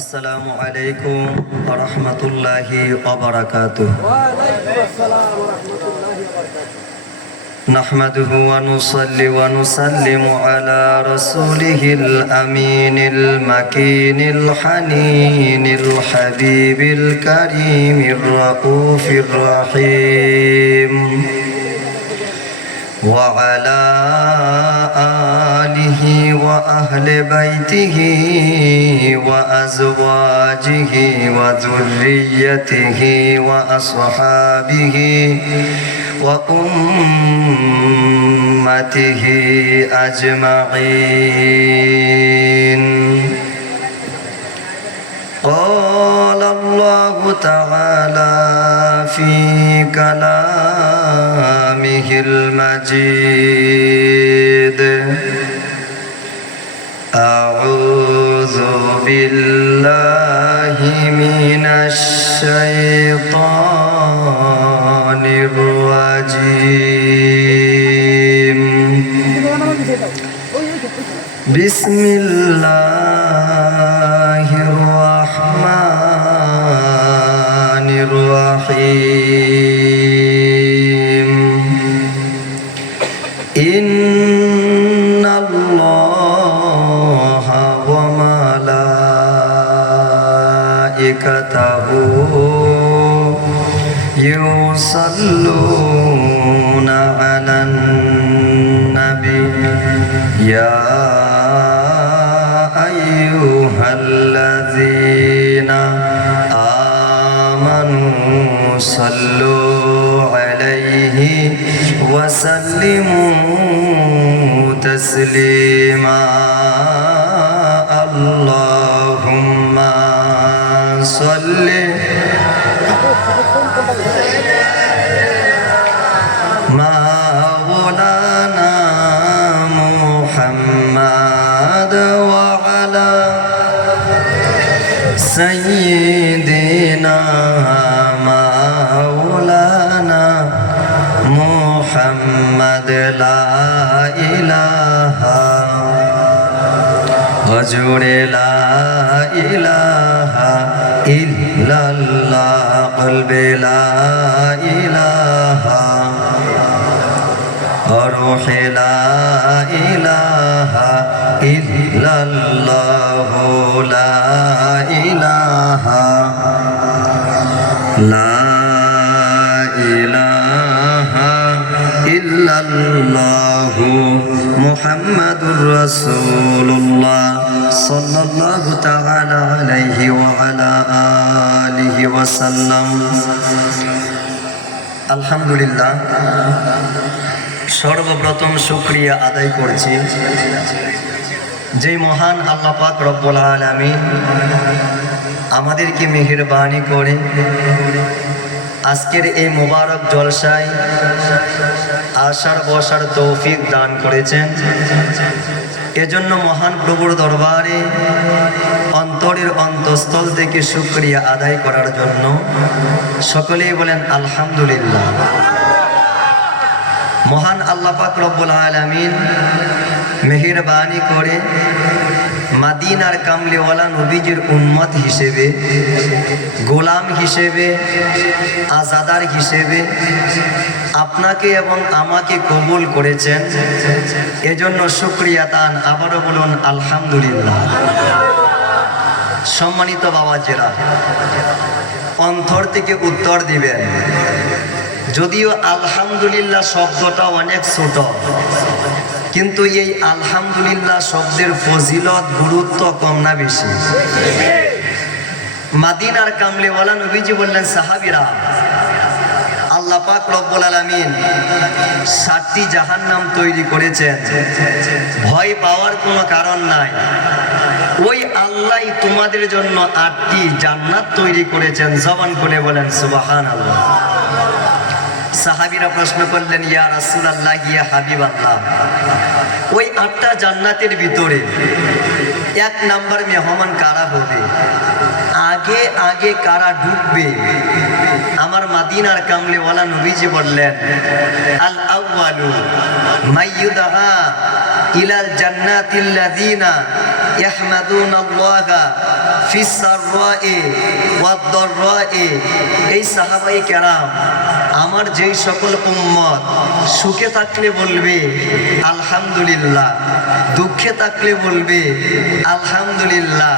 আসসালামু আলাইকুম ওয়া রাহমাতুল্লাহি ওয়া বারাকাতুহু। ওয়া আলাইকুম আসসালাম ওয়া রাহমাতুল্লাহি ওয়া বারাকাতুহু। নাহমাদুহু ওয়া নুসাল্লি ওয়া নুসাল্লিমু আলা রাসূলিহিল আমিনিল মাকিনিল হানিনিল হাবিবিল কারীমির রাউফির রহিম ওয়া আলা আলিহি ওয়া আহলি বাইতিহি ওয়া আজওয়াজিহি ওয়া যুররিয়্যাতিহি ওয়া আসহাবিহি ওয়া উম্মাতিহি আজমাইন। قال الله تعالى في كلامه المجيد: أعوذ بالله من الشيطان الرجيم. بسم الله الرحمن الرحيم. إن الله وملائكته يصلون على النبي يا أيها الذين آمنوا صلوا عليه وسلموا تسليما. اللهم صل مولانا محمد وعلى سيدنا مولانا محمد. لا إله وجود لا إله إلا الله قلب لا إله روح لا إله إلا الله. لا إله لا إله إلا الله محمد رسول الله صلى الله تعالى عليه وعلى آله وسلم. আলহামদুলিল্লাহ, সর্বপ্রথম শুকরিয়া আদায় করছি যে মহান আল্লাহ পাক রব্বুল আলামিন আমাদেরকে মেহেরবানি করে আজকের এই মোবারক জলসায় আসার বসার তৌফিক দান করেছেন। এজন্য মহান প্রভুর দরবারে অন্তরের অন্তঃস্থল থেকে শুকরিয়া আদায় করার জন্য সকলেই বলেন আলহামদুলিল্লাহ। মহান আল্লাহ পাক রব্বুল আলামিন মেহেরবানি করে মাদিনার কামলিওয়ালা নবীজির উম্মত হিসেবে, গোলাম হিসেবে, আজাদার হিসেবে আপনাকে এবং আমাকে কবুল করেছেন। এজন্য শুকরিয়া তান আবারও বলুন আলহামদুলিল্লাহ। সম্মানিত বাবাজেরা, অন্তর থেকে উত্তর দিবেন। যদিও আলহামদুলিল্লাহ শব্দটা অনেক ছোট, কিন্তু এই আলহামদুলিল্লাহ শব্দের ফজিলত গুরুত্ব কম না বেশি? মাদিনার কামলিওয়ালা নবীজি বললেন, সাহাবীরা, আল্লাহ পাক রব্বুল আলামিন 7টি জাহান্নাম তৈরি করেছেন, ভয় পাওয়ার কোনো কারণ নাই। ওই আল্লাহ তোমাদের জন্য 8টি জান্নাত তৈরি করেছেন। জবান করে বলেন সুবহানাল্লাহ। সাহাবীরা প্রশ্ন করলেন, ইয়া রাসূলুল্লাহ, ইয়া হাবিবাল্লাহ, ওই 8টা জান্নাতের ভিতরে 1 নাম্বার মেহমান কারা হবে? আগে আগে কারা ঢুকবে? আমার মাদিনার কামলিওয়ালা নবীজি বললেন, আল আউয়ালু মাইয়ুদহা ইলাল জান্নাতিল্লাযিনা ইয়াহমাদুনাল্লাহা ফিস সাররাই ওয়াদ দাররাই। এই সাহাবায়ে কেরাম আমার যেই সকল উম্মত সুখে থাকলে বলবে আলহামদুলিল্লাহ, দুঃখে থাকলে বলবে আলহামদুলিল্লাহ,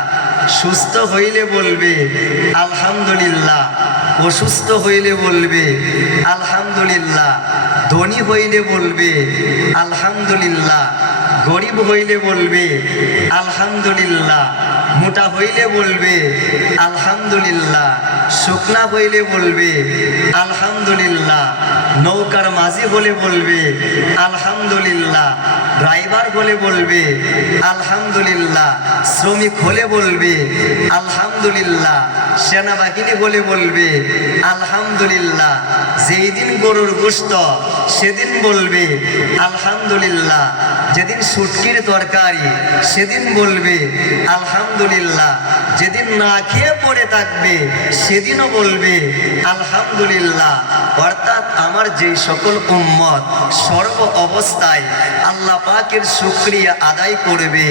সুস্থ হইলে বলবে আলহামদুলিল্লাহ, অসুস্থ হইলে বলবে আলহামদুলিল্লাহ, ধনী হইলে বলবে আলহামদুলিল্লাহ, গরিব হইলে বলবে আলহামদুলিল্লাহ, মোটা হইলে বলবে আলহামদুলিল্লাহ, শুকনা হইলে বলবে আলহামদুলিল্লাহ, নৌকার মাঝি হলে বলবে আলহামদুলিল্লাহ, ড্রাইভার হলে বলবে আলহামদুলিল্লাহ, শ্রমিক হলে বলবে আলহামদুলিল্লাহ, সেনাবাহিনী হলে বলবে আলহামদুলিল্লাহ, যেই দিন গরুর গোশত সেদিন বলবে আলহামদুলিল্লাহ, যেদিন শুটকির তরকারি সেদিন বলবে আলহামদুলিল্লাহ, যেদিন না খেয়ে পড়ে থাকবে সেদিনও বলবে আলহামদুলিল্লাহ। অর্থাৎ আমার যেই সকল উম্মত সর্ব অবস্থায় আল্লাহ পাকের শুকরিয়া আদায় করবে,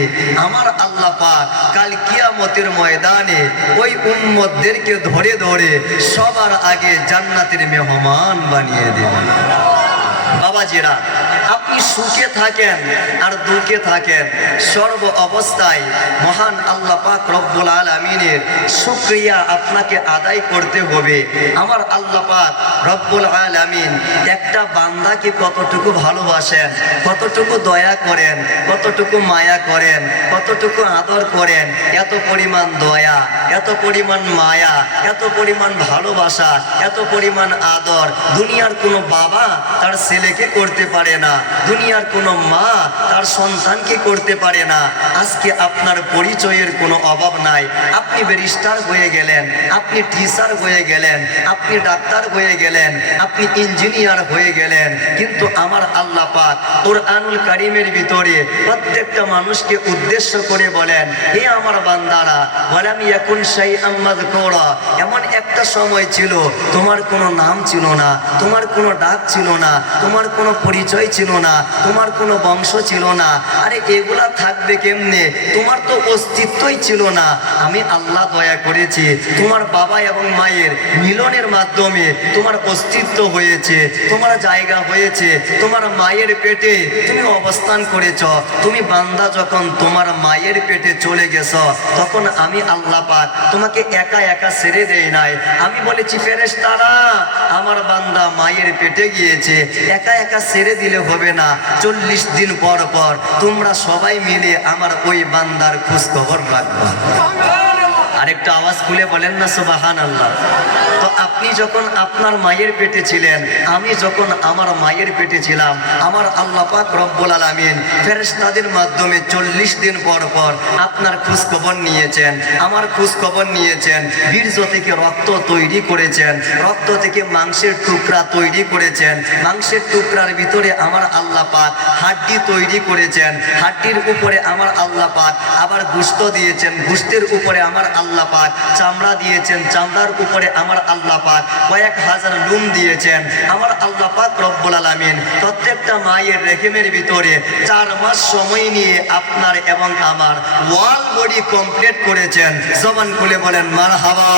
আমার আল্লাহ পাক কাল কিয়ামতের ময়দানে ওই উম্মতদেরকে ধরে ধরে সবার আগে জান্নাতের মেহমান বানিয়ে দেবেন। বাবাজিরা, আপনি সুখে থাকেন আর দুঃখে থাকেন, সর্ব অবস্থায় মহান আল্লাহ পাক রব্বুল আলামিনের শুকরিয়া আপনাকে আদায় করতে হবে। আমার আল্লাহ পাক রব্বুল আলামিন একটা বান্দাকে কতটুকু ভালোবাসেন, কতটুকু দয়া করেন, কতটুকু মায়া করেন, কতটুকু আদর করেন, এত পরিমাণ দয়া, এত পরিমাণ মায়া, এত পরিমাণ ভালোবাসা, এত পরিমাণ আদর দুনিয়ার কোনো বাবা তার ছেলেকে করতে পারে না, দুনিয়ার কোনো মা তার সন্তানকে করতে পারে না। আজকে আপনার পরিচয়ের কোনো অভাব নাই, আপনি ব্যারিস্টার হয়ে গেলেন, আপনি টিচার হয়ে গেলেন, আপনি ডাক্তার হয়ে গেলেন, আপনি ইঞ্জিনিয়ার হয়ে গেলেন, কিন্তু আমার আল্লাহ পাক কুরআনুল কারীমের ভিতরে প্রত্যেকটা মানুষকে উদ্দেশ্য করে বলেন, হে আমার বান্দারা, ওয়ালাম ইয়াকুন শাইআম মাযকুরা, এমন একটা সময় ছিল তোমার কোনো নাম ছিল না, তোমার কোনো ডাক ছিল না, তোমার কোনো পরিচয় ছিল না, তোমার কোনো বংশ ছিল না। আরে এগুলা থাকবে কেমনে? তোমার তো অস্তিত্বই ছিল না। আমি আল্লাহ দয়া করেছি, তোমার বাবা এবং মায়ের মিলনের মাধ্যমে তোমার অস্তিত্ব হয়েছে, তোমার জায়গা হয়েছে, তোমার মায়ের পেটে তুমি অবস্থান করেছ। তুমি বান্দা যখন তোমার মায়ের পেটে চলে গেছ, তখন আমি আল্লাহ পাক তোমাকে একা একা ছেড়ে দেই নাই। আমি বলেছি ফেরেশতারা, আমার বান্দা মায়ের পেটে গিয়েছে, একা একা ছেড়ে দিলে হবে না, 40 দিন পর পর তোমরা সবাই মিলে আমার ওই বান্দার খোঁজ খবর রাখবা। আরেকটা আওয়াজ খুলে বলেন না সুবহানাল্লাহ। তো আপনি যখন আপনার মায়ের পেটে ছিলেন, আমি যখন আমার মায়ের পেটে ছিলাম, আমার আল্লাহ পাক রব্বুল আলামিন ফেরেশতাদের মাধ্যমে 40 দিন পর পর আপনার খোঁজ খবর নিয়েছেন, আমার খোঁজ খবর নিয়েছেন। বীর্য থেকে রক্ত তৈরি করেছেন, রক্ত থেকে মাংসের টুকরা তৈরি করেছেন, মাংসের টুকরার ভিতরে আমার আল্লাহ পাক হাড্ডি তৈরি করেছেন, হাড্ডির উপরে আমার আল্লাহ পাক আবার গোশত দিয়েছেন, গোশতের উপরে আমার আল্লাহ পাক চামড়া দিয়েছেন, চামড়ার উপরে আমার আল্লাহ পাক কয়েক হাজার লুম দিয়েছেন। আমার আল্লাহ পাক রব্বুল আলামিন প্রত্যেকটা মায়ের রেহেমের ভিতরে 4 মাস সময় নিয়ে আপনার এবং আমার ওয়াল বডি কমপ্লিট করেছেন। জবান খুলে বলেন মারহাবা।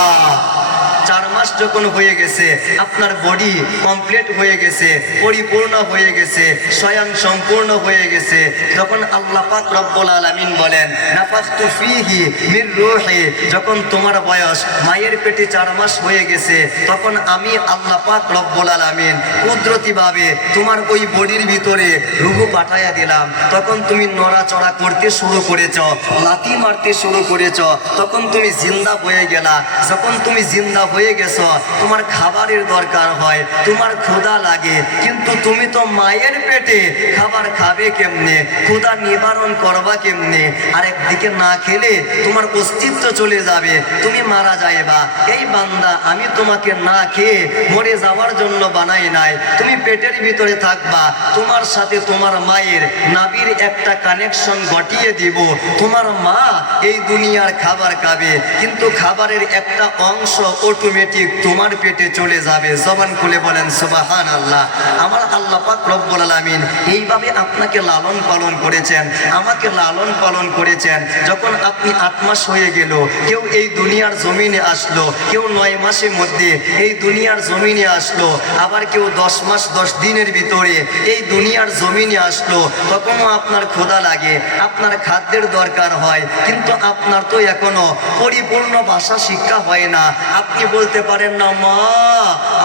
4 মাস যখন হয়ে গেছে, আপনার বডি কমপ্লিট হয়ে গেছে, পরিপূর্ণ হয়ে গেছে, স্বয়ং সম্পূর্ণ হয়ে গেছে, তখন আল্লাহ পাক রব্বুল আলামিন বলেন নাফাখতু ফীহি মির রূহি। যখন তোমার বয়স মায়ের পেটে 4 মাস হয়ে গেছে, তখন আমি আল্লাহ পাক রব্বুল আলামিন কুদরতিভাবে তোমার ওই বডির ভিতরে রূহ পাঠাইয়া দিলাম। তখন তুমি নড়াচড়া করতে শুরু করেছ, লাথি মারতে শুরু করেছ, তখন তুমি জিন্দা হয়ে গেলা। যখন তুমি জিন্দা হয়ে গেছো, তোমার খাবারের দরকার হয়, তোমার ক্ষুধা লাগে, কিন্তু তুমি তো মায়ের পেটে খাবার খাবে কেমনে, ক্ষুধা নিবারণ করবা কেমনে? আরেকদিকে না খেলে তোমার অস্তিত্ব চলে যাবে, তুমি মারা যাইবা। এই বান্দা, আমি তোমাকে না খেয়ে মরে যাওয়ার জন্য বানাই নাই, তুমি পেটের ভিতরে থাকবা, তোমার সাথে তোমার মায়ের নাভির একটা কানেকশন ঘটিয়ে দিব। তোমার মা এই দুনিয়ার খাবার খাবে, কিন্তু খাবারের একটা অংশ ওটু অটোমেটিক তোমার পেটে চলে যাবে। জবান খুলে বলেন সুবহানাল্লাহ। আমার আল্লাহ পাক রব্বুল আলামিন এইভাবে আপনাকে লালন পালন করেছেন, আমাকে লালন পালন করেছেন। যখন আপনি 8 মাস হয়ে গেল, কেউ এই দুনিয়ার জমিনে আসলো, কেউ 9 মাসের মধ্যে এই দুনিয়ার জমিনে আসলো, আবার কেউ 10 মাস 10 দিনের ভিতরে এই দুনিয়ার জমিনে আসলো। তখনও আপনার ক্ষুধা লাগে, আপনার খাদ্যের দরকার হয়, কিন্তু আপনার তো এখনো পরিপূর্ণ ভাষা শিক্ষা হয় না। আপনি বলতে পারেন না, মা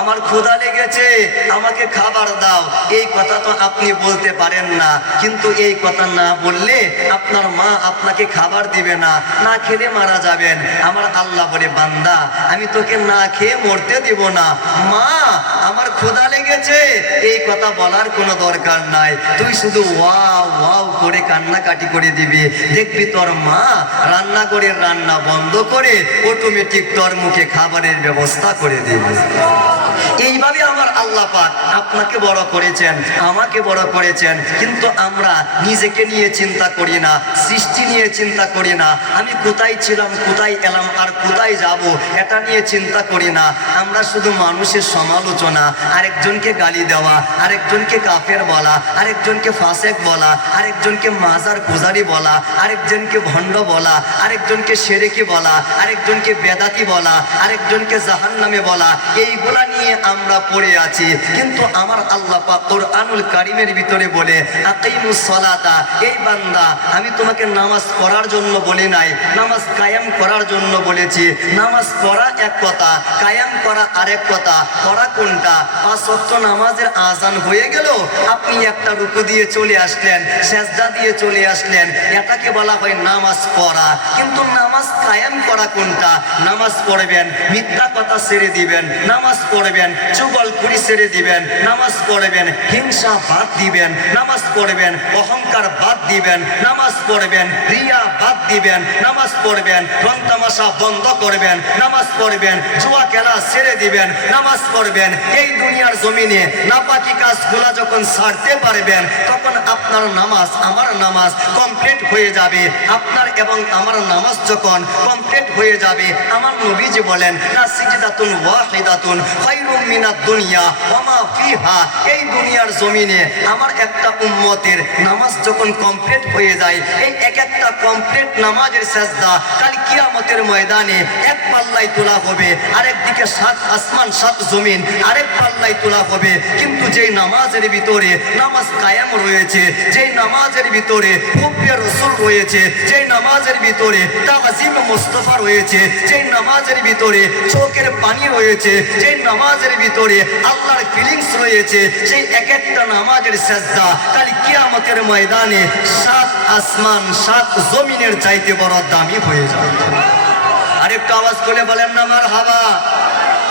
আমার ক্ষুধা লেগেছে, আমাকে খাবার দাও। এই কথা তো আপনি বলতে পারেন না। কিন্তু এই কথা না বললে আপনার মা আপনাকে খাবার দিবে না, না খেলে মারা যাবেন। আমার আল্লাহ বলে, বান্দা আমি তোকে না খেয়ে মরতে দিব না, মা আমার ক্ষুধা লেগেছে এই কথা বলার কোনো দরকার নাই। তুই শুধু ওয়াও ওয়াও করে কান্নাকাটি করে দিবি, দেখবি তোর মা রান্নাঘরের রান্না বন্ধ করে অটোমেটিক তোর মুখে খাবারের ব্যবস্থা করে দিবে। এইভাবে আমার আল্লাহ পাক আপনাকে বড় করেছেন, আমাকে বড় করেছেন। কিন্তু আমরা নিজেকে নিয়ে চিন্তা করি না, সৃষ্টি নিয়ে চিন্তা করি না। আমি কোথায় ছিলাম, কোথায় এলাম, আর কোথায় যাব, এটা নিয়ে চিন্তা করি না। আমরা শুধু মানুষের সমালোচনা, আরেকজনকে গালি দেওয়া, আরেকজনকে কাফের বলা, আরেকজনকে ফাসেক বলা, আরেকজনকে মাজার পূজারি বলা, আরেকজনকে ভণ্ড বলা, আরেকজনকে সেরেকি বলা, আরেকজনকে বেদাতি বলা, আরেকজনকে জাহান্নামে বলা, এইগুলা নিয়ে আমরা পড়ে আছি। কিন্তু আমার আল্লাহ পাক কুরআনুল কারীমের ভিতরে বলে, আকিমুস সালাতা, এই বান্দা আমি তোমাকে নামাজ পড়ার জন্য বলি নাই, নামাজ কায়েম করার জন্য বলেছি। নামাজ পড়া এক কথা, কায়েম করা আরেক কথা। পড়া কোনটা? 5 ওয়াক্ত নামাজের আজান হয়ে গেল, আপনি একটা রুকু দিয়ে চলে আসলেন, সেজদা দিয়ে চলে আসলেন, এটাকে বলা হয় নামাজ পড়া। কিন্তু নামাজ কায়েম করা কোনটা? নামাজ পড়বেন, মিথ্যা কথা ছেড়ে দিবেন, নামাজ পড়বেন, চুগলখড়ি ছেড়ে দিবেন, নামাজ পড়বেন, হিংসা বাদ দিবেন, নামাজ পড়বেন, অহংকার বাদ দিবেন, নামাজ পড়বেন, রিয়া বাদ দিবেন, নামাজ পড়বেন, রং তামাশা বন্ধ করবেন, নামাজ পড়বেন, জুয়া খেলা ছেড়ে দিবেন, নামাজ পড়বেন। এই দুনিয়ার জমিনে নাপাকি কাজগুলা যখন ছাড়তে পারবেন, তখন আপনার নামাজ আমার নামাজ কমপ্লিট হয়ে যাবে। আপনার এবং আমার নামাজ যখন কমপ্লিট হয়ে যাবে, আমার নবীজি বলেন, লা সিজদাতুন ওয়াহিদাতুন খায়রুম মিনাদ দুনিয়া ওয়া মা ফিহা। এই দুনিয়ার জমিনে আমার একটা উম্মতের নামাজ যখন কমপ্লিট হয়ে যায়, এই এক একটা কমপ্লিট নামাজের সেজদা কাল কিয়ামতের ময়দানে এক পাল্লায় তোলা হবে, আরেকদিকে 7 আসমান 7 জমিন আরেক পাল্লায় তোলা হবে। কিন্তু যেই নামাজের ভিতরে নামাজ কায়েম রয়েছে, যেই নামাজের ভিতরে হুব্বে রাসূল রয়েছে, যেই নামাজের ভিতরে তাওয়াজিম মুস্তাফা রয়েছে, যেই নামাজের ভিতরে চোখের পানি রয়েছে, যেই নামাজের ভিতরে আল্লাহর ফিলিংস রয়েছে, সেই এক একটা নামাজের সেজদা কাল কিয়ামতের ময়দানে 7 আসমান 7 জমিনের চাইতে বড় দামি হয়ে যাবে। আরেকটা আওয়াজ করে বলেন না মারহাবা।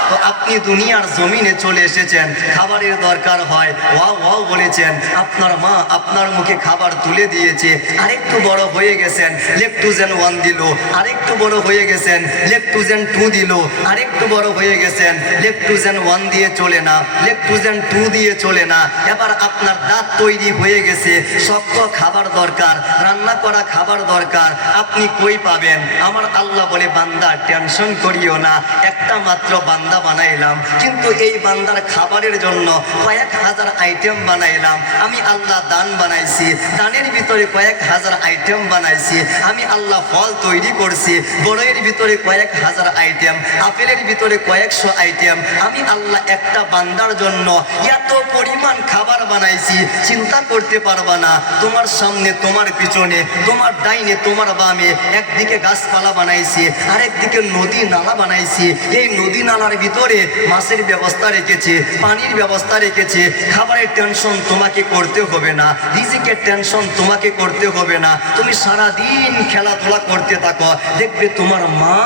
তো আপনি দুনিয়ার জমিনে চলে এসেছেন, খাবারের দরকার হয়, ওয়াও ওয়াও বলেছেন, আপনার মা আপনার মুখে খাবার তুলে দিয়েছে, আরেকটু বড় হয়ে গেছেন, লেকটুজেন 1 দিল, আরেকটু বড় হয়ে গেছেন, লেকটুজেন 2 দিল, আরেকটু বড় হয়ে গেছেন, লেকটুজেন 1 দিয়ে চলে না, লেকটুজেন 2 দিয়ে চলে না। এবার আপনার দাঁত তৈরি হয়ে গেছে, শক্ত খাবার দরকার, রান্না করা খাবার দরকার। আপনি কই পাবেন? আমার আল্লাহ বলে, বান্দা টেনশন করিও না, একটা মাত্র বান্দা বানাইলাম, কিন্তু এই বান্দার খাবারের জন্য কয়েক হাজার আইটেম বানাইলাম। আমি আল্লাহ দান বানাইছি, দানের ভিতরে কয়েক হাজার আইটেম বানাইছি। আমি আল্লাহ ফল তৈরি করছি, বড়ের ভিতরে কয়েক হাজার আইটেম, আপেলের ভিতরে কয়েকশো আইটেম। আমি আল্লাহ একটা বান্দার জন্য এত পরিমাণ খাবার বানাইছি, চিন্তা করতে পারবা না। তোমার সামনে, তোমার পিছনে, তোমার ডাইনে, তোমার বামে, একদিকে গাছপালা বানাইছি, আরেকদিকে নদী নালা বানাইছি। এই নদী নালার ভিতরে মাছের ব্যবস্থা রেখেছে, পানির ব্যবস্থা রেখেছে। খাবারের টেনশন তোমাকে করতে হবে না, রিজিকের টেনশন তোমাকে করতে হবে না। তুমি সারাদিন খেলাধুলা করতে থাকো, দেখবে তোমার মা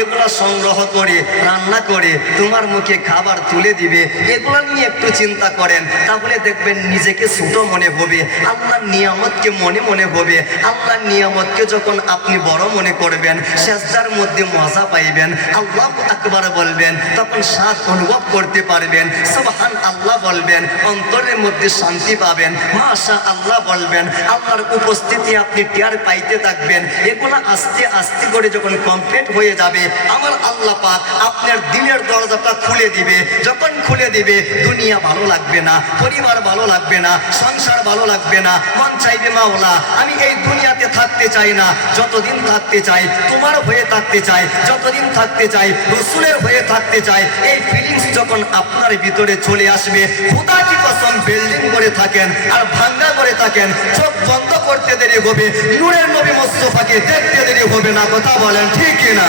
এগুলা সংগ্রহ করে রান্না করে তোমার মুখে খাবার তুলে দিবে। এগুলা নিয়ে একটু চিন্তা করেন, তাহলে দেখবেন নিজেকে ছোট মনে হবে, আল্লাহর নিয়ামতকে মনে মনে হবে। আল্লাহর নিয়ামতকে যখন আপনি বড় মনে করবেন, সেজদার মধ্যে মজা পাইবেন, আল্লাহু আকবার বলবেন, তখন স্বাদ অনুভব করতে পারবেন, সুবহান আল্লাহ বলবেন, অন্তরের মধ্যে শান্তি পাবেন, মাশা আল্লাহ বলবেন, আল্লাহর উপস্থিতি আপনি টের পাইতে থাকবেন। এগুলো আস্তে আস্তে করে যখন কমপ্লিট হয়ে যাবে, পারে আমার আল্লাহ পাক আপনার দিলের দরজাটা খুলে দিবে। যখন খুলে দিবে দুনিয়া ভালো লাগবে না, পরিবার ভালো লাগবে না, সংসার ভালো লাগবে না। মন চাইবে মাওলা আমি এই দুনিয়াতে থাকতে চাই না, যতদিন থাকতে চাই তোমার হয়ে থাকতে চাই, যতদিন থাকতে চাই রসুলের হয়ে থাকতে চাই। এই ফিলিংস যখন আপনার ভিতরে চলে আসবে, খোদা কি কসম বিল্ডিং করে থাকেন আর ভাঙ্গা করে থাকেন, চোখ বন্ধ করতে দেরি হবে, নূরের নবী মুস্তাফাকে দেখতে দেরি হবে না। কথা বলেন ঠিক কিনা?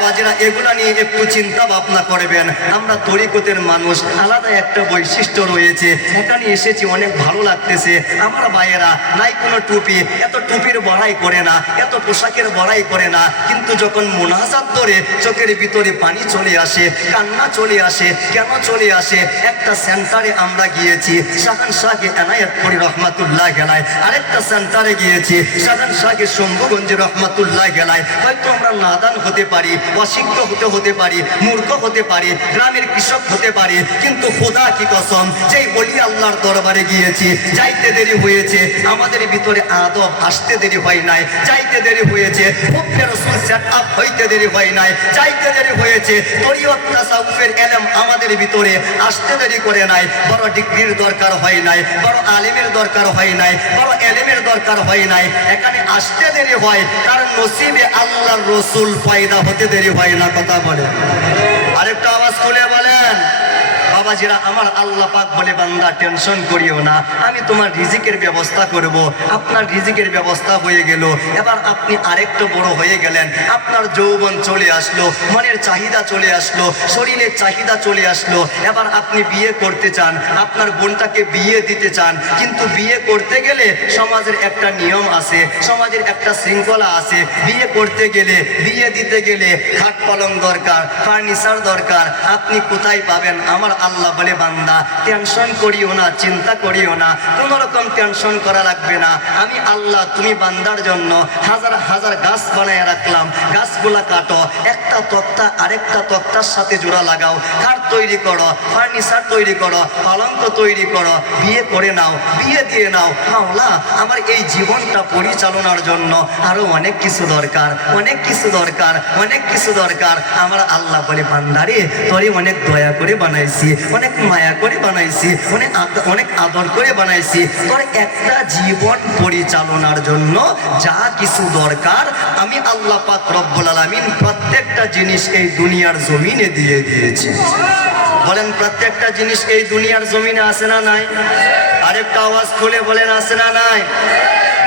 বাবাজিরা এগুলা নিয়ে একটু চিন্তা ভাবনা করবেন। আমরা তরিকতের মানুষ, আলাদা একটা বৈশিষ্ট্য রয়েছে। এখানে এসেছি অনেক ভালো লাগতেছে। আমার ভাইয়েরা নাই কোনো টুপি, এত টুপির বড়াই করে না, এত পোশাকের বড়াই করে না, কিন্তু যখন মোনাজাত ধরে চোখের ভিতরে পানি চলে আসে, কান্না চলে আসে। কেন চলে আসে? একটা সেন্টারে আমরা গিয়েছি, শাহান শাহকে এনায়েতপুরি রহমাতুল্লাহ গেলায়, আরেকটা সেন্টারে গিয়েছি শাহান শাহকে শম্ভুগঞ্জে রহমাতুল্লাহ গেলায়। হয়তো আমরা নাদান হতে পারি, অশিক্ষিত হতে পারি, মূর্খ হতে পারি, গ্রামের কৃষক হতে পারি, কিন্তু খোদা কি কসম যেই বলি আল্লাহর দরবারে গিয়েছি, যাইতে দেরি হয়েছে, আমাদের ভিতরে আদব আসতে দেরি হয় নাই, যাইতে দেরি হয়েছে, হুব্বে রাসূল সেট আপ হইতে দেরি হয় নাই, যাইতে দেরি হয়েছে, তরিকত তাসাউফের ইলম আমাদের ভিতরে আসতে দেরি করে নাই। বড় ডিগ্রির দরকার হয় নাই, বড় আলেমের দরকার হয় নাই, বড় ইলমের দরকার হয় নাই। এখানে আসতে দেরি হয় কারণ নসিবে আল্লাহর রাসূল পয়দা হতে দেরি হয় না। কথা বলে আরেকটা আওয়াজ তুলে বলেন। বাবাজিরা আমার আল্লাহ পাক বলে বান্দা টেনশন করিও না, আমি তোমার রিজিকের ব্যবস্থা করব। আপনার রিজিকের ব্যবস্থা হয়ে গেল, এবার আপনি আরেকটু বড় হয়ে গেলেন, আপনার যৌবন চলে আসলো, মনের চাহিদা চলে আসলো, শরীরের চাহিদা চলে আসলো। এবার আপনি বিয়ে করতে চান, আপনার বোনটাকে বিয়ে দিতে চান, কিন্তু বিয়ে করতে গেলে সমাজের একটা নিয়ম আছে, সমাজের একটা শৃঙ্খলা আছে। বিয়ে করতে গেলে, বিয়ে দিতে গেলে খাট পালং দরকার, ফার্নিচার দরকার। আপনি কোথায় পাবেন? আমার আল্লাহ বলে বান্দা টেনশন করিও না, চিন্তা করিও না, কোনো রকম টেনশন করা লাগবে না। আমি আল্লাহ তুমি বান্দার জন্য হাজার হাজার গাছ বানায় রাখলাম, গাছগুলা কাটো, একটা তক্তা আরেকটা তক্তার সাথে জোড়া লাগাও, খাট তৈরি করো, ফার্নিচার তৈরি করো, পালঙ্ক তৈরি করো, বিয়ে করে নাও, বিয়ে দিয়ে নাও। মাওলা আমার এই জীবনটা পরিচালনার জন্য আরো অনেক কিছু দরকার, অনেক কিছু দরকার, অনেক কিছু দরকার। আমার আল্লাহ বলে বান্দারে তোরে অনেক দয়া করে বানাইছি, অনেক মায়া করে বানাইছি, অনেক আদর করে বানাইছি। তোর একটা জীবন পরিচালনার জন্য যা কিছু দরকার আমি আল্লাহ পাক রব্বুল আলামিন প্রত্যেকটা জিনিস এই দুনিয়ার জমিনে দিয়ে দিয়েছি। বলেন প্রত্যেকটা জিনিস এই দুনিয়ার জমিনে আছে না নাই? আরেকটা আওয়াজ খুলে বলেন আছে না নাই?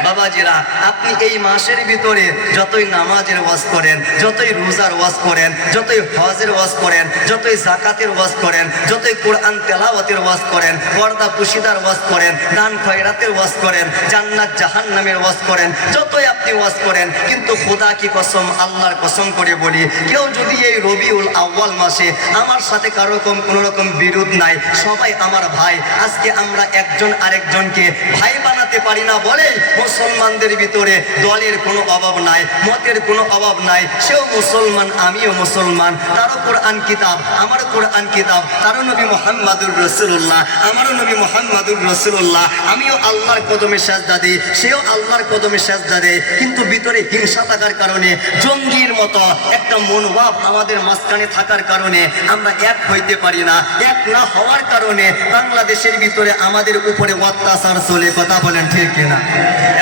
বাবাজিরা আপনি এই মাসের ভিতরে যতই নামাজের ওয়াজ করেন, যতই রোজার ওয়াজ করেন, যতই হজের ওয়াজ করেন, যতই যাকাতের ওয়াজ করেন, যতই কোরআন তেলাওয়াতের ওয়াজ করেন, পর্দা পুশিদার ওয়াজ করেন, দান খয়রাতের ওয়াজ করেন, জান্নাত জাহান্নামের ওয়াজ করেন, যতই আপনি ওয়াজ করেন, কিন্তু খোদা কি কসম আল্লাহর কসম করে বলি, কেউ যদি এই রবিউল আউয়াল মাসে আমার সাথে কারো কোনো রকম বিরোধ নাই, সবাই আমার ভাই, আজকে আমরা একজন আরেকজনকে ভাই বানাতে পারি না বলে মুসলমানদের ভিতরে দলের কোনো অভাব নাই, মতের কোনো অভাব নাই। সেও মুসলমান, আমিও মুসলমান, তারও কোরআন কিতাব, আমার কোরআন কিতাব, তারও নবী মুহাম্মাদুর রাসূলুল্লাহ, আমারও নবী মুহাম্মাদুর রাসূলুল্লাহ। আমিও আল্লাহর কদমে সাজদা দিই, সেও আল্লাহর কদমে সাজদা দেয়, কিন্তু ভিতরে হিংসা থাকার কারণে, জঙ্গির মতো একটা মনোভাব আমাদের মাঝখানে থাকার কারণে আমরা এক হইতে পারি না। এক না হওয়ার কারণে বাংলাদেশের ভিতরে আমাদের উপরে অত্যাচার চলে। কথা বলেন ঠিক কিনা?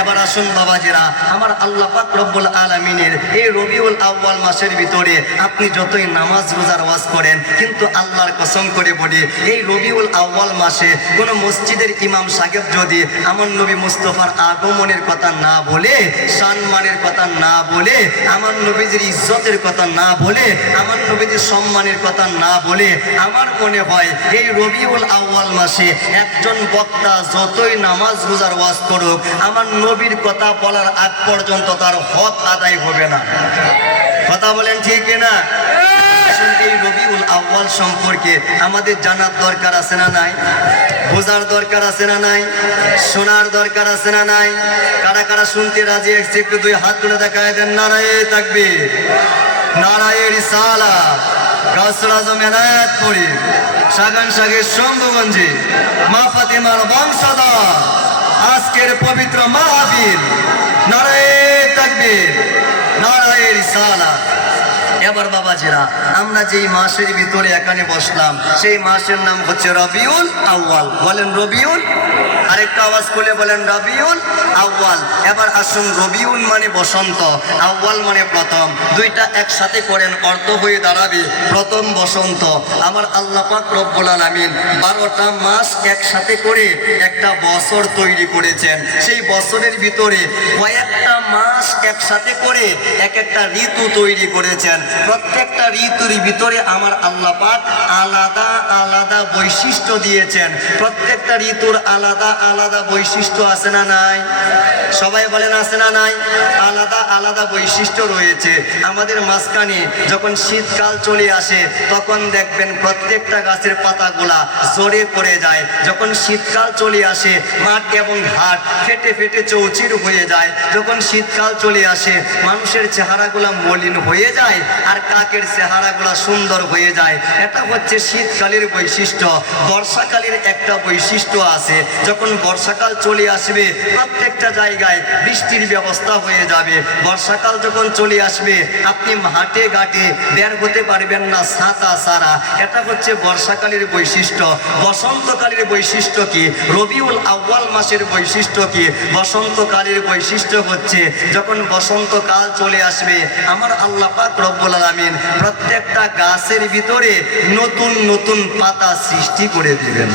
এবার আসুন বাবাজিরা আমার আল্লাহ পাক রব্বুল আলামিনের এই রবিউল আউয়াল মাসের ভিতরে আপনি যতই নামাজ রোজার ওয়াজ করেন, কিন্তু আল্লাহর কসম করে বলি এই রবিউল আউয়াল মাসে কোনো মসজিদের ইমাম সাহেব যদি আমার নবী মুস্তাফার আগমনের কথা না বলে, সম্মানের কথা না বলে, আমার নবীজির ইজ্জতের কথা না বলে, আমার নবীজির সম্মানের কথা না বলে, আমার মনে হয় এই রবিউল আউয়াল মাসে একজন বক্তা যতই নামাজ রোজার ওয়াজ করুক, আমার নবীর কথা বলার আগ পর্যন্ত তার হক আদায় হবে না। কথা বলেন ঠিক না? এই রবিউল আউয়াল সম্পর্কে আমাদের জানার দরকার আছে না নাই? বোঝার দরকার আছে না নাই? শোনার দরকার আছে না নাই? কারা কারা শুনতে রাজি? একটু দুই হাত তুলে দেখায় দেন। নারায়ে তাকবীর, নারায়ে রিসালাত। গাউসুল আজম এনায়েতপুরি, শাগান শাহের শম্ভুগঞ্জে মা ফাতেমার বংশধর আজকের পবিত্র মাহফিল। নারায়ে তাকবীর, নারায়ে রিসালাত। এবার বাবাজিরা, আমরা যেই মাসের ভিতরে এখানে বসলাম সেই মাসের নাম হচ্ছে রবিউল আউয়াল। বলেন রবিউল, আরেকটা আওয়াজ করে বলেন রবিউল আউয়াল। এবার আসুন, রবিউল মানে বসন্ত, আউয়াল মানে প্রথম, দুইটা একসাথে করেন অর্থ হয়ে দাঁড়াবে প্রথম বসন্ত। আমার আল্লাহ পাক রব্বুল আলামিন 12টা মাস একসাথে করে একটা বছর তৈরি করেছেন। সেই বছরের ভিতরে কয়েকটা মাস একসাথে করে এক একটা ঋতু তৈরি করেছেন। প্রত্যেকটা ঋতুর ভিতরে আমার আল্লাহ পাক আলাদা আলাদা বৈশিষ্ট্য দিয়েছেন। প্রত্যেকটা ঋতুর আলাদা আলাদা বৈশিষ্ট্য আছে না নাই? সবাই বলেন আছে না নাই? আলাদা আলাদা বৈশিষ্ট্য রয়েছে। আমাদের মাঝখানে যখন শীতকাল চলে আসে তখন দেখবেন প্রত্যেকটা গাছের পাতাগুলা ঝরে পড়ে যায়। যখন শীতকাল চলে আসে মাঠ এবং ঘাট ফেটে ফেটে চৌচির হয়ে যায়। যখন শীতকাল চলে আসে মানুষের চেহারাগুলা মলিন হয়ে যায় আর কাকের চেহারাগুলা সুন্দর হয়ে যায়। এটা হচ্ছে শীতকালের বৈশিষ্ট্য। বর্ষাকালের একটা বৈশিষ্ট্য আছে, যখন বর্ষাকাল চলে আসবে প্রত্যেকটা জায়গায় বৃষ্টির ব্যবস্থা হয়ে যাবে। বর্ষাকাল যখন চলে আসবে আপনি হাটে ঘাটে বের হতে পারবেন না ছাতা ছাড়া। এটা হচ্ছে বর্ষাকালের বৈশিষ্ট্য। বসন্তকালের বৈশিষ্ট্য কি? রবিউল আউয়াল মাসের বৈশিষ্ট্য কি? বসন্তকালের বৈশিষ্ট্য হচ্ছে যখন বসন্তকাল চলে আসবে আমার আল্লাহ পাক রব্বুল আলামিন প্রত্যেকটা গাছের ভিতরে নতুন নতুন পাতা সৃষ্টি করে দিবেন।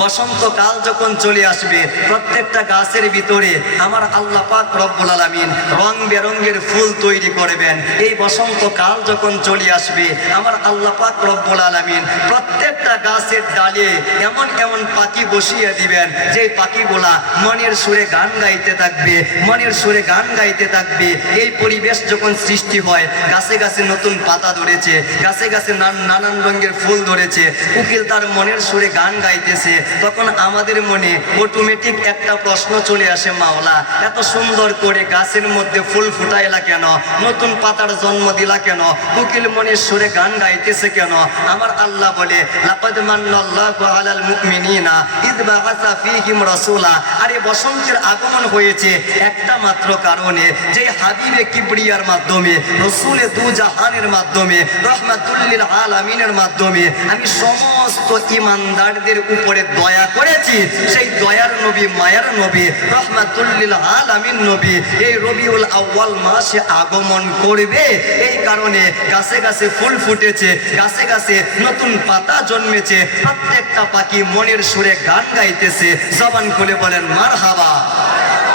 বসন্তকাল যখন চলে আসবে প্রত্যেকটা গাছের ভিতরে আমার আল্লাহ পাক রব্বুল আলামিন রং বেরঙের ফুল তৈরি করবেন। এই বসন্তকাল যখন চলে আসবে আমার আল্লাহ পাক রব্বুল আলামিন প্রত্যেকটা গাছের ডালে এমন এমন পাখি বসিয়ে দিবেন যে পাখিগুলা মনের সুরে গান গাইতে থাকবে, মনের সুরে গান গাইতে থাকবে। এই পরিবেশ যখন সৃষ্টি হয়, গাছে গাছে নতুন পাতা ধরেছে, গাছে গাছে নানান রঙের ফুল ধরেছে, উকিল তার মনের সুরে গান গাইতেছে, তখন আমাদের মনে অটোমেটিক একটা প্রশ্ন চলে আসে, মাওলা এত সুন্দর করে গাছের মধ্যে ফুল ফুটাইলা কেন? নতুন পাতার জন্ম দিলা কেন? উকিল মনের সুরে গান গাইতেছে কেন? আমার আল্লাহ বলে, লাকাদ মান্নাল্লাহু আলাল মুমিনিনা ইয বাআসা ফীহিম রাসূলা। আরে বসন্তের আগমন হয়েছে একটা মাত্র কারণে, যে হাবিবে কিবরিয়ার মাধ্যমে, রাসূলে দু জাহানের মাধ্যমে, রাহমাতুল লিল আলামিনের মাধ্যমে আমি সমস্ত ঈমানদারদের উপরে দয়া করেছি। সেই দয়ার নবী, মায়ার নবী, রাহমাতুল লিল আলামিন নবী এই রবিউল আউয়াল মাসে আগমন করবে। এই কারণে গাছে গাছে ফুল ফুটেছে, গাছে গাছে নতুন পাতা জন্মেছে, প্রত্যেকটা পাখি মনের সুরে গান গাইতেছে। জবান খুলে বলেন মারহাবা।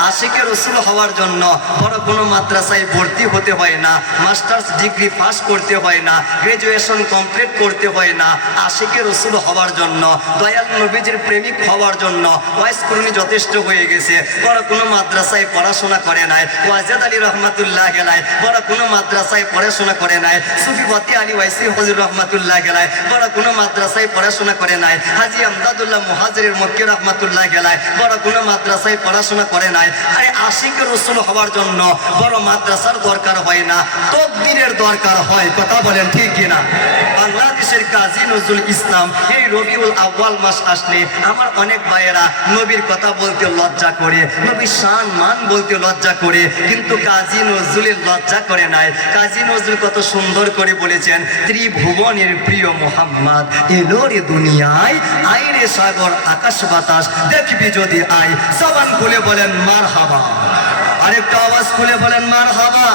আশিকে রসুল হওয়ার জন্য বড় কোনো মাদ্রাসায় ভর্তি হতে হয় না, মাস্টার্স ডিগ্রি পাস করতে হয় না, গ্রাজুয়েশন কমপ্লিট করতে হয় না। আশিকে রসুল হওয়ার জন্য, দয়াল নবীজির প্রেমিক হওয়ার জন্য ওয়াইস কুরুনি যথেষ্ট হয়ে গেছে। বড় কোনো মাদ্রাসায় পড়াশোনা করে নাই। ওয়াজেদ আলী রহমাতুল্লাহ গেলায় বড় কোনো মাদ্রাসায় পড়াশোনা করে নাই। সুফিবতী আলী ওয়াইসি হজুর রহমাতুল্লাহ গেলায় বড় কোনো মাদ্রাসায় পড়াশোনা করে নাই। হাজি আমদাদুল্লাহ মুহাজিরের মক্কি রহমাতুল্লাহ গেলায় বড় কোনো মাদ্রাসায় পড়াশোনা করে নাই। আরে আশিকে রসুল হওয়ার জন্য বড় মাদ্রাসার দরকার হয় না, তকদিরের দরকার হয়। কথা বলেন ঠিক কিনা? বাংলাদেশের কাজী নজরুল ইসলাম এই রবিউল আউয়াল মাস আসলে আমার অনেক ভাইয়েরা নবীর কথা বলতে লজ্জা করে, নবীর শান মান বলতে লজ্জা করে, কিন্তু কাজী নজরুলের লজ্জা করে নাই। কাজী নজরুল কত সুন্দর করে বলেছেন, ত্রিভুবনের প্রিয় মোহাম্মদ এলো রে দুনিয়ায়, আইরে সাগর আকাশ বাতাস দেখবি যদি আয়। জবান খুলে বলেন মারহাবা। আরেকটা আওয়াজ খুলে বলেন মারহাবা।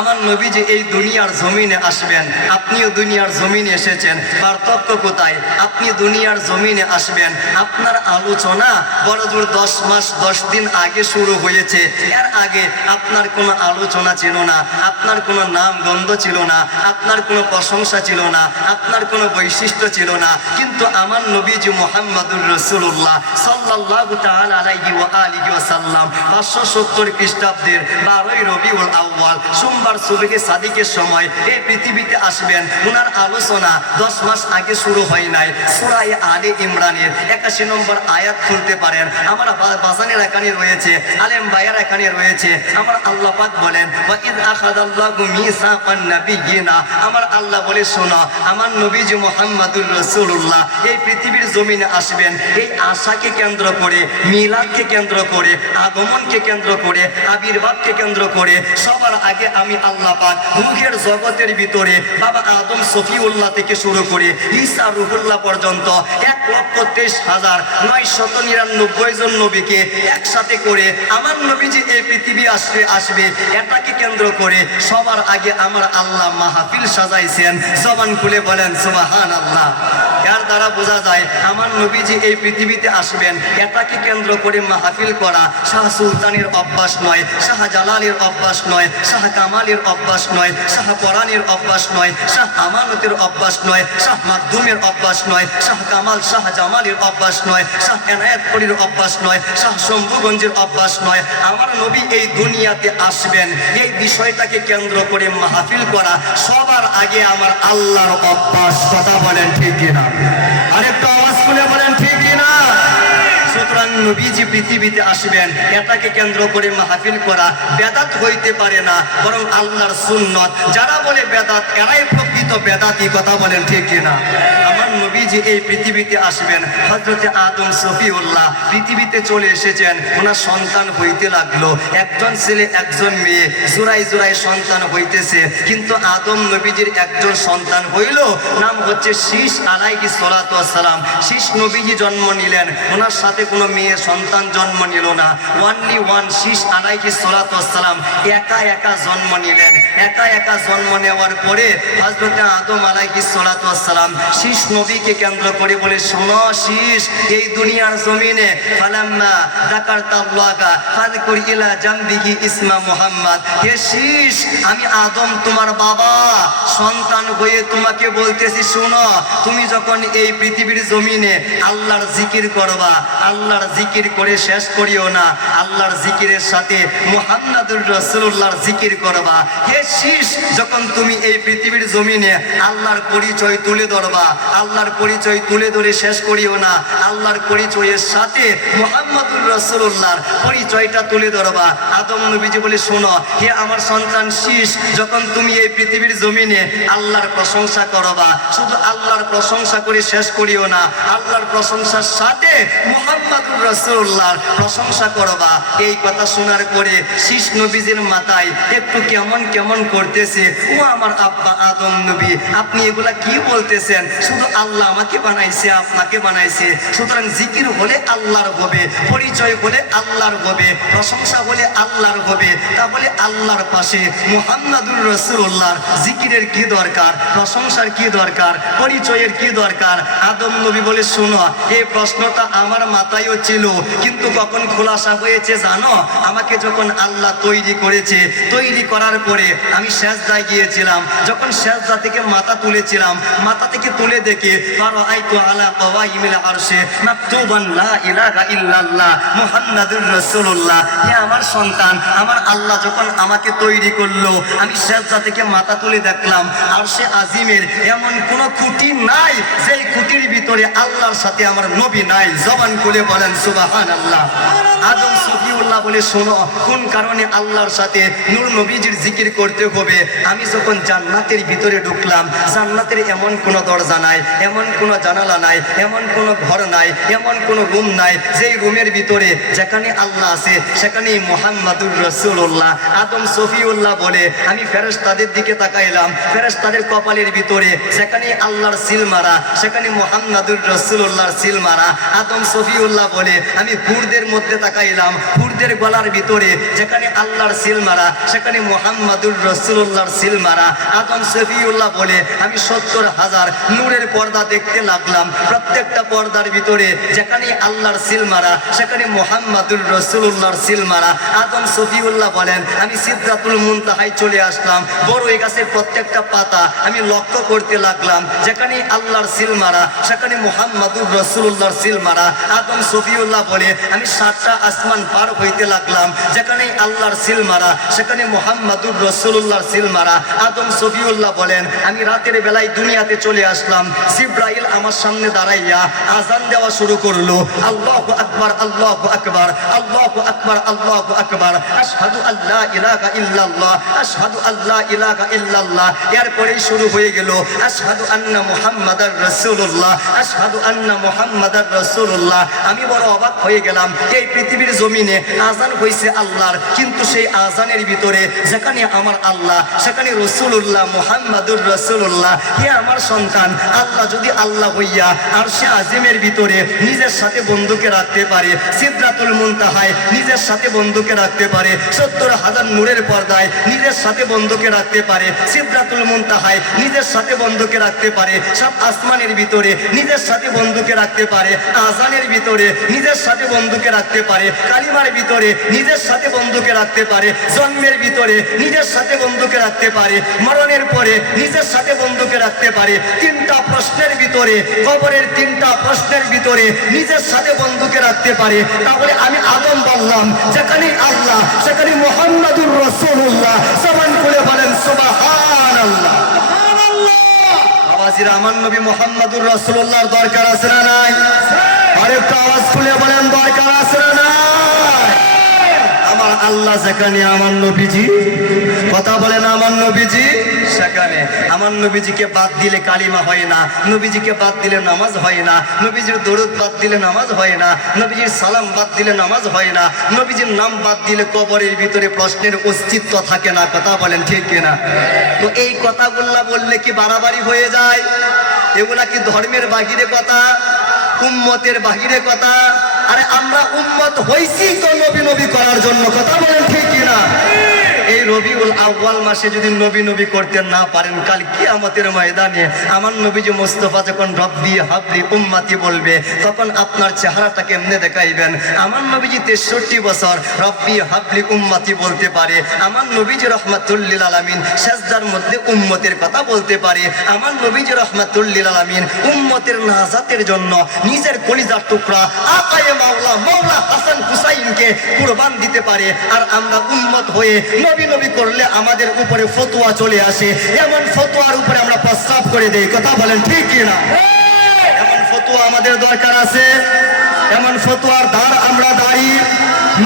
আমার নবী যে এই দুনিয়ার জমিনে আসবেন, আপনিও দুনিয়ার জমিনে এসেছেন, পার্থক্য কোথায়? আপনি দুনিয়ার জমিনে আসবেন, আপনার আলোচনা বড়জোর 10 মাস 10 দিন আগে শুরু হয়েছে। এর আগে আপনার কোনো আলোচনা ছিল না, আপনার কোনো নাম গন্ধ ছিল না, আপনার কোনো প্রশংসা ছিল না, আপনার কোনো বৈশিষ্ট্য ছিল না। কিন্তু আমার নবীজি মুহাম্মদুর রাসূলুল্লাহ সাল্লাল্লাহু তাআলা আলাইহি ওয়া আলিহি ওয়াসাল্লাম 570 খ্রিস্টাব্দের 12ই রবিউল আউয়াল সোমবার সুবহে সাদিকের সময় এই পৃথিবীতে আসবেন। ওনার আলোচনা 10 মাস আগে শুরু হয় নাই। সূরা আলে ইমরানের 81 নম্বর আয়াত খুলতে পারেন, আমার বাজানের এখানে রয়েছে, আলেম ভাইয়ের এখানে রয়েছে। আমার আল্লাহ পাক বলেন, ওয়া ইয আখাযাল্লাহু মিসাকান নাবিয়্যিনা। আমার আল্লাহ বলে, শোনো, আমার নবীজি মুহাম্মদুর রাসূলুল্লাহ এই পৃথিবীর জমিনে আসবেন। এই আশাকে কেন্দ্র করে, মিলাদকে কেন্দ্র করে, আগমনকে কেন্দ্র করে, আবির্ভাবকে কেন্দ্র করে সবার আগে আমি আমি আল্লাহ পাক রূহের জগতের ভিতরে বাবা আদম সফিউল্লাহ থেকে শুরু করে ঈসা রুহুল্লাহ পর্যন্ত 1,23,999 জন নবীকে একসাথে করে আমার নবী যে এই পৃথিবী আসবে এটাকে কেন্দ্র করে সবার আগে আমার আল্লাহ মাহফিল সাজাইছেন। জবান খুলে বলেন সুবহানাল্লাহ। এর দ্বারা বোঝা যায় আমার নবীজি এই পৃথিবীতে আসবেন এটাকে কেন্দ্র করে মাহফিল করা শাহ সুলতানের অভ্যাস নয়, শাহ জালালের অভ্যাস নয়, শাহ কামালের অভ্যাস নয়, শাহ পরাণের অভ্যাস নয়, শাহ আমানতের অভ্যাস নয়, শাহ মাকদুমের অভ্যাস নয়, শাহ কামাল শাহ জামালের অভ্যাস নয়, শাহ এনায়েতপুরীর অভ্যাস নয়, শাহ শম্ভুগঞ্জের অভ্যাস নয়। আমার নবী এই দুনিয়াতে আসবেন এই বিষয়টাকে কেন্দ্র করে মাহফিল করা সবার আগে আমার আল্লাহর অভ্যাস। কথা বলেন ঠিক কিনা? আরেকটা আওয়াজ করে বলেন ঠিক কিনা? সুতরাং নবীজি পৃথিবীতে আসবেন এটাকে কেন্দ্র করে মাহফিল করা বেদাত হইতে পারে না, বরং আল্লাহর সুন্নত। যারা বলে বেদাত এরাই প্রকৃত বেদাতি। কথা বলেন ঠিক কিনা? আমার নবীজি এই পৃথিবীতে আসবেন, হযরতে আদম সফিউল্লাহ পৃথিবীতে চলে এসেছেন, ওনার সন্তান হইতে লাগলো, একজন ছেলে একজন মেয়ে, জোড়াই জোড়াই সন্তান হইতেছে। কিন্তু আদম নবীজির একজন সন্তান হইল, নাম হচ্ছে শীষ আলাইহিস সালাতু ওয়াস সালাম। শীষ নবীজি জন্ম নিলেন, ওনার সাথে কোনো মেয়ে সন্তান জন্ম নিল না, ওয়ানলি ওয়ান শীষ আলাইহিস সালাতু ওয়াস সালাম একা একা জন্ম নিলেন। একা একা জন্ম নেওয়ার পরে হযরতে আদম আলাইহিস সালাতু ওয়াস সালাম শীষ নবীকে কেন্দ্র করে বলে, শোনো শীষ, এই দুনিয়ার জমিনে ফালাম্মা যাকারতাল্লাহা ফাযকুর ইলা জামবিহি ইসমা মুহাম্মদ। হে শীষ, আমি আদম তোমার বাবা, সন্তান হয়ে তোমাকে বলতেছি, শোনো, তুমি যখন এই পৃথিবীর জমিনে আল্লাহর জিকির করবা, আল্লাহর জিকির করে শেষ করিও না, আল্লাহর জিকিরের সাথে মুহাম্মাদুর রাসূলুল্লাহর জিকির করবা। হে শীষ, যখন তুমি এই পৃথিবীর জমিনে আল্লাহর পরিচয় তুলে ধরবা, আল্লাহর পরিচয় তুলে ধরে শেষ করিও না, আল্লাহর পরিচয়ের সাথে মুহাম্মাদুর রাসূলুল্লাহর পরিচয়টা তুলে ধরবা। আদম নবীজি বলে, শোনো হে আমার সন্তান শীষ, যখন তুমি এই পৃথিবীর জমিনে আল্লাহর প্রশংসা করবা, শুধু আল্লাহর প্রশংসা করে শেষ করিও না, আল্লাহর প্রশংসার সাথে মুহাম্মাদুর রাসূলুল্লাহর প্রশংসা করবা। এই কথা শোনার পরে শীষ নবীজির মাথায় একটু কেমন কেমন করতেছে। ও আমার আব্বা আদম নবী, আপনি এগুলা কি বলতেছেন? শুধু আল্লাহ আমাকে বানাইছে, আপনাকে বানাইছে, সুতরাং জিকির হলে আল্লাহর হবে, পরিচয় হলে আল্লাহর হবে, প্রশংসা হলে আল্লাহর হবে। তাহলে আল্লাহর পাশে মুহাম্মাদুর রাসূলুল্লাহর জিকিরের কি দরকার, প্রশংসার কি দরকার, পরিচয়ের কি দরকার? আদম নবী বলে, শোনো, এই প্রশ্নটা আমার মাথায়ও ছিল, কিন্তু কখন খোলাসা হয়েছে জানো? আমাকে যখন আল্লাহ তৈরি করেছে, তৈরি করার পরে আমি সেজদায় গিয়েছিলাম, যখন সেজদা থেকে মাথা তুলেছিলাম, মাথা থেকে তুলে দেখে ফারাআইতু আলা কাওয়াইমিল আরশে মাকতুবান লা ইলাহা ইল্লাল্লাহ মুহাম্মাদুর রাসূলুল্লাহ। হে আমার সন্তান, আমার আল্লাহ যখন আমাকে তৈরি করলো, আমি সেজদা থেকে মাথা তুলে দেখলাম আরশে আজিমের এমন কোন খুঁটি নাই যেই খুঁটির ভিতরে আল্লাহর সাথে আমার নবী নাই। জবান খুলে বলেন সুবহানাল্লাহ। আদম সফিউল্লাহ বলে, শোনো, কোন কারণে আল্লাহর সাথে নূর নবীজির জিকির করতে হবে? আমি যখন জান্নাতের ভিতরে ঢুকলাম, জান্নাতের এমন কোনো দরজা নাই, এমন কোনো জানালা নাই, এমন কোনো ঘর নাই, এমন কোনো রুম নাই যেই রুমের ভিতরে যেখানে আল্লাহ আছে সেখানেই মুহাম্মাদুর রাসূলুল্লাহ। আদম সফিউল্লাহ বলে, আমি ফেরেশতাদের দিকে তাকাইলাম, ফেরেশতাদের কপালের ভিতরে যেখানে আল্লাহর সিল মারা সেখানে মুহাম্মাদুর রাসূলুল্লাহর সিল মারা। আদম সফিউল্লাহ বলে, আমি হুরদের মধ্যে তাকাইলাম, হুরদের গলার ভিতরে যেখানে আল্লাহর সিল মারা সেখানে মুহাম্মাদুর রাসূলুল্লাহর সিল মারা। আদম সফিউল্লাহ বলে, আমি 70,000 নূরের পর্দা দেখতে লাগলাম, প্রত্যেকটা পর্দার ভিতরে যেখানে আল্লাহর সিল মারা সেখানে মুহাম্মাদুর রাসূলুল্লাহর সিল মারা। আদম সফিউল্লাহ বলেন, আমি সিদরাতুল মুনতাহায় চলে আসলাম, বড়ই গাছের প্রত্যেকটা পাতা আমি লক্ষ্য করতে লাগলাম, যেখানে আল্লাহর সিল মারা সেখানে মুহাম্মাদুর রাসূলুল্লাহর সিল মারা। আদম সফিউল্লাহ বলে, আমি 7টা আসমান পার হইতে লাগলাম, যেখানে আল্লাহর সিল মারা সেখানে মুহাম্মাদুর রাসূলুল্লাহর সিল মারা। আদম সফিউল্লাহ বলেন, আমি রাতের বেলায় দুনিয়াতে চলে আসলাম, জিবরাইল আমার সামনে দাঁড়াইয়া আজান দেওয়া শুরু করলো, আল্লাহু আকবার আল্লাহু আকবার আল্লাহু আকবার আল্লাহু আকবার আশহাদু আল্লা ইলাহা ইল্লাল্লাহ আশহাদু আল্লা ইলাহা ইল্লাল্লাহ। এরপরেই শুরু হয়ে গেল আশহাদু আন্না মুহাম্মাদার রাসূলুল্লাহ আশহাদু আন্না মুহাম্মাদার রাসূলুল্লাহ। আমি বড় অবাক হয়ে গেলাম, এই পৃথিবীর জমিনে আজান হয়েছে আল্লাহর, কিন্তু সেই আজানের ভিতরে যেখানে আমার আল্লাহ, সেখানে রসুল্লাহ মুহাম্মাদুর রসুল্লাহ। হে আমার সন্তান, আল্লাহ যদি আল্লাহ হইয়া আর সে আজিমের ভিতরে নিজের সাথে বন্ধুকে রাখতে পারে, সিদরাতুল মুনতাহায় নিজের সাথে বন্ধুকে রাখতে পারে, 70,000 নূরের পর্দায় নিজের সাথে বন্ধুকে রাখতে পারে, সিদরাতুল মুনতাহায় নিজের সাথে বন্ধুকে রাখতে পারে, সব আসমানের ভিতরে নিজের সাথে বন্ধুকে রাখতে পারে, আজানের ভিতরে নিজের সাথে বন্ধুকে রাখতে পারে, কালিমার ভিতরে নিজের সাথে বন্ধুকে রাখতে পারে, জন্মের ভিতরে নিজের সাথে বন্ধুকে রাখতে পারে, মরণের পরে নিজের সাথে বন্ধুকে রাখতে পারে, 3টা প্রশ্নের ভিতরে, কবরের 3টা প্রশ্নের ভিতরে নিজের সাথে বন্ধুকে রাখতে পারে। তাহলে আমি আদম বললাম, যেখানে আল্লাহ সেখানে মুহাম্মাদুর রাসূলুল্লাহ। সবাই বলে বলেন সুবহানাল্লাহ। আওয়াজিরা আমার নবী মুহাম্মাদুর রাসূলুল্লাহর দরকার আছে না নাই? আরেকটা আওয়াজ খুলে বলেন দরকার আছে না নাই? আমার আল্লাহ যেখানে আমার নবীজি, কথা বলেন আমার নবীজি সেখানে। আমার নবীজিকে বাদ দিলে কালিমা হয় না, নবীজিকে বাদ দিলে নামাজ হয় না, নবীজির দরুদ বাদ দিলে নামাজ হয় না, নবীজির সালাম বাদ দিলে নামাজ হয় না, নবীজির নাম বাদ দিলে কবরের ভিতরে প্রশ্নের অস্তিত্ব থাকে না। কথা বলেন ঠিক কিনা? তো এই কথাগুলা বললে কি বাড়াবাড়ি হয়ে যায়? এগুলা কি ধর্মের বাহিরে কথা, উম্মতের বাহিরে কথা? আরে আমরা উম্মত হইছি তো নবী নবী করার জন্য। কথা বলেন ঠিক কিনা? এই রবিউল আউয়াল মাসে যদি নবী নবী করতে না পারেন, কাল কিয়ামতের ময়দানে আমার নবীজি মুস্তাফা যখন রব্বি হাবলি উম্মতি বলবে, তখন আপনার চেহারাটা কেমনে দেখাইবেন? আমার নবীজি 63 বছর রব্বি হাবলি উম্মতি বলতে পারে। আমার নবীজি রহমাতুল লিল আলামিন সেজদার মধ্যে উম্মতের কথা বলতে পারে। আমার নবীজি রহমাতুল লিল আলামিন উম্মতের নাজাতের জন্য নিজের কলিজার টুকরা আকায়ে মাওলা হাসান হুসাইনকে কুরবান দিতে পারে। আর আমরা উম্মত হয়ে নবী নবী করলে আমাদের উপরে ফতোয়া চলে আসে, এমন ফতোয়ার উপরে আমরা প্রস্তাব করে দেই। কথা বলেন ঠিক কিনা? এমন ফতোয়া আমাদের দরকার আছে, এমন ফতোয়ার ধার আমরা দাঁড়ি।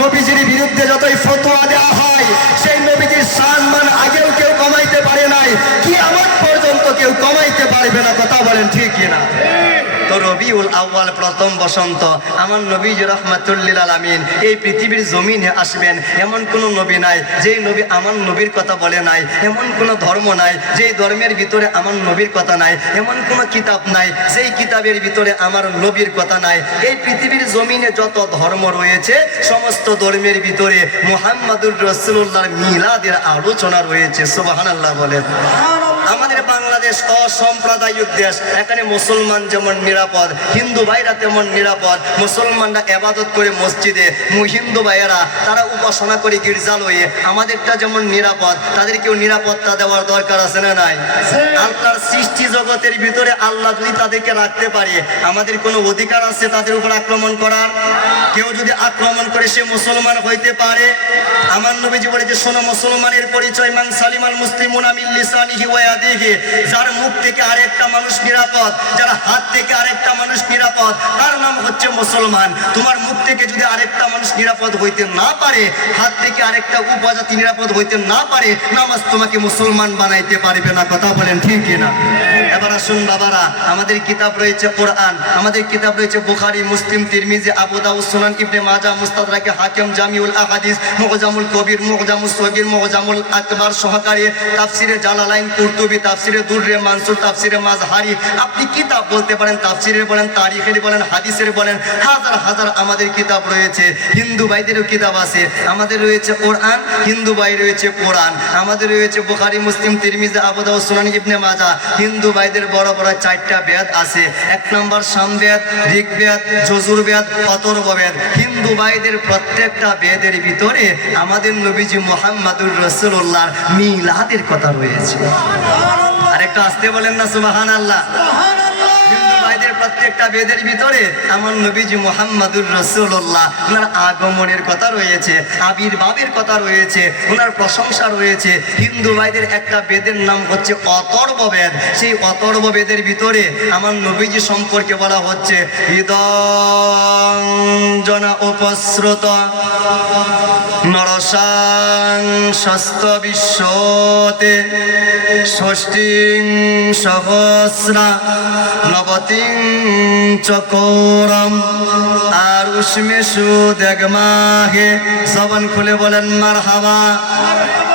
নবীজির বিরুদ্ধে যতই ফতোয়া দেওয়া হয়, সেই নবীজির সম্মান আগেও কেউ কমাইতে পারে নাই, কিয়ামত পর্যন্ত কেউ কমাইতে পারবে না। কথা বলেন ঠিক কিনা? তো রবিউল আউয়াল প্রথম বসন্ত আমার নবীজি রাহমাতুল লিল আলামিন এই পৃথিবীর জমিনে আসবেন। এমন কোন নবী নাই যেই নবী আমার নবীর কথা বলে নাই, এমন কোন ধর্ম নাই যেই ধর্মের ভিতরে আমার নবীর কথা নাই, এমন কোন কিতাব নাই যেই কিতাবের ভিতরে আমার নবীর কথা নাই। এই পৃথিবীর জমিনে যত ধর্ম রয়েছে, সমস্ত ধর্মের ভিতরে মুহাম্মাদুর রাসূলুল্লাহর মিলাদের আলোচনা রয়েছে। সুবহানাল্লাহ বলেন। আমাদের বাংলাদেশ অসাম্প্রদায়িক দেশ, এখানে মুসলমান যেমন নিরাপদ, হিন্দু ভাইরা তেমন নিরাপদ। মুসলমানরা ইবাদত করে মসজিদে, হিন্দু ভাইয়েরা তারা উপাসনা করে গির্জালয়ে। আমাদেরটা যেমন নিরাপদ, তাদেরকেও নিরাপত্তা দেওয়ার দরকার আছে না নাই? আল্লাহর সৃষ্টি জগতের ভিতরে আল্লাহ যদি তাদেরকে রাখতে পারে, আমাদের কোনো অধিকার আছে তাদের উপর আক্রমণ করার? কেউ যদি আক্রমণ করে সে মুসলমান হইতে পারে? আমার নবীজি বলেছে, শোনো মুসলমানের পরিচয়, মান সালিমাল মুসলিমুনা মিন লিসানিহি ওয়া ইয়াদিহি, যার মুখ থেকে আরেকটা মানুষ নিরাপদ, যার হাত থেকে আরেকটা মানুষ নিরাপদ, তার নাম হচ্ছে মুসলমান। তোমার মুখ থেকে যদি আরেকটা মানুষ নিরাপদ হইতে না পারে, হাত থেকে আরেকটা উপজাতি নিরাপদ হইতে না পারে, নামাজ তোমাকে মুসলমান বানাইতে পারবে না। কথা বলেন ঠিক কিনা? এবার আসুন বাবারা, আমাদের কিতাব রয়েছে কোরআন, আমাদের কিতাব রয়েছে বুখারী, মুসলিম, তিরমিজি, আবু দাউদ, সুনান ইবনে মাজাহ, মুস্তাদরাকে হাকিম, জামিউল আহাদিস, মুআজামুল কবির, মুআজামুস সগীর, মুআজামুল আকবার সহকারে, তাফসিরে জালালাইন, কুরতুবী, তাফসিরে দুররে মানসুর, তাফসিরে মাজহারি। আপনি কিতাব বলতে পারেন, তাফসিরের বলেন, তারিখের বলেন, হাদিসের বলেন, হাজার হাজার আমাদের কিতাব রয়েছে। হিন্দু ভাইদেরও কিতাব আছে, আমাদের রয়েছে কোরআন, হিন্দু ভাই রয়েছে কোরআন, আমাদের রয়েছে বুখারী, মুসলিম, তিরমিজি, আবু দাউদ, সুনান ইবনে মাজাহ। হিন্দু ভাইদের বড় বড় 4টা বেদ আছে। 1 নম্বর সামবেদ, ঋগ্বেদ, যজুর্বেদ, অথর্ব বেদ। হিন্দু ভাইদের প্রত্যেকটা বেদের ভিতরে আমাদের নবীজি মুহাম্মাদুর রাসূলুল্লাহর মিলাদের কথা রয়েছে। আরেকটু আসতে বলেন না সুবহানাল্লাহ। হিন্দু ভাইদের প্রত্যেকটা বেদের ভিতরে আমার নবীজি মুহাম্মাদুর রাসূলুল্লাহ ওনার আগমনের কথা রয়েছে, আবির্ভাবের কথা রয়েছে, ওনার প্রশংসা রয়েছে। হিন্দু ভাইদের একটা বেদের নাম হচ্ছে অথর্ব বেদ। সেই অথর্ব বেদের ভিতরে আমার নবীজি সম্পর্কে বলা হচ্ছে, হৃদঞ্জনা উপস্রুত নরসাং স্বস্ত বিশ্বতে ষষ্ঠীং সহস্রা নবতিং চকোরম আর উষ্মেশু দেখমাহে জবান খুলে বলেন মারহাবা।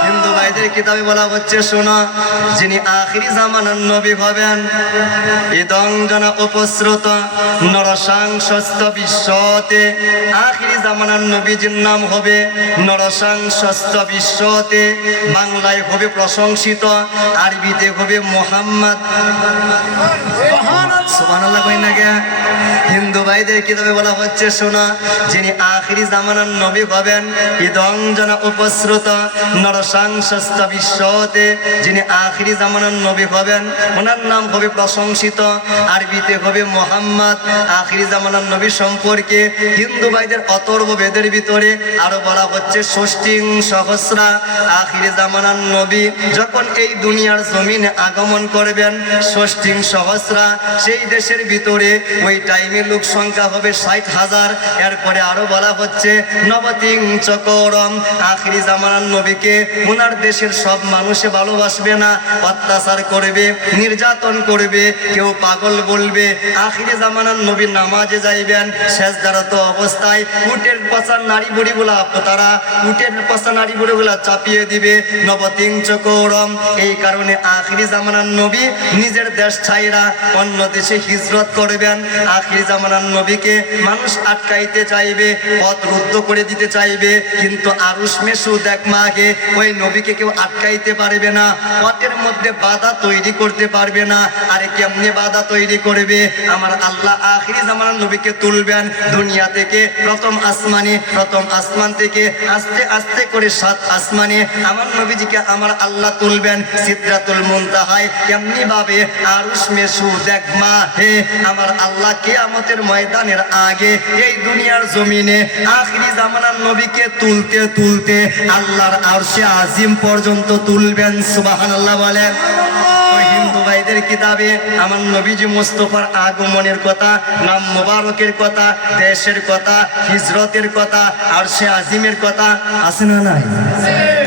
হিন্দু ভাইদের কিতাবে বলা হচ্ছে শোনা, যিনি আখিরি জামানার নবী হবেন, ইদং জন উপস্রুত নরসাংসস্ত বিশ্বতে, আখিরি জামানার নবীজির নাম হবে নরসাংসস্ত বিশ্বতে, বাংলায় হবে প্রশংসিত, আরবিতে হবে মোহাম্মদ। সুবহানাল্লাহ কই না গে? হিন্দু ভাইদের কিতাবে বলা হচ্ছে শোনা, যিনি আখিরি জামানার নবী হবেন, ইদং জন উপস্রুত নরসাংসস্ত বিশ্বতে, যিনি আখিরি জামানার নবী হবেন, ওনার নাম হবে প্রশংসিত, আরবিতে হবে মোহাম্মদ। আখিরি জামানার নবী সম্পর্কে হিন্দু ভাইদের অথর্ব বেদের ভিতরে আরো বলা হচ্ছে ষষ্ঠীং সহস্রা, আখিরি জামানার নবী যখন এই দুনিয়ার জমিনে আগমন করবেন, ষষ্ঠীং সহস্রা, সেই দেশের ভিতরে ওই টাইমে লোক সংখ্যা হবে 60,000। এরপরে আরো বলা হচ্ছে নবতিং চকরম, আখিরি জামানার নবীকে ওনার দেশের সব মানুষে ভালোবাসবে না, অত্যাচার করবে, নির্যাতন করবে, কেউ পাগল বলবে। আখিরি জামানার নবী নামাজে যাইবেন, সেজদারত অবস্থায় উটের পাশা নারী বুড়িগুলা তারা উটের পাশা নারী বুড়িগুলা চাপিয়ে দিবে। নবতিং চকরম, এই কারণে আখিরি জামানার নবী নিজের দেশ ছাইরা অন্য দেশে হিজরত করবেন। আখিরি জামানার নবীকে মানুষ আটকাইতে চাইবে, পথ রুদ্ধ করে দিতে চাইবে, কিন্তু আরুষ মেসু দেখমাকে ওই নবীকে কেউ আটকাইতে পারবে না, পথের মধ্যে বাধা তৈরি করতে পারবে না। আরে কেমনে বাধা তৈরি করবে? আমার আল্লাহ আখিরি জামানার নবীকে তুলবেন দুনিয়া থেকে, প্রথম আসমানে, প্রথম আসমান থেকে আস্তে আস্তে করে 7 আসমানে আমার নবীজিকে আমার আল্লাহ তুলবেন সিদরাতুল মুনতাহায়। কেমনি ভাবে? আরুশ মেসু দেখমা হে আমার আল্লাহ কিয়ামতের ময়দানের আগে এই দুনিয়ার জমিনে আখিরি জামানার নবীকে তুলতে তুলতে আল্লাহর আরশে আজিম পর্যন্ত তুলবেন। সুবহানাল্লাহ বলেন। ওই হিন্দু ভাইদের কিতাবে আমার নবীজি মুস্তাফার আগমনের কথা, নাম মোবারকের কথা, দেশের কথা, হিজরতের কথা, আরশে আজিমের কথা আছে না নাই?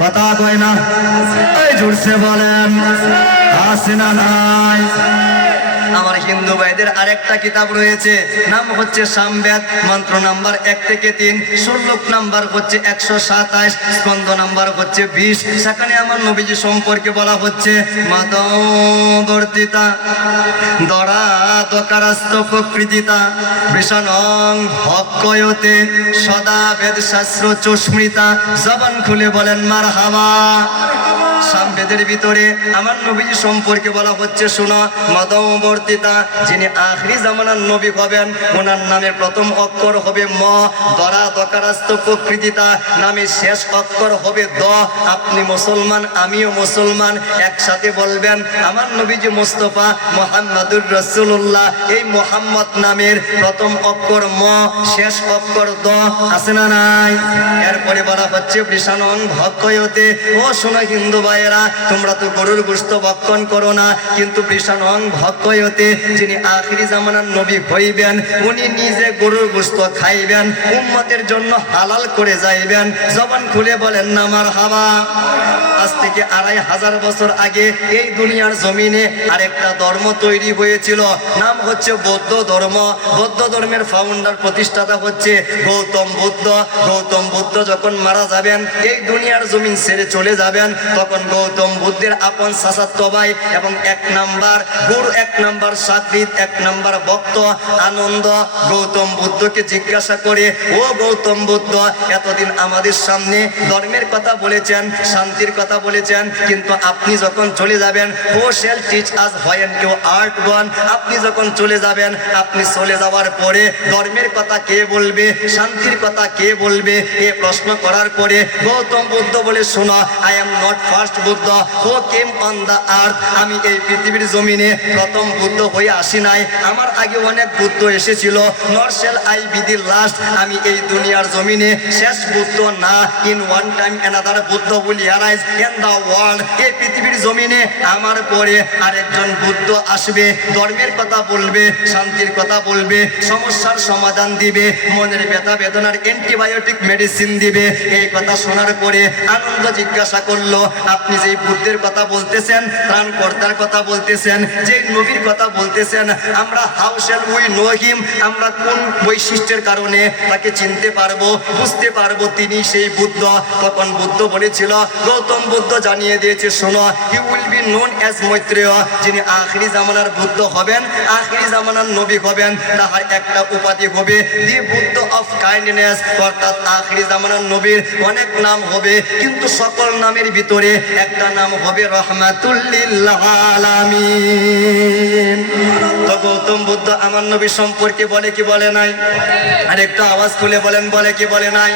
কথা কয় না? এই জোরসে বলেন আছে না নাই? আমার হিন্দু ভাইদের আরেকটা কিতাব রয়েছে, নাম হচ্ছে সামবেদ, মন্ত্র নাম্বার 1 থেকে 3, শ্লোক নাম্বার হচ্ছে 127, স্কন্ধ নাম্বার হচ্ছে 20। সেখানে আমার নবীজি সম্পর্কে বলা হচ্ছে মাদবর্তিতা দরা দকারাস্ত প্রকৃতিতা বৃষণং ভক্ষয়তে সদা বেদ শাস্ত্র চস্মৃতা। জবান খুলে বলেন মারহাবা। সামবেদের ভিতরে আমার নবীজি সম্পর্কে বলা হচ্ছে শোনা, মদবর্তিতা, যিনি আখিরি জামানার নবী হবেন, ওনার নামের প্রথম অক্ষর হবে ম, দরা দকারাস্ত প্রকৃতিতা নামের শেষ অক্ষর হবে দ। আপনি মুসলমান, আমিও মুসলমান, একসাথে বলবেন আমার নবীজি মুস্তাফা মুহাম্মাদুর রাসূলুল্লাহ। এই মুহাম্মদ নামের প্রথম অক্ষর ম, শেষ অক্ষর দ, আছে না নাই? এরপরে বলা হচ্ছে বৃষণং ভক্ষয়তে। ও শোনো হিন্দু ভাইয়েরা, তোমরা তো গরুর গোশত ভক্ষণ করো না, কিন্তু বৃষণং ভক্ষয়তে, যিনি আখিরি জামানার নবী হইবেন, উনি নিজে গরুর গোশত খাইবেন, উম্মতের জন্য হালাল করে যাইবেন। জবান খুলে বলেন না মারহাবা। আজ থেকে 2500 বছর আগে এই দুনিয়ার জমিনে আরেকটা ধর্ম তৈরি হয়েছিল, নাম হচ্ছে বৌদ্ধ ধর্ম। বৌদ্ধ ধর্মের ফাউন্ডার, প্রতিষ্ঠাতা হচ্ছে গৌতম বুদ্ধ। গৌতম বুদ্ধ যখন মারা যাবেন, এই দুনিয়ার জমিন ছেড়ে চলে যাবেন, তখন গৌতম বুদ্ধের আপন চাচাতো ভাই এবং 1 নাম্বার গুরু, 1 নাম্বার সাকৃত, 1 নাম্বার ভক্ত আনন্দ গৌতম বুদ্ধকে জিজ্ঞাসা করে, ও গৌতম বুদ্ধ, এতদিন আমাদের সামনে ধর্মের কথা বলেছেন, শান্তির কথা বলেছেন, কিন্তু আপনি যখন চলে যাবেন, who shall teach us when you are gone, আপনি যখন চলে যাবেন, আপনি চলে যাওয়ার পরে ধর্মের কথা কে বলবে, শান্তির কথা কে বলবে? এ প্রশ্ন করার পরে গৌতম বুদ্ধ বলে, শোনো, I am not first Buddha who came on the earth. আমি এই পৃথিবীর জমিনে প্রথম বুদ্ধ হয়ে আসি নাই, আমার আগে অনেক বুদ্ধ এসেছিল। Not shall I be the last, আমি এই দুনিয়ার জমিনে শেষ বুদ্ধ না। In one time another Buddha will arise in the world, এই পৃথিবীর জমিনে আমার পরে আরেকজন বুদ্ধ আসবে, ধর্মের কথা বলবে, শান্তির কথা বলবে, সমস্যার সমাধান দিবে, মনের ব্যথা বেদনার অ্যান্টিবায়োটিক মেডিসিন দিবে। এই কথা শোনার পরে আনন্দ জিজ্ঞাসা করলো, আপনি আপনি যেই বুদ্ধের কথা বলতেছেন, ত্রাণকর্তার কথা বলতেছেন, যেই নবীর কথা বলতেছেন, আমরা how shall we know him, আমরা কোন বৈশিষ্ট্যের কারণে তাকে চিনতে পারবো, বুঝতে পারবো তিনি সেই বুদ্ধ? তখন বুদ্ধ বলেছিল, গৌতম বুদ্ধ জানিয়ে দিয়েছে, শোনো, he will be known as Maitreya, যিনি আখিরি জামানার বুদ্ধ হবেন, আখিরি জামানার নবী হবেন, তাহার একটা উপাধি হবে দি বুদ্ধ অফ কাইন্ডনেস, অর্থাৎ আখিরি জামানার নবীর অনেক নাম হবে, কিন্তু সকল নামের ভিতরে একটা নাম হবে রহমাতুল লিল আলামিন। তো গৌতম বুদ্ধ আমার নবী সম্পর্কে বলে কি বলে নাই? আর একটু আওয়াজ তুলে বলেন, বলে কি বলে নাই?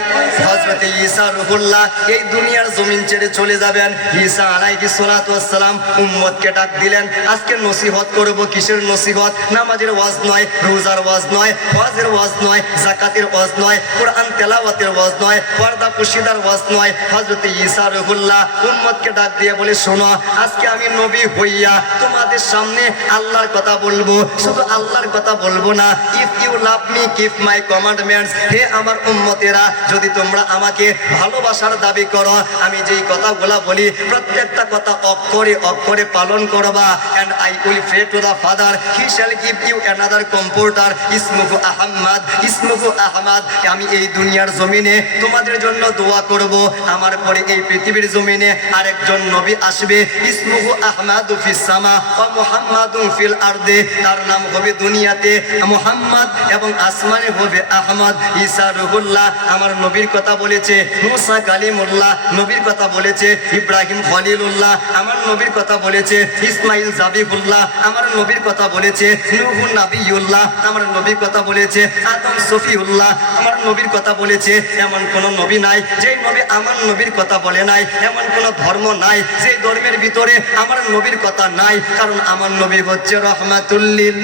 হযরত ঈসা রুহুল্লাহ এই দুনিয়ার জমিন ছেড়ে চলে যাবেন। ঈসা আলাইহিস সালাতু ওয়াস সালাম উম্মতকে ডাক দিলেন, আজকে নসিহত করব। কিসের নসিহত? নামাজের ওয়াজ নয়, রোজার ওয়াজ নয়, হজের ওয়াজ নয়, যাকাতের ওয়াজ নয়, কোরআন তেলাওয়াতের ওয়াজ নয়, পর্দা পুশিদার ওয়াজ নয়। হযরত ঈসা রুহুল্লাহ উম্মতকে ডাক দিয়ে বলে, শোনো, আজকে আমি নবী হইয়া তোমাদের সামনে আল্লাহর কথা বলবো। শুধু আল্লাহর কথা বলবো না, if you love me keep my commandments, হে আমার উম্মতেরা, যদি তোমরা আমাকে ভালোবাসার দাবি করো, আমি যেই কথাগুলা বলি প্রত্যেকটা কথা অক্ষরে অক্ষরে পালন করবা। And I will pray to the father, he shall give you another comforter ইসমুহু আহমদ, ইসমুহু আহমদ। আমি এই দুনিয়ার জমিনে তোমাদের জন্য দোয়া করব। আমার পরে এই পৃথিবীর জমিনে আরেকজন নবী আসবে, ইসমুহু আহমদু ফিস সামা ওয়া মুহাম্মাদুন ফিল আরদে, তার নাম হবে দুনিয়াতে মুহাম্মদ এবং আসমানে হবে আহমদ। ঈসা রুহুল্লাহ আমার নবীর কথা বলেছে, মুসা কালিমুল্লাহ নবীর কথা বলেছে, ইব্রাহিম খলিলুল্লাহ আমার নবীর কথা বলেছে, ইসমাইল জাবিহুল্লাহ আমার নবীর কথা বলেছে, নূহ নাবিয়ুল্লাহ আমার নবীর কথা বলেছে, আদম সফিউল্লাহ আমার নবীর কথা বলেছে। এমন কোন নবী নাই যেই নবী আমার নবীর কথা বলে নাই, এমন কোন ধর্ম নাই যেই ধর্মের ভিতরে আমার নবীর কথা নাই, কারণ আমার নবী হচ্ছে রহমাতুল লিল।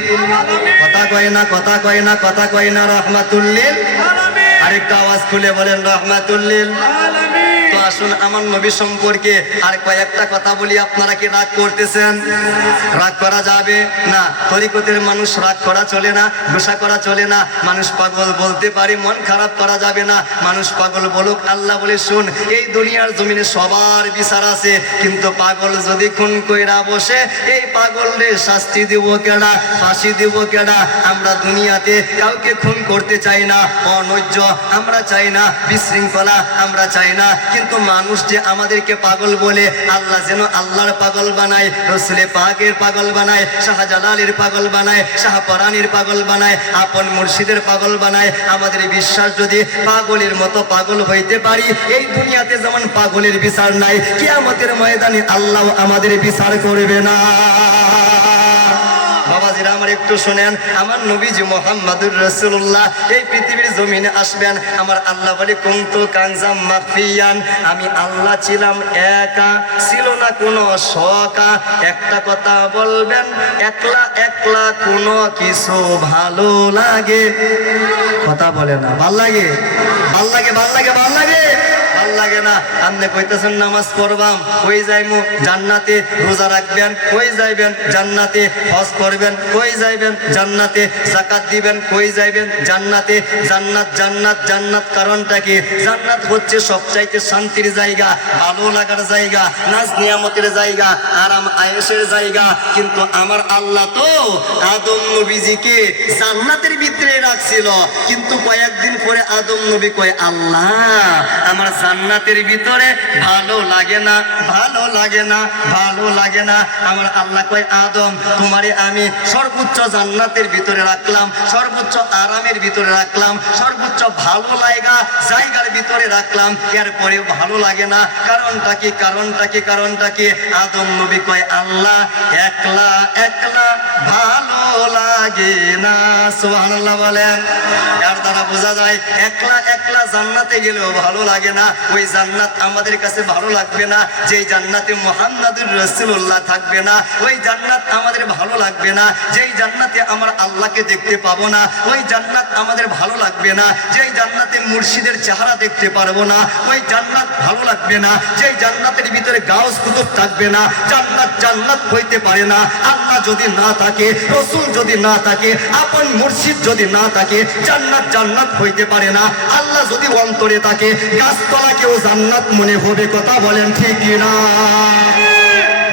কথা কয় না, কথা কয় না, কথা কয় না, রহমাতুল লিল। আরেকটা আওয়াজ খুলে বলেন, রহমাতুল লিল। তো আসুন আমার নবী সম্পর্কে আর কয়েকটা কথা বলি। আপনারা কি রাগ করতেছেন? রাগ করা যাবে না। তরিকতের মানুষ রাগ করা চলে না, গুসা করা চলে না। মানুষ পাগল বলতে পারি, মন খারাপ করা যাবে না। মানুষ পাগল বলুক, আল্লাহ বলে শুন, এই দুনিয়ার জমিনে সবার বিচার আছে, কিন্তু পাগল যদি খুন কইরা বসে, এই পাগলের শাস্তি দিব কেডা, ফাঁসি দিব কেডা? আমরা দুনিয়াতে কাউকে খুন করতে চাই না, অনৈর্য আমরা চাই না, বিশৃঙ্খলা আমরা চাই না, কিন্তু মানুষ যে আমাদেরকে পাগল বলে, আল্লাহ যেন আল্লাহর পাগল বানায়, রসুলে পাকের পাগল বানায়, শাহজালালের পাগল বানায়, শাহপরানির পাগল বানায়, আপন মুর্শিদের পাগল বানায়। আমাদের বিশ্বাস, যদি পাগলের মতো পাগল হইতে পারি, এই দুনিয়াতে যেমন পাগলের বিচার নাই, কিয়ামতের ময়দানে আল্লাহ আমাদের বিচার করবে না। বাবাজিরা আমার একটু শোনেন, আমার নবীজি মুহাম্মাদুর রাসূলুল্লাহ এই পৃথিবীর জমিনে আসবেন। আমার আল্লাহ বলে, কুনতু কানজাম মাখফিয়ান, আমি আল্লাহ ছিলাম একা, ছিল না কোনো শকা। একটা কথা বলবেন, একলা একলা কোনো কিছু ভালো লাগে? কথা বলে না, ভাল লাগে, ভাল লাগে, ভাল লাগে, ভাল লাগে, ভাল লাগে না। আপনি কইতেছেন নামাজ পড়বাম, কই যাইমু? জান্নাতে। রোজা রাখবেন, কই যাইবেন? জান্নাতে। হজ করবেন, কই যাইবেন? জান্নাতে। যাকাত দিবেন, কই যাইবেন? জান্নাতে। জান্নাত, জান্নাত, জান্নাত। কারণটা কি? জান্নাত হচ্ছে সবচাইতে শান্তির জায়গা, ভালো লাগার জায়গা, নাজ নিয়ামতের জায়গা, আরাম আয়েশের জায়গা। কিন্তু আমার আল্লাহ তো আদম নবীজিকে জান্নাতের ভিতরে রাখছিল, কিন্তু কয়েকদিন পরে আদম নবী কয়, আল্লাহ আমার জান্নাতের ভিতরে ভালো লাগে না, ভালো লাগে না, ভালো লাগে না। আমার আল্লাহ কয়, আদম তোমারে আমি সর্বোচ্চ জান্নাতের ভিতরে রাখলাম, সর্বোচ্চ আরামের ভিতরে রাখলাম, সর্বোচ্চ ভালো লাগা জায়গার ভিতরে রাখলাম, এরপরেও ভালো লাগে না। কারণটা কি? কারণটা কি? কারণটা কি? আদম নবী কয়, আল্লাহ একলা একলা ভালো লাগে না। সুবহানাল্লাহ বলেন। এর দ্বারা বোঝা যায়, একলা একলা জান্নাতে গেলেও ভালো লাগে না। ওই জান্নাত আমাদের কাছে ভালো লাগবে না, যেই জান্নাতে মুহাম্মাদুর রাসূলুল্লাহ থাকবে না। ওই জান্নাত আমাদের ভালো লাগবে না, যেই জান্নাতে আমরা আল্লাহকে দেখতে পাবো না। ওই জান্নাত আমাদের ভালো লাগবে না, যেই জান্নাতে মুর্শিদের চেহারা দেখতে পারবো না। ওই জান্নাত ভালো লাগবে না, যেই জান্নাতের ভিতরে গাউস কুতুব থাকবে না। জান্নাত জান্নাত হইতে পারে না আল্লাহ যদি না থাকে, রাসূল যদি না থাকে, আপন মুর্শিদ যদি না থাকে, জান্নাত জান্নাত হইতে পারে না। আল্লাহ যদি অন্তরে থাকে, গাছতলাকেও জান্নাত মনে হবে। কথা বলেন ঠিক কি না?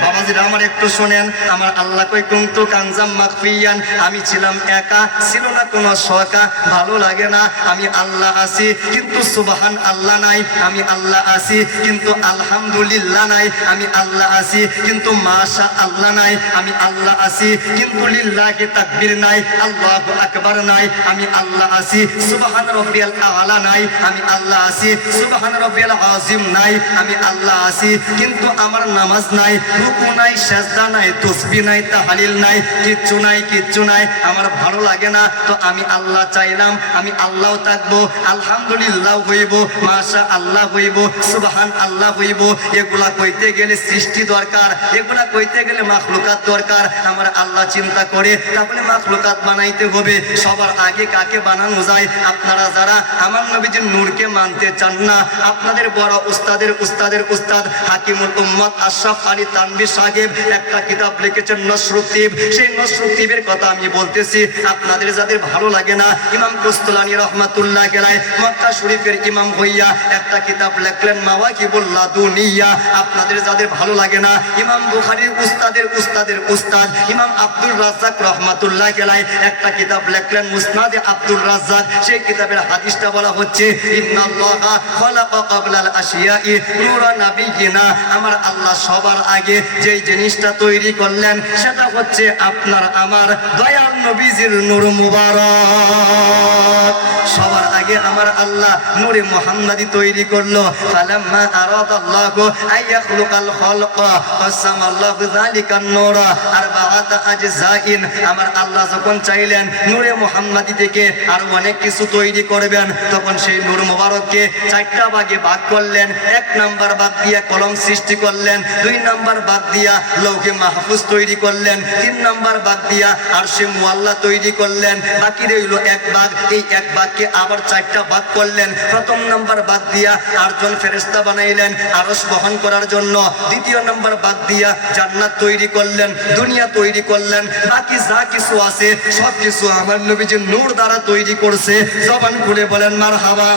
বাবাজিরা আমার একটু শোনেন, আমার আল্লাহ কই কুনতু কানজাম মাখফিয়ান, আমি ছিলাম একা, ছিল না কোনো সকা, ভালো লাগে না, আমি আল্লাহ আছি কিন্তু সুবহান আল্লাহ নাই, আমি আল্লাহ আছি কিন্তু আলহামদুলিল্লাহ নাই, আমি আল্লাহ আছি কিন্তু মাশা আল্লাহ নাই, আমি আল্লাহ আছি কিন্তু লিল্লাহি তাকবীর নাই, আল্লাহু আকবার নাই, আমি আল্লাহ আছি সুবহান রাব্বিয়াল আলা নাই, আমি আল্লাহ আছি সুবহান রাব্বিয়াল আযীম নাই, আমি আল্লাহ আছি কিন্তু আমার নামাজ নাই, রুকু নাই, সাজদা নাই, তাসবিহ নাই, তাহলিল নাই, কিচ্ছু নাই, কিচ্ছু নাই, আমার ভালো লাগে না। তো আমি আল্লাহ চাইলাম, আমি আল্লাহ থাকবো, আলহামদুলিল্লাহ হইব, মাশা আল্লাহ হইব, সুবহান আল্লাহ হইব। এগুলা কইতে গেলে সৃষ্টি দরকার, এগুলা কইতে গেলে মাখলুকাত দরকার। আমার আল্লাহ চিন্তা করে তারপরে মাখলুকাত বানাইতে হবে। সবার আগে কাকে বানানো যায়? আপনারা যারা আমার নবীজির নূরকে মানতে চান না, আপনাদের বড় উস্তাদের উস্তাদের উস্তাদ হাকিমুল উম্মত আশরাফ আলী তানভীর সাহেব একটা কিতাব লিখেছেন নসরুদ্দীপ। সেই নসরুদ্দীপের কথা আমি বলতেছি। আপনাদের যাদের ভালো লাগে না, ইমাম কুস্তুলানী রহমাতুল্লাহ আলাইহি মক্কা শরীফের ইমাম হইয়া একটা কিতাব লিখলেন মাওয়াকিবুল লাদুনিয়া। আপনাদের যাদের ভালো লাগে না, ইমাম বুখারীর উস্তাদের উস্তাদের উস্তাদ ইমাম আব্দুর রাজ্জাক রহমাতুল্লাহ আলাইহি একটা কিতাব লিখলেন মুসনাদে আব্দুর রাজ্জাক। সেই কিতাবের হাদিসটা বলা হচ্ছে ইন্নাল্লাহা খালাকা ক্বাবলাল আশিয়াই নূরা নাবিয়িনা। আমার আল্লাহ সবার আগে যেই জিনিসটা তৈরি করলেন সেটা হচ্ছে আপনার আমার দয়াল নবীজির নূর মুবারক। সবার আগে আমার আল্লাহ নূরে মুহাম্মাদি তৈরি করলো। ফালাম্মা আরাদাল্লাহু আইয়াখলুকাল খালকা কাসামাল্লাহু যালিকান নূরা আরবাআতা আজজাইন। আমার আল্লাহ যখন চাইলেন নূরে মুহাম্মাদি থেকে আরো অনেক কিছু তৈরি করবেন, তখন সেই নূর মুবারককে চারটা ভাগে ভাগ করলেন। এক নাম্বার ভাগ দিয়ে কলম সৃষ্টি করলেন, দুই নাম্বার ভাগ দিয়া লৌহে মাহফুজ তৈরি করলেন, তিন নাম্বার ভাগ দিয়া আরশে মুআল্লা তৈরি করলেন। বাকি রইল এক ভাগ। এই এক ভাগকে আবার চারটা ভাগ করলেন। প্রথম নাম্বার ভাগ দিয়া 8 জন ফেরেশতা বানাইলেন আরশ বহন করার জন্য। দ্বিতীয় নাম্বার ভাগ দিয়া জান্নাত তৈরি করলেন, দুনিয়া তৈরি করলেন। বাকি যা কিছু আছে সব কিছু আমার নবীজি নূর দ্বারা তৈরি করছে। জবান খুলে বলেন মারহাবা।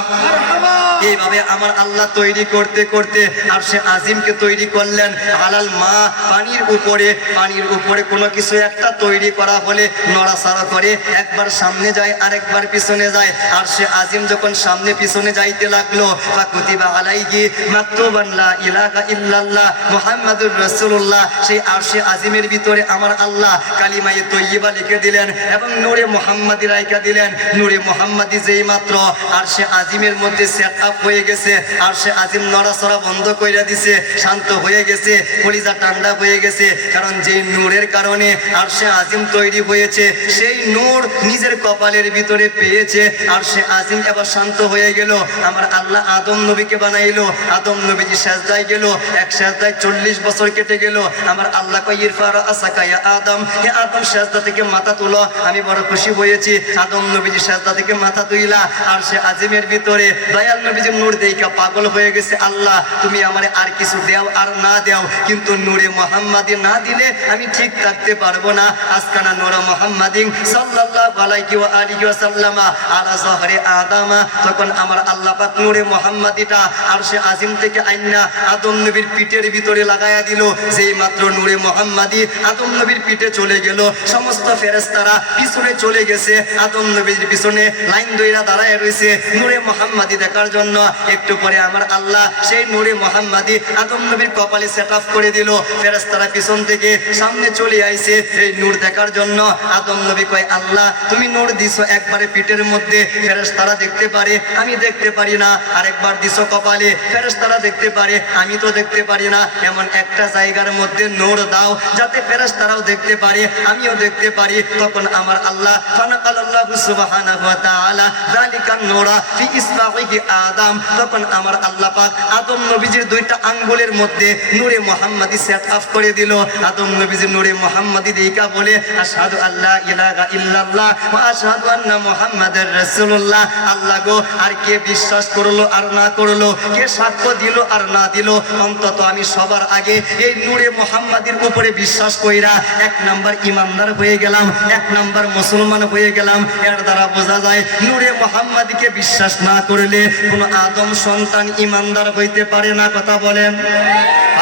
এইভাবে আমার আল্লাহ তৈরি করতে করতে আরশে আজিমকে তৈরি করলেন আলাল মা, পানির উপরে কোনো কিছু একটা তৈরি করা হলে নড়াচড়া করে, একবার সামনে যায় আরেকবার পিছনে যায়। আরশে আজিম যখন সামনে পিছনে যাইতে লাগলো, ফাকুতিবা আলাইহি মাকতুবান লা ইলাহা ইল্লাল্লাহ মুহাম্মাদুর রাসূলুল্লাহ। সেই আরশে আজিমের ভিতরে আমার আল্লাহ কালিমায়ে তৈয়্যিবা লিখে দিলেন এবং নূরে মুহাম্মাদি রাইখা দিলেন। নূরে মুহাম্মাদি যেই মাত্র আরশে আজিমের মধ্যে সেট আপ হয়ে গেছে, আরশে আজিম নড়াচড়া বন্ধ কইরা দিছে, শান্ত হয়ে গেছে, কলিজা ঠান্ডা হয়ে গেছে। কারণ যেই নূরের কারণে আরশে আজিম তৈরি হয়েছে, সেই নূর নিজের কপালের ভিতরে পেয়েছে। আরশে আজিম এবার শান্ত হয়ে গেল। আমার আল্লাহ আদম নবীকে বানাইলো। আদম নবীজি সেজদায় গেল, এক সেজদায় 40 বছর কেটে গেল। আমার আল্লাহ কয় ইরফা রাসাকা ইয়া আদম, হে আদম সেজদা থেকে মাথা তুলো। আমি বড় খুশি হয়েছি। আদম নবীজি সেজদা থেকে মাথা তুইলা আরশে আজিমের ভিতরে দয়াল নবীজি নূর দেইখা পাগল হয়ে গেছে। আল্লাহ তুমি আমারে আর কিছু দেও আর না দেও, কিন্তু নূরে মুহাম্মাদি না দিলে আমি ঠিক থাকতে পারবো না। আজকানা নূর মুহাম্মাদিন সাল্লাল্লাহু আলাইহি ওয়া আলিহি ওয়াসাল্লামা আলা যহরে আদামা। তখন আমার আল্লাহ পাক নূরে মুহাম্মাদিটা আরশে আজিম থেকে আইনা আদম নবীর পিঠের ভিতরে লাগায়া দিল। যেই মাত্র নূরে মুহাম্মাদি আদম নবীর পিঠে চলে গেল, সমস্ত ফেরেশতারা পিছনে চলে গেছে। আদম নবীর পিছনে লাইন ধইরা দাঁড়ায় রইছে নূরে মুহাম্মাদি দেখার জন্য। একটু পরে আমার আল্লাহ সেই নূরে মুহাম্মাদি আদম নবীর কপালে সেট আপ করে দিল। ফেরেশতারা পিছন থেকে সামনে চলে আইছে এই নূর দেখার জন্য। আদম নবী কয় আল্লাহ তুমি নূর দিছো একবারে পিঠের মধ্যে, ফেরেশতারা দেখতে পারে আমি দেখতে পারি না। আরেকবার দিছো কপালে, ফেরেশতারা দেখতে পারে আমি তো দেখতে পারি না। এমন একটা জায়গার মধ্যে নূর দাও যাতে ফেরেশতারাও দেখতে পারে আমিও দেখতে পারি। তখন আমার আল্লাহ ফানাকাল্লাহু সুবহানাহু ওয়া তাআলা যালিকান নূরা ফি ইসবাগি আদম আদম, তখন আমার আল্লাহ পাক আদম নবীজির দুইটা আঙ্গুলের মধ্যে নূরে মুহাম্মাদি সেট আপ করে দিল। আদম নবীজির নূরে মুহাম্মাদি দেইকা বলে আশহাদু আল্লা ইলাহা ইল্লাল্লাহ ওয়া আশহাদু আন্না মুহাম্মাদার রাসূলুল্লাহ। আল্লাহ গো, আর কে বিশ্বাস করলো আর না করলো, কে সাক্ষ্য দিল আর না দিল, অন্তত আমি সবার আগে এই নূরে মুহাম্মাদির উপরে বিশ্বাস কইরা 1 নাম্বার ইমানদার হয়ে গেলাম, 1 নাম্বার মুসলমান হয়ে গেলাম। এর দ্বারা বোঝা যায় নূরে মুহাম্মাদিকে বিশ্বাস না করলে কোন আদম সন্তান ইমানদার হইতে পারে না। কথা বলেন,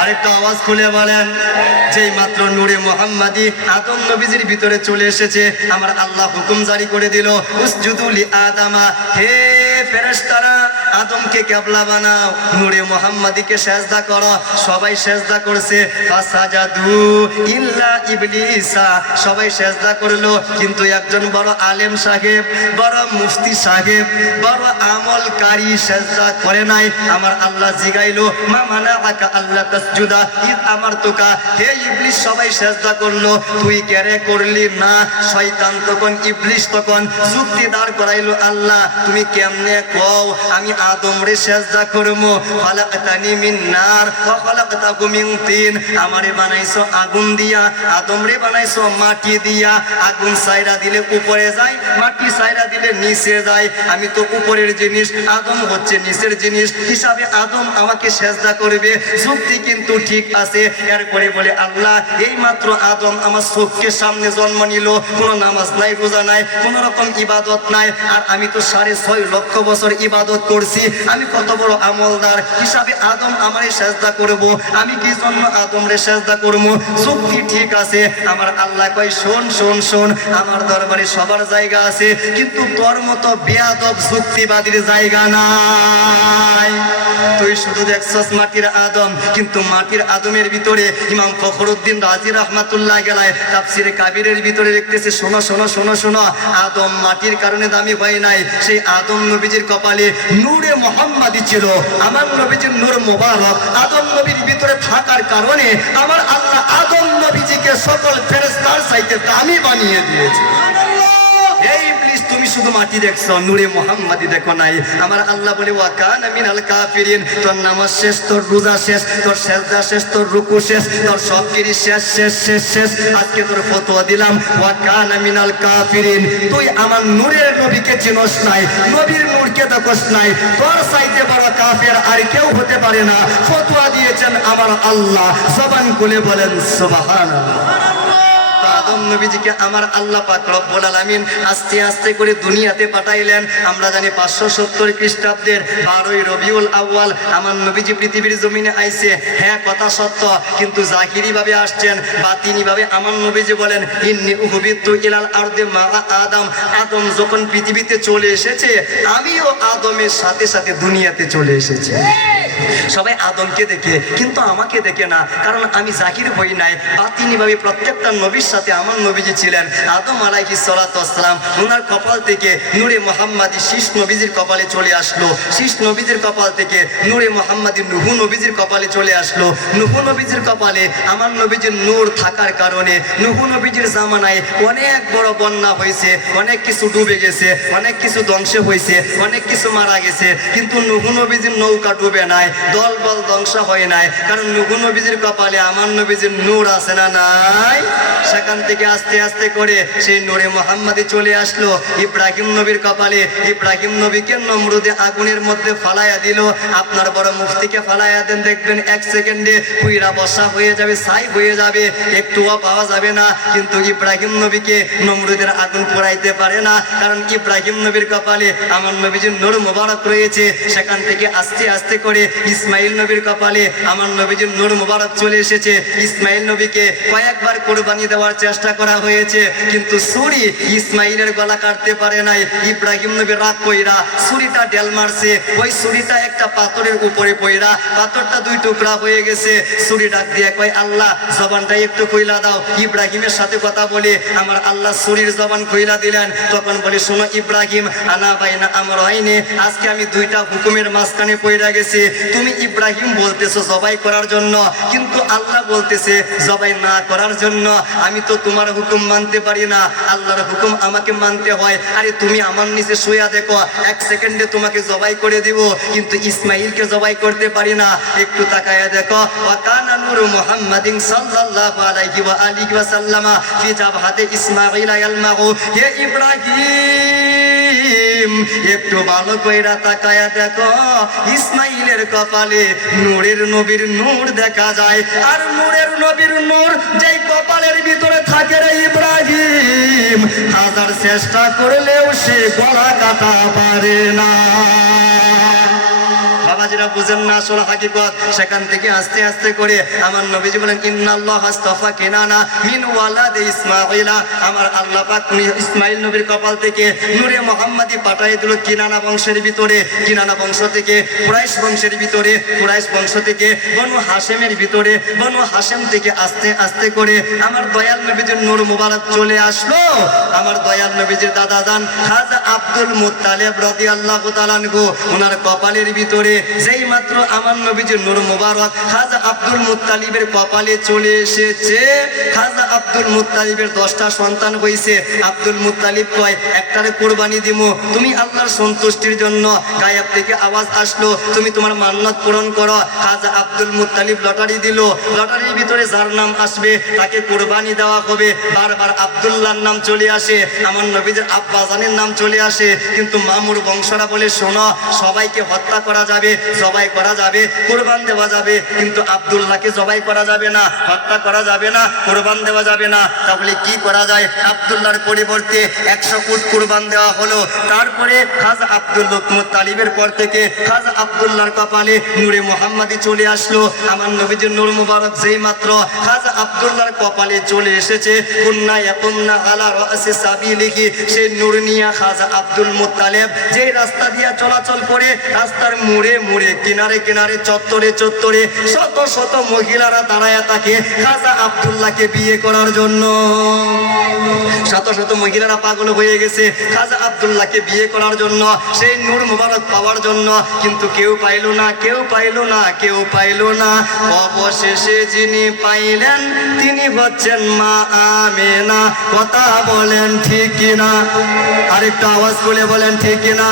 আরেকটা আওয়াজ খুলে বলেন। যেই মাত্র নূরে মুহাম্মাদি আদম নবীজির ভিতরে চলে এসেছে, আমার আল্লাহ হুকুম জারি করে দিল উসজুদু লি আদামা, হে ফেরেশতারা আদমকে কিবলা বানাও, নূরে মুহাম্মাদিকে সিজদা করো। সবাই সিজদা করছে, ফাসাজাদু ইল্লা ইবলিসা, সবাই সিজদা করলো, কিন্তু একজন বড় আলেম সাহেব, বড় মুফতি সাহেব, বড় আমলকারী সিজদা করে নাই। আমার আল্লাহ জিগাইলো মা মানাআকা আল্লা তাসজুদা ইদ আমারতুকা, হে ইবলিস সবাই সিজদা করলো, তুই কেরে করলি না? শয়তান তখন, ইবলিস তখন যুক্তি দাঁড় করাইলো, আল্লাহ তুমি কেমনে কও আমি আদম রে সিজদা করবো? খালাকতানি মিন নার ওয়া খালাকতাহু মিন তিন, আমারে বানাইছো আগুন দিয়া, আদম রে বানাইছো মাটি দিয়া। আগুন সাইরা দিলে উপরে যায়, মাটি সাইরা দিলে নিচে যায়। আমি তো উপরের জিনিস, আদম হচ্ছে নিচের জিনিস, হিসাবে আদম আমাকে সিজদা করবে। যুক্তি কিন্তু ঠিক আছে। এরপরে বলে আল্লাহ এই মাত্র আদম আমার চোখের সামনে জন্ম নিল, কোনো নামাজ নাই, রোজা নাই, কোনো রকম ইবাদত নাই, আর আমি তো 6.5 লক্ষ বছর ইবাদত করছি, আমি কত বড় আমলদার, হিসাবে আদম আমারে সিজদা করব, আমি কি জন্য আদম রে সিজদা করব? যুক্তি ঠিক আছে। আমার আল্লাহ কয় শোন শোন শোন, আমার দরবারে সবার জায়গা আছে, কিন্তু তোর মতো বেয়াদব যুক্তিবাদীর জায়গা নাই। তুই শুধু দেখছস মাটির আদম, কিন্তু মাটির আদমের ভিতরে ইমাম ফখরুদ্দিন রাজি রহমাতুল্লাহ গেলায় তাফসিরে কাবিরের ভিতরে লিখতেছে, শোনো শোনো শোনো শোনো, আদম মাটির কারণে দামি হয় নাই, সেই আদম নবীজির কপালে নূরে মুহাম্মাদি ছিল। আমার নবীজির নূর মোবারক আদম নবীর ভিতরে থাকার কারণে আমার আল্লাহ আদম নবীজিকে সকল ফেরেশতার চাইতে দামি বানিয়ে দিয়েছে। এই ইবলিস তুমি শুধু মাটি দেখছো, নূরে মুহাম্মাদি দেখো নাই। আমার আল্লাহ বলে ওয়া কানা মিনাল কাফিরিন, তোর নামাজ শেষ, তোর রোজা শেষ, তোর সিজদা শেষ, তোর রুকু শেষ, তোর সব কিছু শেষ শেষ শেষ শেষ। আজকে তোর ফতোয়া দিলাম ওয়া কানা মিনাল কাফিরিন, তুই আমার নূরের নবীকে চিনস নাই, নবীর নূরকে দেখস নাই, তোর চাইতে বড় কাফের আর কেউ হতে পারে না। ফতোয়া দিয়েছেন আমার আল্লাহ, জবান খুলে বলেন সুবহানাল্লাহ। আদম নবীজিকে আমার আল্লাহ পাক রব্বুল আলামিন আস্তে আস্তে করে দুনিয়াতে পাঠাইলেন। আমরা জানি 570 খ্রিস্টাব্দের 12ই রবিউল আউয়াল আমার নবীজি পৃথিবীর জমিনে আইছে। হ্যাঁ, কথা সত্য, কিন্তু জাহিরি ভাবে আসছেন, বাতিনি ভাবে আমার নবীজি বলেন ইন্নী উহবিতু ইলাল আরদি মা আদম, আদম যখন পৃথিবীতে চলে এসেছে আমিও আদমের সাথে সাথে দুনিয়াতে চলে এসেছি। সবাই আদমকে দেখে, কিন্তু আমাকে দেখে না, কারণ আমি জাহির হই নাই। বাতিনি ভাবে প্রত্যেকটা নবীর সাথে আমার নবীজি ছিলেন। আদম আলাইহিস সালাতু ওয়াস সালাম, ওনার কপাল থেকে নূরে মুহাম্মাদি শীষ নবীজির কপালে চলে আসলো, শীষ নবীজির কপাল থেকে নূরে মুহাম্মাদি নূহ নবীজির কপালে চলে আসলো। নূহ নবীজির কপালে আমার নবীজির নূর থাকার কারণে নূহ নবীজির জামানায় অনেক বড় বন্যা হয়েছে, অনেক কিছু ডুবে গেছে, অনেক কিছু ধ্বংস হয়েছে, অনেক কিছু মারা গেছে, কিন্তু নূহ নবীজির নৌকা ডুবে নাই, দলবল ধ্বংস হয় নাই, কারণ নূহ নবীজির কপালে আমার নবীজির নূর আছে না নাই? সেখান থেকে আস্তে আস্তে করে সেই নূরে মুহাম্মাদি চলে আসলো ইব্রাহিম নবীর কপালে। ইব্রাহিম নবীকে নমরুদে আগুনের মধ্যে ফালাইয়া দিল। আপনার বড় মুফতিকে ফালাইয়া দেন, দেখবেন 1 সেকেন্ডে পুইরা বসা হয়ে যাবে, ছাই হয়ে যাবে, একটুও পাওয়া যাবে না। কিন্তু ইব্রাহিম নবীকে নমরুদের আগুন পোড়াইতে পারে না, কারণ ইব্রাহিম নবীর কপালে আমার নবীজির নূর মুবারক রয়েছে। সেখান থেকে আস্তে আস্তে করে ইসমাইল নবীর কপালে আমার নবীজির নূর মুবারক চলে এসেছে। ইসমাইল নবীকে কয়েকবার কুরবানি দেওয়ার চেষ্টা করা হয়েছে, কিন্তু ছুরি ইসমাইলের গলা কাটতে পারে নাই। ইব্রাহিম নবী রাগ কইরা ছুরিটা ডেল মারছে, ওই ছুরিটা একটা পাথরের উপরে পইরা পাথরটা 2 টুকরা হয়ে গেছে। ছুরি ডাক দিয়ে কয় আল্লাহ জবানটা একটু কইলা দাও। ইব্রাহিমের সাথে কথা বলে আমার আল্লাহ ছুরির জবান কইলা দিলেন। তখন বলে শোনো ইব্রাহিম, আনা বাইনা আমরাইনে, আজকে আমি 2টা হুকুমের মাঝখানে পইরা গেছি। তুমি ইব্রাহিম বলতেছো জবাই করার জন্য, কিন্তু আল্লাহ বলতেছে জবাই না করার জন্য। আমি তো তোমার হুকুম মানতে পারি না, আল্লাহর হুকুম আমাকে মানতে হয়। আরে তুমি আমার নিচে শুয়া দেখো, 1 সেকেন্ডে তোমাকে জবাই করে দিব, কিন্তু ইসমাইলকে জবাই করতে পারি না। একটু তাকায়া দেখো, ওয়াকানা নূরু মুহাম্মাদিন সাল্লাল্লাহু আলাইহি ওয়া আলিহি ওয়া সাল্লামা ফি জাবহাতি ইসমাইল ইয়ালমাউ। হে ইব্রাহিম, একটু ভালো কইরা তাকায়া দেখো, ইসমাইলের কপালে নূরের নবীর নূর দেখা যায়। আর নূরের নবীর নূর যেই কপালের ভিতরে থাকে রে ইব্রাহিম, হাজার চেষ্টা করলেও সে গলা কাটা পারে না। বাবাজিরা বুঝেন না আসল হাকিকত। সেখান থেকে আস্তে আস্তে করে আমার নবীজি বলেন ইন্নাল্লাহ আস্তাফা কিনানা মিন ওয়ালাদি ইসমাঈলা। আমার আল্লাহ পাক ইসমাইল নবীর কপাল থেকে নূরে মুহাম্মাদি পাঠিয়ে দিল কিনানা বংশের ভিতরে, কিনানা বংশ থেকে কুরাইশ বংশের ভিতরে, কুরাইশ বংশ থেকে বনু হাশেমের ভিতরে, বনু হাশেম থেকে আস্তে আস্তে করে আমার দয়াল নবীজির নূর মুবারক চলে আসলো। আমার দয়াল নবীজির দাদা জান খাজা আব্দুল মুত্তালিব রাদিয়াল্লাহু তাআলা আনহু, ওনার কপালের ভিতরে যেই মাত্র আমার নবীজির নূর মুবারক খাজা আব্দুল মুত্তালিবের কপালে চলে এসেছে, খাজা আব্দুল মুত্তালিবের 10টা সন্তান হয়েছে। আব্দুল মুত্তালিব কয় একটারে কুরবানি দিমু, তুমি আল্লাহর সন্তুষ্টির জন্য। গায়েব থেকে আওয়াজ আসলো, তুমি তোমার মান্নাত পূরণ করো। খাজা আব্দুল মুত্তালিব লটারি দিল, লটারির ভিতরে যার নাম আসবে তাকে কুরবানি দেওয়া হবে। বারবার আব্দুল্লাহর নাম চলে আসে, আমার নবীদের আব্বাজানের নাম চলে আসে, কিন্তু মামুর বংশরা বলে শোনো, সবাইকে হত্যা করা যাবে, জবাই করা যাবে, কুরবান দেওয়া যাবে, কিন্তু আব্দুল্লাহকে জবাই করা যাবে না, হত্যা করা যাবে না, কুরবান দেওয়া যাবে না। তাহলে কি করা যায়? আব্দুল্লাহর পরিবর্তে 100 উট কুরবান দেওয়া হলো। তারপরে খাজা আব্দুল মুত্তালিবের পর থেকে খাজা আব্দুল্লাহর কপালে নূরে মুহাম্মাদি চলে আসলো। আমার নবীজির নূর মুবারক যেই মাত্র খাজা আব্দুল্লাহর কপালে চলে এসেছে, কুন্না ইয়াকুমনা আলা রাসি সাবিলিহি, সেই নূর নিয়া খাজা আব্দুল মুত্তালিব যেই রাস্তা দিয়া চলাচল করে, রাস্তার মোড়ে মোড়ে, কিনারে কিনারে, চত্বরে চত্বরে শত শত মহিলারা দাঁড়ায় থাকে খাজা আব্দুল্লাহকে বিয়ে করার জন্য। শত শত মহিলারা পাগল হয়ে গেছে খাজা আব্দুল্লাহকে বিয়ে করার জন্য, সেই নূর মুবারক পাওয়ার জন্য, কিন্তু কেউ পাইল না, কেউ পাইল না, কেউ পাইল না। অবশেষে যিনি পাইলেন তিনি হচ্ছেন মা আমেনা। কথা বলেন ঠিক কিনা? আরেকটা আওয়াজ করে বলেন ঠিক কিনা?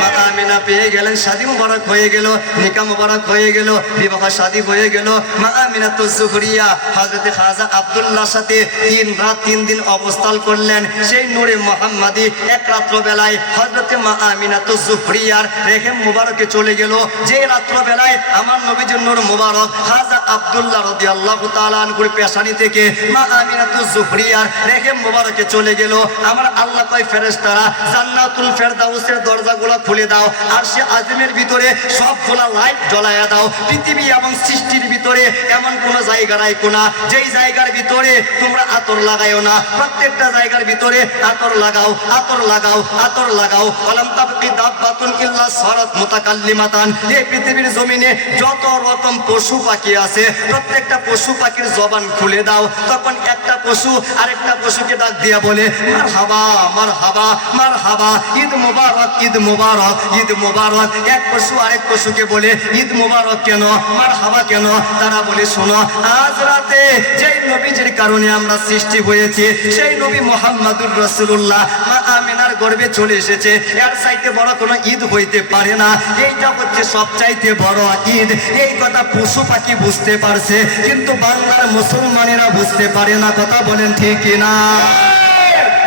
মা আমেনা পেয়ে গেলেন, শাদী মুবারক হয়ে গেল, নিকাহ মুবারক হয়ে গেল, বিবাহ শাদী হয়ে গেল। মা আমিনাতুজ জুহরিয়া হযরত খাজা আব্দুল্লাহর সাথে 3 রাত 3 দিন অবস্থান করলেন। সেই নূরে মুহাম্মাদি এক রাত্র বেলায় হযরত মা আমিনাতুজ জুহরিয়ার রেহেম মুবারকে চলে গেল। যে রাত্র বেলায় আমার নবীজির নূর মুবারক খাজা আব্দুল্লাহ রাদিয়াল্লাহু তাআলা আনহুর পেশানি থেকে মা আমিনাতুজ জুহরিয়ার রেহেম মুবারকে চলে গেল। আমার আল্লাহ কয় ফেরেশতারা জান্নাতুল ফেরদাউসের দরজাগুলো খুলে দাও, আর সে আজমের ভিতরে সবগুলা লাইট জ্বলায়া দাও। পৃথিবী এবং সৃষ্টির ভিতরে এমন কোন জায়গা রাখো না যেই জায়গার ভিতরে তোমরা আতর লাগাইও না। প্রত্যেকটা জায়গার ভিতরে আতর লাগাও, আতর লাগাও, আতর লাগাও। ওয়ালাম তাবকি দাব্বাতুন ইল্লা সারাত মুতাকাল্লিমাতান। এই পৃথিবীর জমিনে যত রকম পশু পাখি আছে, প্রত্যেকটা পশু পাখির জবান খুলে দাও। তখন একটা পশু আরেকটা পশুকে ডাক দিয়া বলে মারহাবা, মারহাবা, মারহাবা, ঈদ মুবারক, ঈদ মুবারক, ঈদ মুবারক। এক পশু আরেক পশুকে বলে ঈদ মুবারক কেন, মারহাবা কেন? তারা বলে শোনো, আজ রাতে যেই নবীজির কারণে আমরা সৃষ্টি হয়েছে, সেই নবী মুহাম্মাদুর রাসূলুল্লাহ মা আমিনার গর্ভে চলে এসেছে। এর চাইতে বড় কোনো ঈদ হইতে পারে না। এইটা হচ্ছে সবচাইতে বড় ঈদ। এই কথা পশু পাখি বুঝতে পারছে, কিন্তু বাংলার মুসলমানেরা বুঝতে পারে না। কথা বলেন ঠিক কিনা?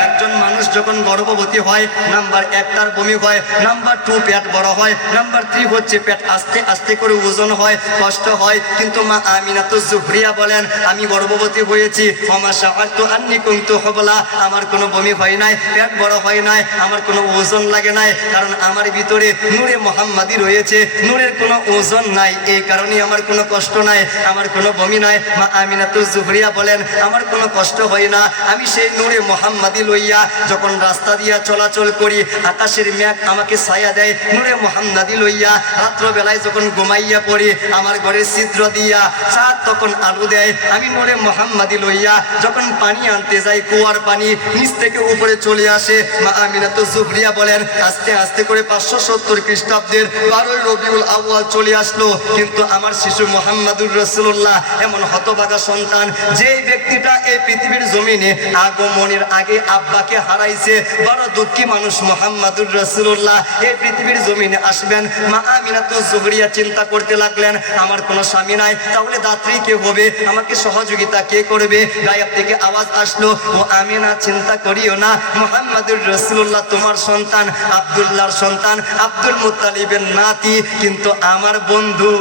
একজন মানুষ যখন গর্ভবতী হয়, নাম্বার 1 তার বমি হয়, নাম্বার 2 পেট বড় হয়, নাম্বার 3 হচ্ছে পেট আস্তে আস্তে করে ওজন হয়, কষ্ট হয়। কিন্তু মা আমিনাতুজ জুহরিয়া বলেন আমি গর্ভবতী হয়েছি, ওমা শাআতু আন্নী কুনতু হুবলা, আমার কোনো বমি হয় নাই, পেট বড় হয় নাই, আমার কোনো ওজন লাগে নাই, কারণ আমার ভিতরে নূরে মুহাম্মাদি রয়েছে, নূরের কোনো ওজন নাই, এই কারণে আমার কোনো কষ্ট নাই, আমার কোনো বমি নাই। মা আমিনাতুজ জুহরিয়া বলেন আমার কোনো কষ্ট হয় না, আমি সেই নূরে মুহাম্মাদি লইয়া যখন রাস্তা দিয়া চলাচল করি আকাশের মেঘ আমাকে ছায়া দেয় নূরে মুহাম্মাদি লইয়া, রাত্রবেলায় যখন ঘুমাইয়া পড়ি আমার ঘরের ছিদ্র দিয়া চাঁদ তখন আলো দেয়, আমি নূরে মুহাম্মাদি লইয়া যখন পানি আনতে যাই কুয়ার পানি নিচ থেকে উপরে চলে আসে। মা আমিনাতু জুহরিয়া বলেন আস্তে আস্তে করে 570 খ্রিস্টাব্দের 12 রবিউল আউয়াল চলে আসলো, কিন্তু আমার শিশু মুহাম্মাদুর রাসূলুল্লাহ এমন হতভাগা সন্তান যেই ব্যক্তিটা এই পৃথিবীর জমিনে আগমনের আগে আব্বাকে হারাইছে, বড় দুঃখী মানুষ মুহাম্মাদুর রাসূলুল্লাহ এই পৃথিবীর জমিনে আসবেন। মা আমিনাতু জুহরিয়া চিন্তা করতে লাগলেন আমার কোনো স্বামী নাই, তাহলে দাত্রী কে হবে, আমাকে সহযোগিতা কে করবে? গায়েব থেকে আওয়াজ আসলো, ও আমিনা চিন্তা করিও না, মুহাম্মাদুর রাসূলুল্লাহ তোমার সন্তান, আব্দুল্লাহর সন্তান, আব্দুল মুত্তালিবের নাতি, কিন্তু আমার বন্ধু।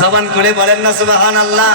জবান করে বলেন না সুবহানাল্লাহ।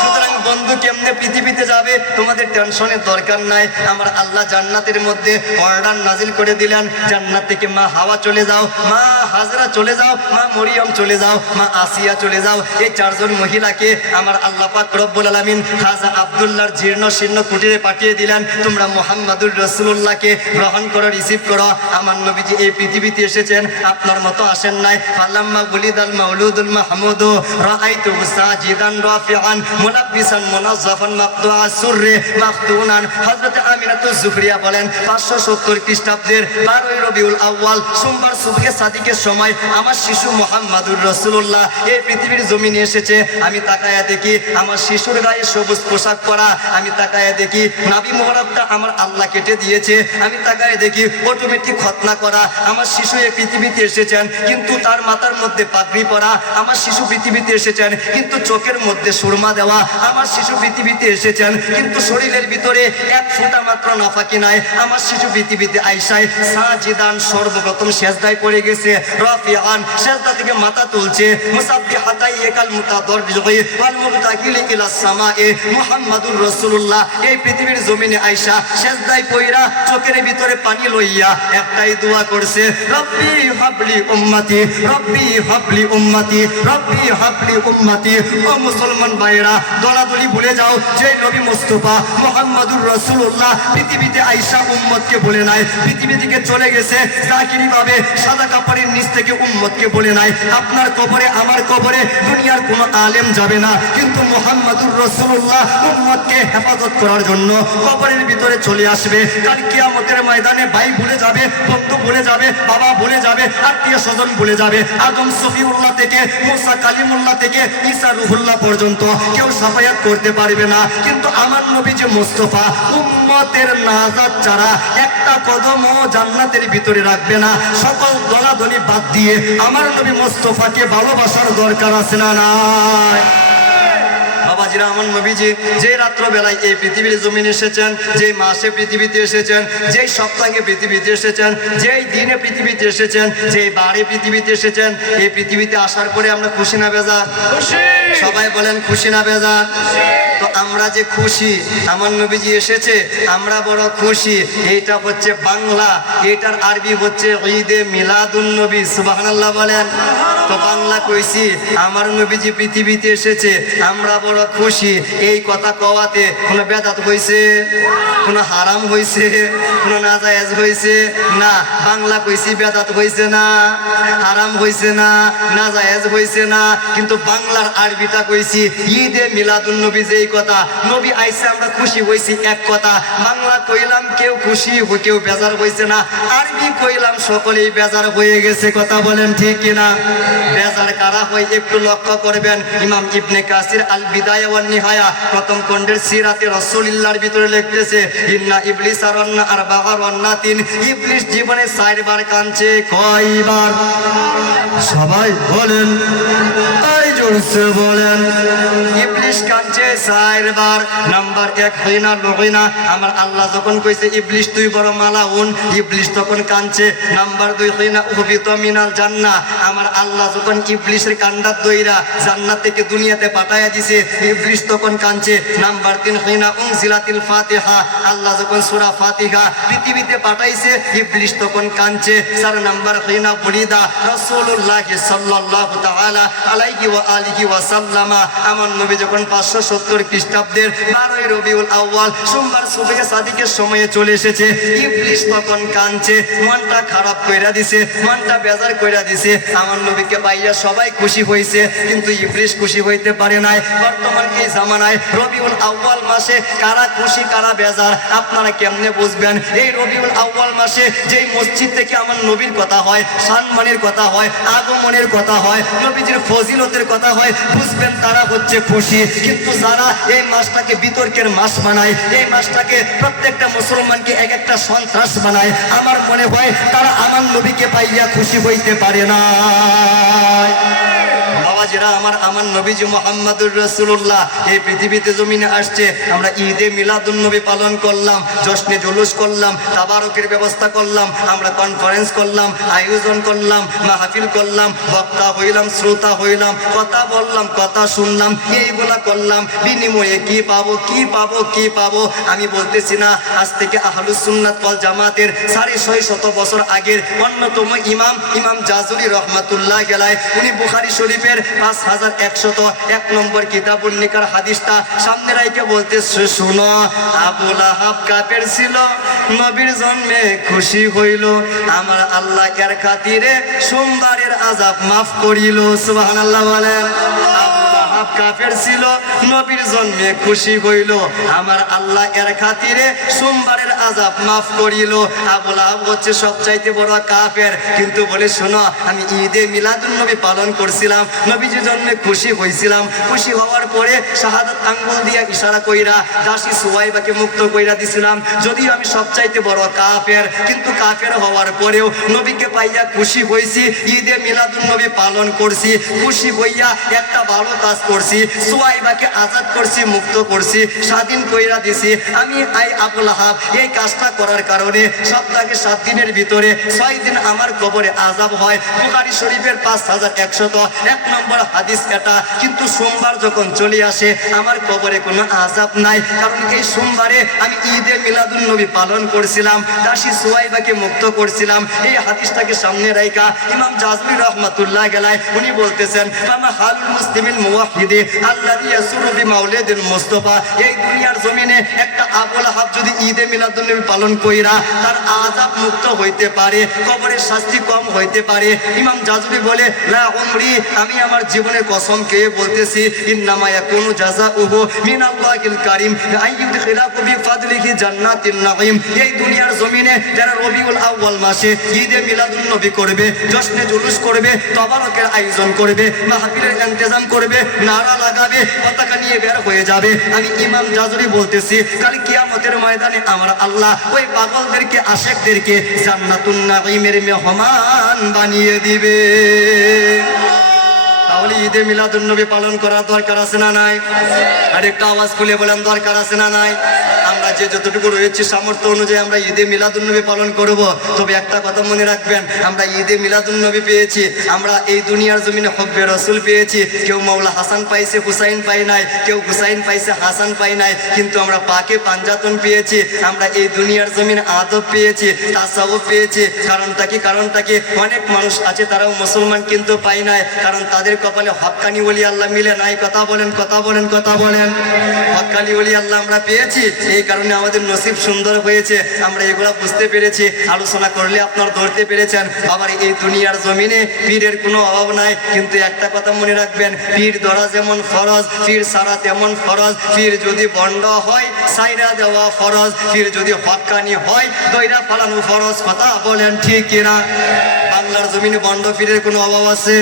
সুতরাং বন্ধু কেমনে পৃথিবীতে যাবে তোমাদের টেনশনের দরকার নাই। আমার আল্লাহ জান্নাতের মধ্যে অর্ডার নাজিল করে দিলেন, জান্নাত থেকে মা হাওয়া চলে যাও, মা হাজরা চলে যাও, মা মরিয়ম চলে যাও, মা আসিয়া চলে যাও। এই 4 জন মহিলাকে আমার আল্লাহ পাক রব্বুল আলামিন খাজা আব্দুল্লাহর জীর্ণ শীর্ণ কুটিরে পাঠিয়ে দিলেন, তোমরা মুহাম্মাদুর রাসূলুল্লাহকে গ্রহণ করো, রিসিভ করো। আমার নবীজি এই পৃথিবীতে এসেছেন, আপনার মতো আসেন নাই। ফালাম্মা বুলিদাল মাউলুদুল মাহমুদু রাআইতু সাজিদান রাফিআন মুলাব্বিসান মুনাজ্জাফান মাকতুআ সুররি মাখতুনান। হযরত আমিনাতু জুহরিয়া বলেন 570 খ্রিস্টাব্দের 12 রবিউল আউয়াল সোমবার সুবহে সাদিকের সময় আমার শিশু মুহাম্মাদুর রাসূলুল্লাহ এই পৃথিবীর জমিনে এসেছে। আমি তাকায়া দেখি আমার শিশুর গায়ে সবুজ পোশাক পরা, আমি তাকায়া দেখি নাভি মোবারকটা আমার আল্লাহ কেটে দিয়েছে, আমি তাকায়া দেখি অটোমেটিক খতনা করা আমার শিশু এই পৃথিবীতে এসেছেন, কিন্তু তার মাথার মধ্যে পাগড়ি পরা আমার শিশু পৃথিবীতে এসেছেন, কিন্তু চোখের মধ্যে সুরমা দেওয়া আমার শিশু পৃথিবীতে এসেছেন, কিন্তু শরীরের ভিতরে এক ফোঁটা মাত্র নাফাকি নাই। আমার শিশু পৃথিবীতে আইসায় সাজিদান সর্বপ্রথম সেজদায় পড়ে গেছে, রাফিআন সেজদা থেকে মাথা তুলছে, মুসাব্বিহাতাই একাল মুতাদাররিজি ওয়াল মুবতাকিলি ইলা সামায়ে। মুহাম্মাদুর রাসূলুল্লাহ এই পৃথিবীর জমিনে আইসা সেজদায় পইরা চোখের ভিতরে পানি লইয়া একটাই দোয়া করছে, রব্বি হাবলি উম্মতি, রব্বি হাবলি উম্মতি, রব্বি হাবলি উম্মতি। ও মুসলমান ভাইরা, দলাদলি ভুলে যাও, যে নবী মুস্তাফা মুহাম্মাদুর রাসূলুল্লাহ পৃথিবীতে আইসা উম্মতকে বলে নাই, পৃথিবী থেকে চলে গেছে জাকিরি ভাবে সাদা কাপড়ের নিচ থেকে উম্মতকে বলে নাই আপনার কবরে আমার কবরে দুনিয়ার কোনো আলেম যাবে না, কিন্তু মুহাম্মাদুর রাসূলুল্লাহ উম্মতকে হেফাজত করার জন্য কবরের ভিতরে চলে আসবে। কাল কিয়ামতের ময়দানে ভাই ভুলে যাবে, বন্ধু ভুলে যাবে, বাবা ভুলে যাবে, আত্মীয় স্বজন ভুলে যাবে, আদম সফিউল্লাহ থেকে মুসা কালিমুল্লাহ থেকে ঈসা রুহুল্লাহ পর্যন্ত কেউ সাফায়াত করতে পারবে না, কিন্তু আমার নবী যে মুস্তাফা উম্মতের নাজাত ছাড়া একটা কদমও জান্নাতের ভিতরে রাখবে না। সকল দলাদলি বাদ দিয়ে আমার নবী মুস্তাফাকে ভালোবাসার দরকার আছে না নাই? বাবাজিরা, আমার নবীজি যে রাত্রবেলায় এই পৃথিবীর জমিনে এসেছেন, যেই মাসে পৃথিবীতে এসেছেন, যেই সপ্তাহে পৃথিবীতে এসেছেন, যেই দিনে পৃথিবীতে এসেছেন, যেই বারে পৃথিবীতে এসেছেন, এই পৃথিবীতে আসার পরে আমরা খুশি না বেজার? সবাই বলেন খুশি না বেজার? তো আমরা যে খুশি আমার নবীজি এসেছে, আমরা বড় খুশি। এইটা হচ্ছে বাংলা, এটার আরবি হচ্ছে ঈদে মিলাদুন নবী। সুবহানাল্লাহ বলেন। তো বাংলা কইছি আমার নবীজি পৃথিবীতে এসেছে, আমরা বড় খুশি। এই কথা কওয়াতে কোনো বেদাত হইছে, কোনো হারাম হইছে, কোনো নাজায়েজ হইছে না। বাংলা কইছি বেদাত হইছে না, হারাম হইছে না, নাজায়েজ হইছে না, কিন্তু বাংলার আরবিটা কইছি ঈদে মিলাদুন নবী। যেই কথা নবী আইসা আমরা খুশি হইছি এক কথা, বাংলা কইলাম কেউ খুশি কেউ বেজার হইছে না, আরবি কইলাম সকলেই বেজার হয়ে গেছে। কথা বলেন ঠিক কিনা? বেজার কারা হয় একটু লক্ষ্য করবেন। ইমাম ইবনে কাসির আল বিদায়া ওয়ান নিহায়া প্রথম খণ্ডের সিরাতে রাসূলুল্লাহর ভিতরে লিখতেছে, ইন্না ইবলিস আরান্না আরবাআ ওয়ান্নাতিন, ইবলিস জীবনে 4 বার কাঁদছে। কয়বার? সবাই বলেন, এই জোরসে বলেন। ইবলিস কাঁদছে 4 বার। নাম্বার 1 হিনা লুগিনা, আমার আল্লাহ যখন কইছে ইবলিস তুই বড় মালাউন, ইবলিস তখন কাঁদছে। নাম্বার 2 হিনা উহবিত মিনাল জান্নাহ, আমার আল্লাহ যখন ইবলিসের কান্ডার দইরা জান্নাত থেকে দুনিয়াতে পাঠায়া দিছে, ইবলিস তখন কাঁদছে। নাম্বার 3 হিনা উনজিলাতিল ফাতিহা, আল্লাহ যখন সূরা ফাতিহা পৃথিবীতে পাঠাইছে, ইবলিস তখন কাঁদছে। 4 নাম্বার হিনা বুলিদা রাসূলুল্লাহ সাল্লাল্লাহু তাআলা আলাইহি ওয়া আলিহি ওয়া সাল্লামা, আমার নবী যখন 570 570 খ্রিস্টাব্দের 12ই রবিউল আউয়াল সোমবার সুবহে সাদিকের সময়ে চলে এসেছে। ইবলিস তখন কাঁদছে, মনটা খারাপ কইরা দিছে, মনটা বেজার কইরা দিছে। আমার নবীকে পাইয়া সবাই খুশি হয়েছে, কিন্তু ইবলিস খুশি হইতে পারে নাই। বর্তমান এই জামানায় রবিউল আউয়াল মাসে কারা খুশি কারা বেজার আপনারা কেমনে বুঝবেন? এই রবিউল আউয়াল মাসে যেই মসজিদ থেকে আমার নবীর কথা হয়, সম্মানের কথা হয়, আগমনের কথা হয়, নবীজির ফজিলতের কথা হয়, বুঝবেন তারা হচ্ছে খুশি। কিন্তু যারা এই মাসটাকে বিতর্কের মাস বানায়, এই মাসটাকে প্রত্যেকটা মুসলমানকে এক একটা সন্ত্রাস বানায়, আমার মনে হয় তারা আমার নবীকে পাইয়া খুশি হইতে পারে না। বাবাজিরা আমার নবীজি মুহাম্মদুর রাসূলুল্লাহ এই পৃথিবীতে জমিনে আসছে। আমরা ঈদে মিলাদুন নবী পালন করলাম, জশ্নে জুলুস করলাম, তাবারকের ব্যবস্থা করলাম, আমরা কনফারেন্স করলাম, আয়োজন করলাম, মাহফিল করলাম, বক্তা হইলাম, শ্রোতা হইলাম, কথা বললাম, কথা শুনলাম, এইগুলা করলাম। বিনিময়ে কি পাবো কি পাবো কি পাবো? আমি বলতেছি না, আজ থেকে আহলুস সুন্নাত ওয়াল জামাতের 650 বছর আগের অন্যতম ইমাম জাজুলি রহমাতুল্লাহ আলাইহি উনি বুখারী শরীফের 5101 নম্বর কিতাবুন নিকার হাদিসটা সামনে রাইকে বলতেছে, শুনো, আবু লাহাব কাফের ছিল, নবীর জন্মে খুশি হইল, আমার আল্লাহ এর খাতিরে সোমবারের আযাব মাফ করিল। সুবহানাল্লাহ বলেন। কাফের ছিল, নবীর জন্মে খুশি হইল, আমার আল্লাহ এর খাতিরে সোমবারের আযাব মাফ করিল। আবু লাহাব হচ্ছে সবচাইতে বড় কাফের, কিন্তু বলে শোনো, আমি ঈদে মিলাদুন নবী পালন করছিলাম, নবীজির জন্মে খুশি হইছিলাম। খুশি হওয়ার পরে শাহাদাত আঙ্গুল দিয়া ইশারা কইরা দাসী সুয়াইবাকে মুক্ত কইরা দিছিলাম। যদিও আমি সবচাইতে বড় কাফের, কিন্তু কাফের হওয়ার পরেও নবীকে পাইয়া খুশি হইছি, ঈদে মিলাদুন নবী পালন করছি। খুশি হইয়া একটা ভালো কাজ করছি, সুয়াইবাকে আজাদ করছি, মুক্ত করছি, স্বাধীন কইরা দিছি। আমি আবু লাহাব এই কাজটা করার কারণে সপ্তাহে 7 দিনের ভিতরে 6 দিন আমার কবরে আযাব হয়। বুখারী শরীফের 5101 নম্বর হাদিস এটা। কিন্তু সোমবার যখন চলে আসে আমার কবরে কোনো আযাব নাই, কারণ এই সোমবারে আমি ঈদে মিলাদুন নবী পালন করছিলাম, দাসী সুয়াইবাকে মুক্ত করছিলাম। এই হাদিসটাকে সামনে রাইখা ইমাম জাজমি রহমাতুল্লাহ আলাইহি উনি বলতেছেন, আমা হালুল মুসলিমিল মুওয়াহহিদি আল্লাযী ইয়াসুরু বিমাউলিদিল মুস্তাফা। এই দুনিয়ার জমিনে একটা আবু লাহাব যদি ঈদে মিলাদুন নবী পালন কইরা তার আযাব মুক্ত হইতে পারে, কবরের শাস্তি কম হইতে পারে। ইমাম জাজমি বলে, লা উমরি, আমি আমার জীবনের কসম খেয়ে বলতেছি, ইন্নামা ইয়াকুনু জাযাউহু মিনাল্লাহিল কারীম আইয়ুদখিলাকু বিফাদলিহি জান্নাতিন নাঈম। এই দুনিয়ার জমিনে যারা রবিউল আউয়াল মাসে ঈদে মিলাদুন নবী করবে, জশ্নে জুলুস করবে, তাবারকের আয়োজন করবে, মাহফিলের ইন্তজাম করবে, নারা লাগাবে, পতাকা নিয়ে বের হয়ে যাবে, আমি ইমাম জাজরি বলতেছি কাল কিয়ামতের ময়দানে আমার আল্লাহ ওই পাগলদেরকে, আশিকদেরকে জান্নাতুন নাঈমের মেহমান বানিয়ে দিবে। তাহলে ঈদে মিলাদুন নবী পালন করার দরকার আছে না নাই? আর একটা আওয়াজ খুলে বলেন, দরকার আছে না নাই? আমরা যে যতটুকু রয়েছে সামর্থ্য অনুযায়ী আমরা ঈদে মিলাদুন নবী পালন করব। তবে একটা কথা মনে রাখবেন, আমরা ঈদে মিলাদুন নবী পেয়েছি, আমরা এই দুনিয়ার জমিনে হব্বে রাসূল পেয়েছি। কেউ মাওলা হাসান পাইছে, হুসাইন পাই নাই, কেউ হুসাইন পাইছে, হাসান পাই নাই, কিন্তু আমরা পাকে পাঞ্জাতন পেয়েছি। আমরা এই দুনিয়ার জমিনে আদব পেয়েছি, তাসাউফ পেয়েছি। কারণটা কি অনেক মানুষ আছে তারাও মুসলমান কিন্তু পাই নাই, কারণ তাদের কপালে হক্কানি ওলি আল্লাহ মিলে নাই। কথা বলেন হক্কানি ওলি আল্লাহ আমরা পেয়েছি, এই কারণে আমাদের নসিব সুন্দর হয়েছে। আমরা এগুলা বুঝতে পেরেছি, আলোচনা করলে আপনারা ধরতে পেরেছেন। আবার এই দুনিয়ার জমিনে পীরের কোনো অভাব নাই, কিন্তু একটা কথা মনে রাখবেন, পীর ধরা যেমন ফরজ, পীর সারা তেমন ফরজ। পীর যদি বন্ড হয় সাইরা দেওয়া ফরজ, পীর যদি হক্কানি হয় দইরা ফালানো ফরজ। কথা বলেন ঠিক কিনা? বাংলার জমিনে বন্ড পীরের কোনো অভাব আছে?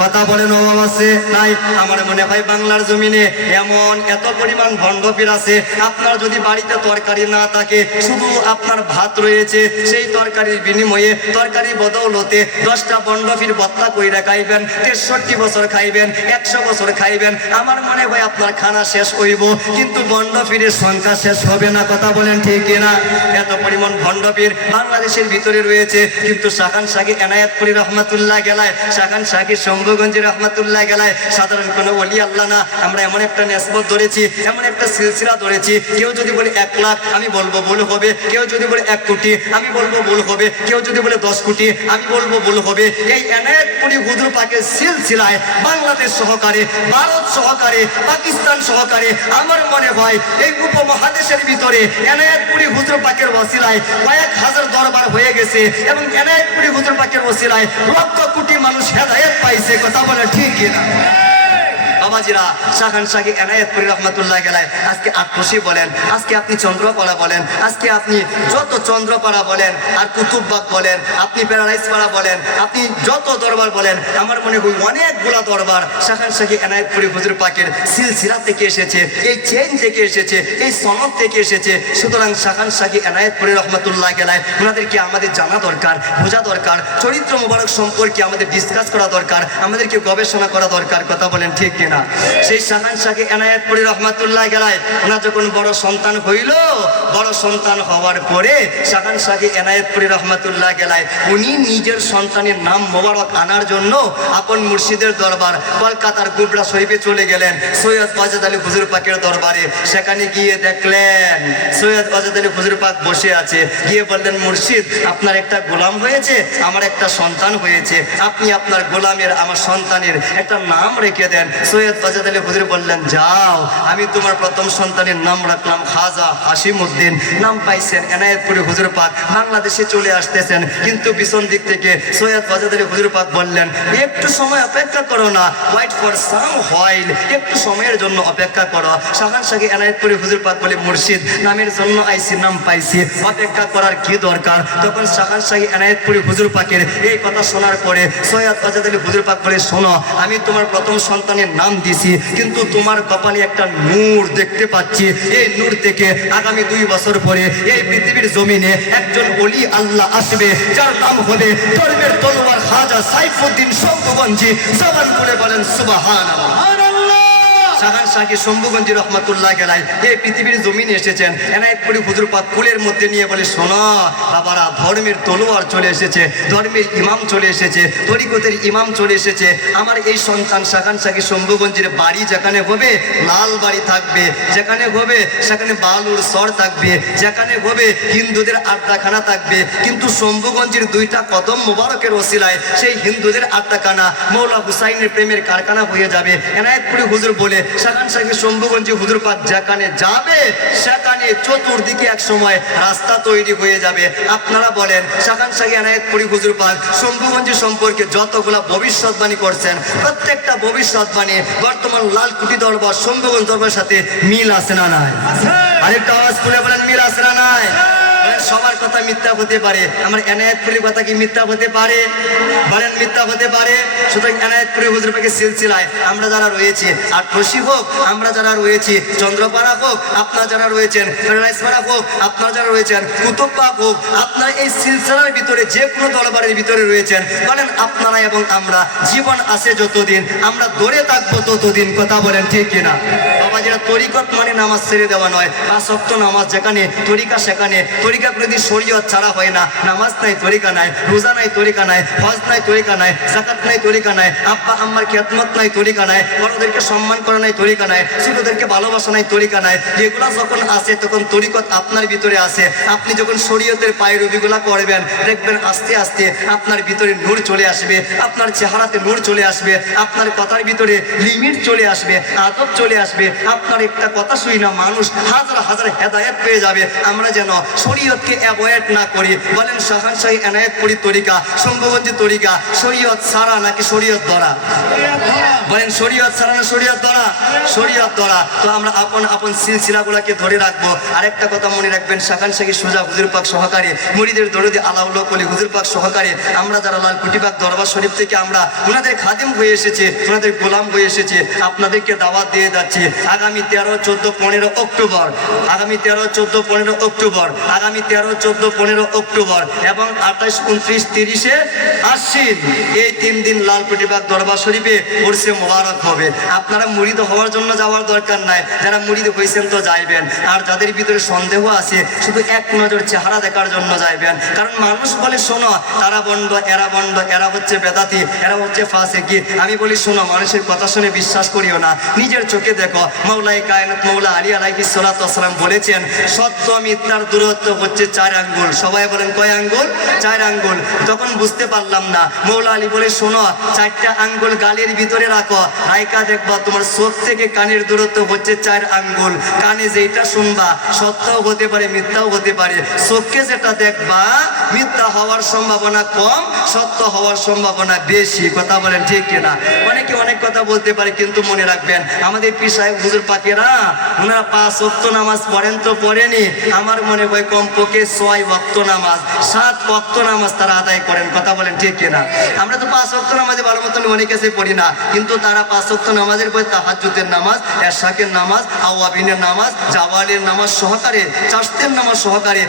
কথা বলেন, অভাব আছে নাই? আমার মনে হয় বাংলার জমিনে এমন এত পরিমাণ ভণ্ড পীর আছে, আপনার যদি বাড়িতে তরকারি না থাকে, শুধু আপনার ভাত রয়েছে, সেই তরকারির বিনিময়ে, তরকারি বদৌলতে 10টা ভণ্ড পীর ভত্তা কইরা খাইবেন, 63 বছর খাইবেন, 100 বছর খাইবেন, আমার মনে হয় আপনার খানা শেষ হইব, কিন্তু ভণ্ড পীরের সংখ্যা শেষ হবে না। কথা বলেন ঠিক কিনা? এত পরিমাণ ভণ্ড পীর বাংলাদেশের ভিতরে রয়েছে, কিন্তু শাখান শাখে এনায়েতপুরি রহমাতুল্লাহ গেলায়, শাখান শাকি শম্ভুগঞ্জি রহমাতুল্লাহ গেলায় সাধারণ কোনো ওলি আল্লাহ না। আমরা এমন একটা নেসবত ধরেছি, এমন একটা সিলসিলা ধরেছি, কেউ যদি বলে 1 লাখ আমি বলবো ভুল হবে, কেউ যদি বলে 1 কোটি আমি বলবো ভুল হবে, কেউ যদি বলে 10 কোটি আমি বলবো ভুল হবে। এই এনায়েতপুরি হুজুর পাকের সিলসিলায় বাংলাদেশ সহকারে, ভারত সহকারে, পাকিস্তান সহকারে আমার মনে হয় এই উপমহাদেশের ভিতরে এনায়েতপুরি হুজুর পাকের ওসিলায় কয়েক হাজার দরবার হয়ে গেছে এবং এনায়েতপুরি হুজুর পাকের ওসিলায় লক্ষ কোটি মানুষ হেদায়েত পাইছে। কথা বলে ঠিক কিনা? বাবাজিরা, শাখান শাকি এনায়েতপুরি রহমাতুল্লাহ গেলায় আজকে আটরশি বলেন, আজকে আপনি চন্দ্রপাড়া বলেন, আজকে আপনি যত চন্দ্রপাড়া বলেন আর কুতুববাগ বলেন, আপনি প্যারাডাইস পাড়া বলেন, আপনি যত দরবার বলেন, আমার মনে হয় অনেকগুলা দরবার শাখান শাকি এনায়েতপুরি হুজুর পাকের সিলসিলা থেকে এসেছে, এই চেইন থেকে এসেছে, এই সনদ থেকে এসেছে। সুতরাং শাখান শাকি এনায়েতপুরি রহমাতুল্লাহ গেলায় ওনাদেরকে আমাদের জানা দরকার, বোঝা দরকার, চরিত্র মোবারক সম্পর্কে আমাদের ডিসকাস করা দরকার, আমাদেরকে গবেষণা করা দরকার। কথা বলেন ঠিক কিনা? সেই শাখান শাকি এনায়েতপুরি রহমাতুল্লাহ গেলায় ওনার যখন বড় সন্তান হইল, বড় সন্তান হওয়ার পরে শাখান শাকি এনায়েতপুরি রহমাতুল্লাহ গেলায় উনি নিজের সন্তানের নাম মোবারক আনার জন্য আপন মুর্শিদের দরবার কলকাতার গুবরা শরীফে চলে গেলেন, সৈয়দ ওয়াজেদ আলী হুজুর পাকের দরবারে। সেখানে গিয়ে দেখলেন সৈয়দ ওয়াজেদ আলী হুজুর পাক বসে আছে। গিয়ে বললেন, মুর্শিদ আপনার একটা গোলাম হয়েছে, আমার একটা সন্তান হয়েছে, আপনি আপনার গোলামের আমার সন্তানের একটা নাম রেখে দেন। সৈয়দ ওয়াজেদ আলী হুজুর বললেন, যাও, আমি তোমার প্রথম সন্তানের নাম রাখলাম খাজা হাশিম উদ্দিন। নাম পাইছেন এনায়েতপুরি হুজুর পাক বাংলাদেশে চলে আসতেছেন, কিন্তু পিছন দিক থেকে সৈয়দ ওয়াজেদ আলী হুজুর পাক বললেন, একটু সময় অপেক্ষা করো না, ওয়েট ফর সাম হোয়াইল, একটু সময়ের জন্য অপেক্ষা করো। শাখান শাকি এনায়েতপুরি হুজুর পাক বলে, মুর্শিদ নামের জন্য আইসি, নাম পাইছি, অপেক্ষা করার কি দরকার? তখন শাখান শাকি এনায়েতপুরি হুজুর পাকের এই কথা শোনার পরে সৈয়দ ওয়াজেদ আলী হুজুর পাক বলে, শোনো, আমি তোমার প্রথম সন্তানের নাম দিছি, কিন্তু তোমার কপালে একটা নূর দেখতে পাচ্ছি। এই নূর থেকে আগামী 2 বছর পরে এই পৃথিবীর জমিনে একজন ওলি আল্লাহ আসবে, যার নাম হবে ধর্মের তলোয়ার খাজা সাইফুদ্দিন শম্ভুগঞ্জি। জবান করে বলেন সুবহানাল্লাহ। শাখান শাকি শম্ভুগঞ্জি রহমাতুল্লাহ গেলায় এই পৃথিবীর জমিনে এসেছেন। এনায়েতপুরি হুজুর পাক কুলের মধ্যে নিয়ে বলে, শোনো বাবারা, ধর্মের তলোয়ার চলে এসেছে, ধর্মের ইমাম চলে এসেছে, তরিকতের ইমাম চলে এসেছে। আমার এই সন্তান শাখান শাকি শম্ভুগঞ্জের বাড়ি যেখানে হবে লাল বাড়ি থাকবে, যেখানে হবে সেখানে বালুর সর থাকবে, যেখানে হবে হিন্দুদের আড্ডাখানা থাকবে। কিন্তু শম্ভুগঞ্জের 2টা কদম মোবারকের ওসিলায় সেই হিন্দুদের আড্ডাখানা মৌলা হুসাইনের প্রেমের কারখানা হয়ে যাবে। এনায়েতপুরি হুজুর বলে, শাখান শাকি শম্ভুগঞ্জি হুজুর পাক যেখানে যাবে সেখানে চতুর্দিকে এক সময় রাস্তা তৈরি হয়ে যাবে। আপনারা বলেন, শাখান শাকি এনায়েতপুরি হুজুর পাক শম্ভুগঞ্জি সম্পর্কে যতগুলা ভবিষ্যৎবাণী করছেন, প্রত্যেকটা ভবিষ্যৎবাণী বর্তমান লালকুটি দরবার শম্ভুগঞ্জ দরবারের সাথে মিল আছে না নাই? আরেকটা আওয়াজ খুলে বলেন, মিল আছে না নাই? সবার কথা মিথ্যা হতে পারে, আমার এনায়েতপুরির কথা কি মিথ্যা হতে পারে? বলেন, মিথ্যা হতে পারে। সুতরাং এনায়েতপুরি হুজুর পাকের সিলসিলায় আমরা যারা রয়েছি, আটরশি হোক, আমরা যারা রয়েছি চন্দ্রপাড়া হোক, আপনারা যারা রয়েছেন প্যারাডাইসপাড়া হোক, আপনারা যারা রয়েছেন কুতুববাগ হোক, আপনারা এই সিলসিলার ভিতরে যে কোনো দরবারের ভিতরে রয়েছেন, বলেন আপনারা এবং আমরা জীবন আছে যতদিন আমরা ধরে থাকবো ততদিন। কথা বলেন ঠিক কিনা? বাবা, যেটা তরিকত মানে নামাজ ছেড়ে দেওয়া নয়, 5 ওয়াক্ত নামাজ যেখানে, তরিকা সেখানে। তরিকা যদি শরীয়ত ছাড়া হয় না, নামাজ নাই, তরিকা নাই, রোজা নাই, তরিকা নাই, হজ নাই, তরিকা নাই, যাকাত নাই, তরিকা নাই, আব্বা আম্মার খেদমত নাই, তরিকা নাই, বড়দেরকে সম্মান করা নাই, তরিকা নাই, ছোটদেরকে ভালোবাসা নাই, তরিকা নাই। এগুলা যখন আসে তখন তরিকত আপনার ভিতরে আসে। আপনি যখন শরীয়তের পায়রবিগুলা করবেন, দেখবেন আস্তে আস্তে আপনার ভিতরে নূর চলে আসবে, আপনার চেহারাতে নূর চলে আসবে, আপনার কথার ভিতরে লিমিট চলে আসবে, আদব চলে আসবে। আপনার একটা কথা শুই না মানুষ হাজার হাজার হেদায়েত পেয়ে যাবে। আমরা যেন শরীয়তকে অ্যাভয়েড না করি। বলেন, শাখান শাকি এনায়েতপুরি তরিকা, শম্ভুগঞ্জি তরিকা শরীয়ত ছাড়া নাকি শরীয়ত ধরা? বলেন, শরীয়ত ছাড়া না শরীয়ত ধরা? শরীয়ত ধরা। তো আমরা আপন আপন সিলসিলাগুলোকে ধরে রাখবো। আরেকটা কথা মনে রাখবেন, শাখান শাকি সুজা হুজুর পাক সহকারে, মুরিদের দরদি আলাউল কলি হুজুর পাক সহকারে আমরা যারা লালকুটিবাগ দরবার শরীফ থেকে আমরা ওনাদের খাদিম হয়ে এসেছে, ওনাদের গোলাম হয়ে এসেছে, আপনাদেরকে দাওয়াত দিয়ে যাচ্ছি। আগামী 13, 14, 15 অক্টোবর, আগামী 13, 14, 15 অক্টোবর, আগামী 13, 14, 15 অক্টোবর এবং 28, 29, 30 আশ্বিন, এই 3 দিন লাল প্রতিবাদ দরবার শরীফে উরসে মোবারক হবে। আপনারা মুরিদ হওয়ার জন্য যাওয়ার দরকার নাই, যারা মুরিদ হয়েছেন তো যাইবেন। আর যাদের ভিতরে সন্দেহ আছে শুধু এক নজর চেহারা দেখার জন্য যাইবেন। কারণ মানুষ বলে শোনো তারা বন্ড, এরা হচ্ছে বেদাতি, এরা হচ্ছে ফাসিকি। আমি বলি শোনো, মানুষের কথা শুনে বিশ্বাস করিও না, নিজের চোখে দেখো। মাওলাই কায়নাত মৌলা আলী আলাইহিস সালাতু ওয়াস সালাম বলেছেন সত্য মিথ্যার দূরত্ব হচ্ছে 4 আঙ্গুল। সবাই বলেন কয় আঙ্গুল? 4 আঙ্গুল। তখন বুঝতে পারলাম না, মৌলা আলী বলে শোনো 4টা আঙ্গুল গালের ভিতরে রাখো, রাইকা দেখবা তোমার চোখ থেকে কানের দূরত্ব হচ্ছে 4 আঙ্গুল। কানে যেটা শুনবা সত্যও হতে পারে মিথ্যাও হতে পারে, চোখে যেটা দেখবা মিথ্যা হওয়ার সম্ভাবনা কম, সত্য হওয়ার সম্ভাবনা বেশি। কথা বলেন ঠিক কিনা? অনেকে অনেক কথা বলতে পারে, কিন্তু মনে রাখবেন আমাদের পীর সাহেব হুজুর পাকেরা ওনারা 5 ওয়াক্ত নামাজ পড়েন তো পড়েনি, আমার মনে হয় কমপক্ষে 6 ওয়াক্ত নামাজ, 7 ওয়াক্ত নামাজ তারা আদায় করেন। কথা বলেন ঠিক কিনা? আমরা তো 5 ওয়াক্ত নামাজে ভালো মতন অনেক কাছে পড়ি না, কিন্তু তারা 5 ওয়াক্ত নামাজের পরে তাহাজ্জুদের নামাজ, এশাকের নামাজ, আওয়াবিনের নামাজ, জাওয়ালের নামাজ সহকারে, চাষতের নামাজ সহকারে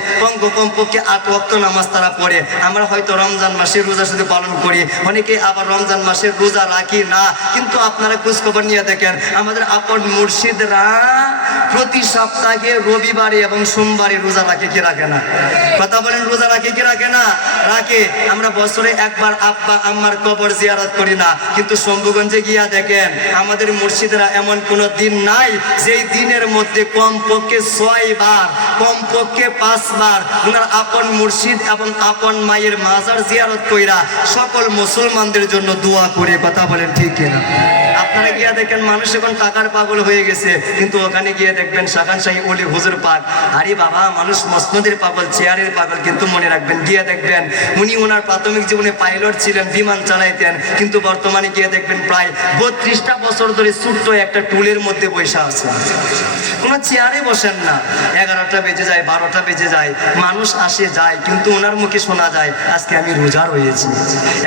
কমপক্ষে 8 ওয়াক্ত নামাজ তারা পড়ে। আমরা হয়তো রমজান মাসের রোজা শুধু পালন করি, অনেকে আবার রমজান মাসের রোজা রাখি না। কিন্তু আপনারা খোঁজ খবর নিয়ে দেখেন আমাদের আপন মুর্শিদরা প্রতি সপ্তাহে রবিবারে এবং সোমবারে রোজা রাখে কি রাখে না? কথা বলেন, রোজা রাখে কি রাখে না? রাখে। আমরা বছরে একবার আব্বা আম্মার কবর জিয়ারত করি না, কিন্তু শম্ভুগঞ্জে গিয়া দেখেন আমাদের মুর্শিদরা এমন কোনো দিন নাই যেই দিনের মধ্যে কমপক্ষে 6 বার, কমপক্ষে 5 বার ওনার আপন মুর্শিদ এবং আপন মায়ের মাজার জিয়ারত কইরা সকল মুসলমানদের জন্য দোয়া করে। কথা বলেন ঠিক কিনা? আপনারা গিয়া দেখেন মানুষ এখন টাকার পাগল হয়ে গেছে, কিন্তু ওখানে গিয়ে দেখবেন শাখান শাহী ওলি হুজুর পাক, আরে বাবা মানুষ মসনদের পাগল, চেয়ারের পাগল। কিন্তু মনে রাখবেন গিয়া দেখবেন উনি ওনার প্রাথমিক জীবনে পাইলট ছিলেন, বিমান চালাইতেন, কিন্তু বর্তমানে গিয়ে দেখবেন প্রায় 32টা বছর ধরে ছোট্ট একটা টুলের মধ্যে বসে আছে, কোনো চেয়ারে বসেন না। 11টা বেজে যায়, 12টা বেজে যায়, মানুষ আসে যায়, কিন্তু ওনার মুখে শোনা যায় আজকে আমি রোজা রয়েছি,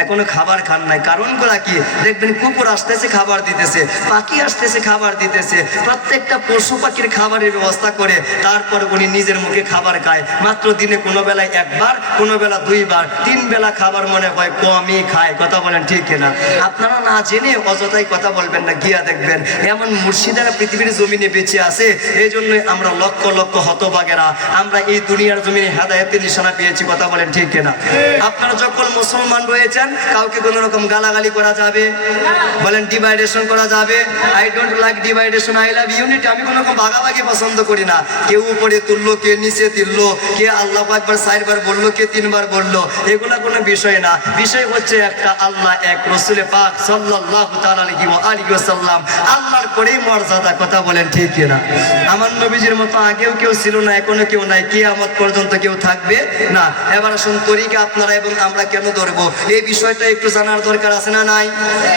এখনো খাবার খান নাই। কারণগুলা কি? দেখবেন কুকুর আসতেছে খাবার দিতেছে, পাখি আসতেছে খাবার দিতেছে, প্রত্যেকটা পশু পাখির খাবারের ব্যবস্থা করে তারপর উনি নিজের মুখে খাবার খায়। মাত্র দিনে কোনো বেলায় 1 বার, কোনো বেলা 2 বার, 3 বেলা খাবার মনে হয় কমই খায়। কথা বলেন ঠিক কিনা? আপনারা না জেনে অযথাই কথা বলবেন না, গিয়া দেখবেন এমন মুর্শিদারা পৃথিবীর জমিনে বেঁচে আছে। এই জন্যই আমরা লক্ষ লক্ষ হতভাগেরা আমরা এই দুনিয়ার জমিনে হেদায়েতের নিশানা পেয়েছি। কথা বলেন ঠিক কিনা? আপনারা যখন মুসলমান রয়েছেন কাউকে কোনো রকম গালাগালি করা যাবে? বলেন ডিভাইডেশন করা যাবে? I don't like ডিভাইডেশন, I love unity. আমি কোনো রকম ভাগাভাগি পছন্দ করি না। কেউ উপরে তুললো, কে নিচে তুললো, কে আল্লাহু আকবার 4 বার বললো, কে 3 বার বললো, এগুলা কোনো বিষয় না। বিষয় হচ্ছে একটা, আল্লাহ এক, রাসূল পাক সাল্লাল্লাহু তাআলা আলাইহি ওয়াসাল্লাম, আল্লাহর করেই মর্যাদা। কথা বলেন ঠিক কিনা? আমার নবীজির মতো আগেও কেউ ছিল না, এখনো কেউ নাই, কিয়ামত পর্যন্ত কেউ থাকবে না। এবার আসুন তরিকা আপনারা এবং আমরা কেন ধরবো, এই বিষয়টা একটু জানার দরকার আছে না নাই?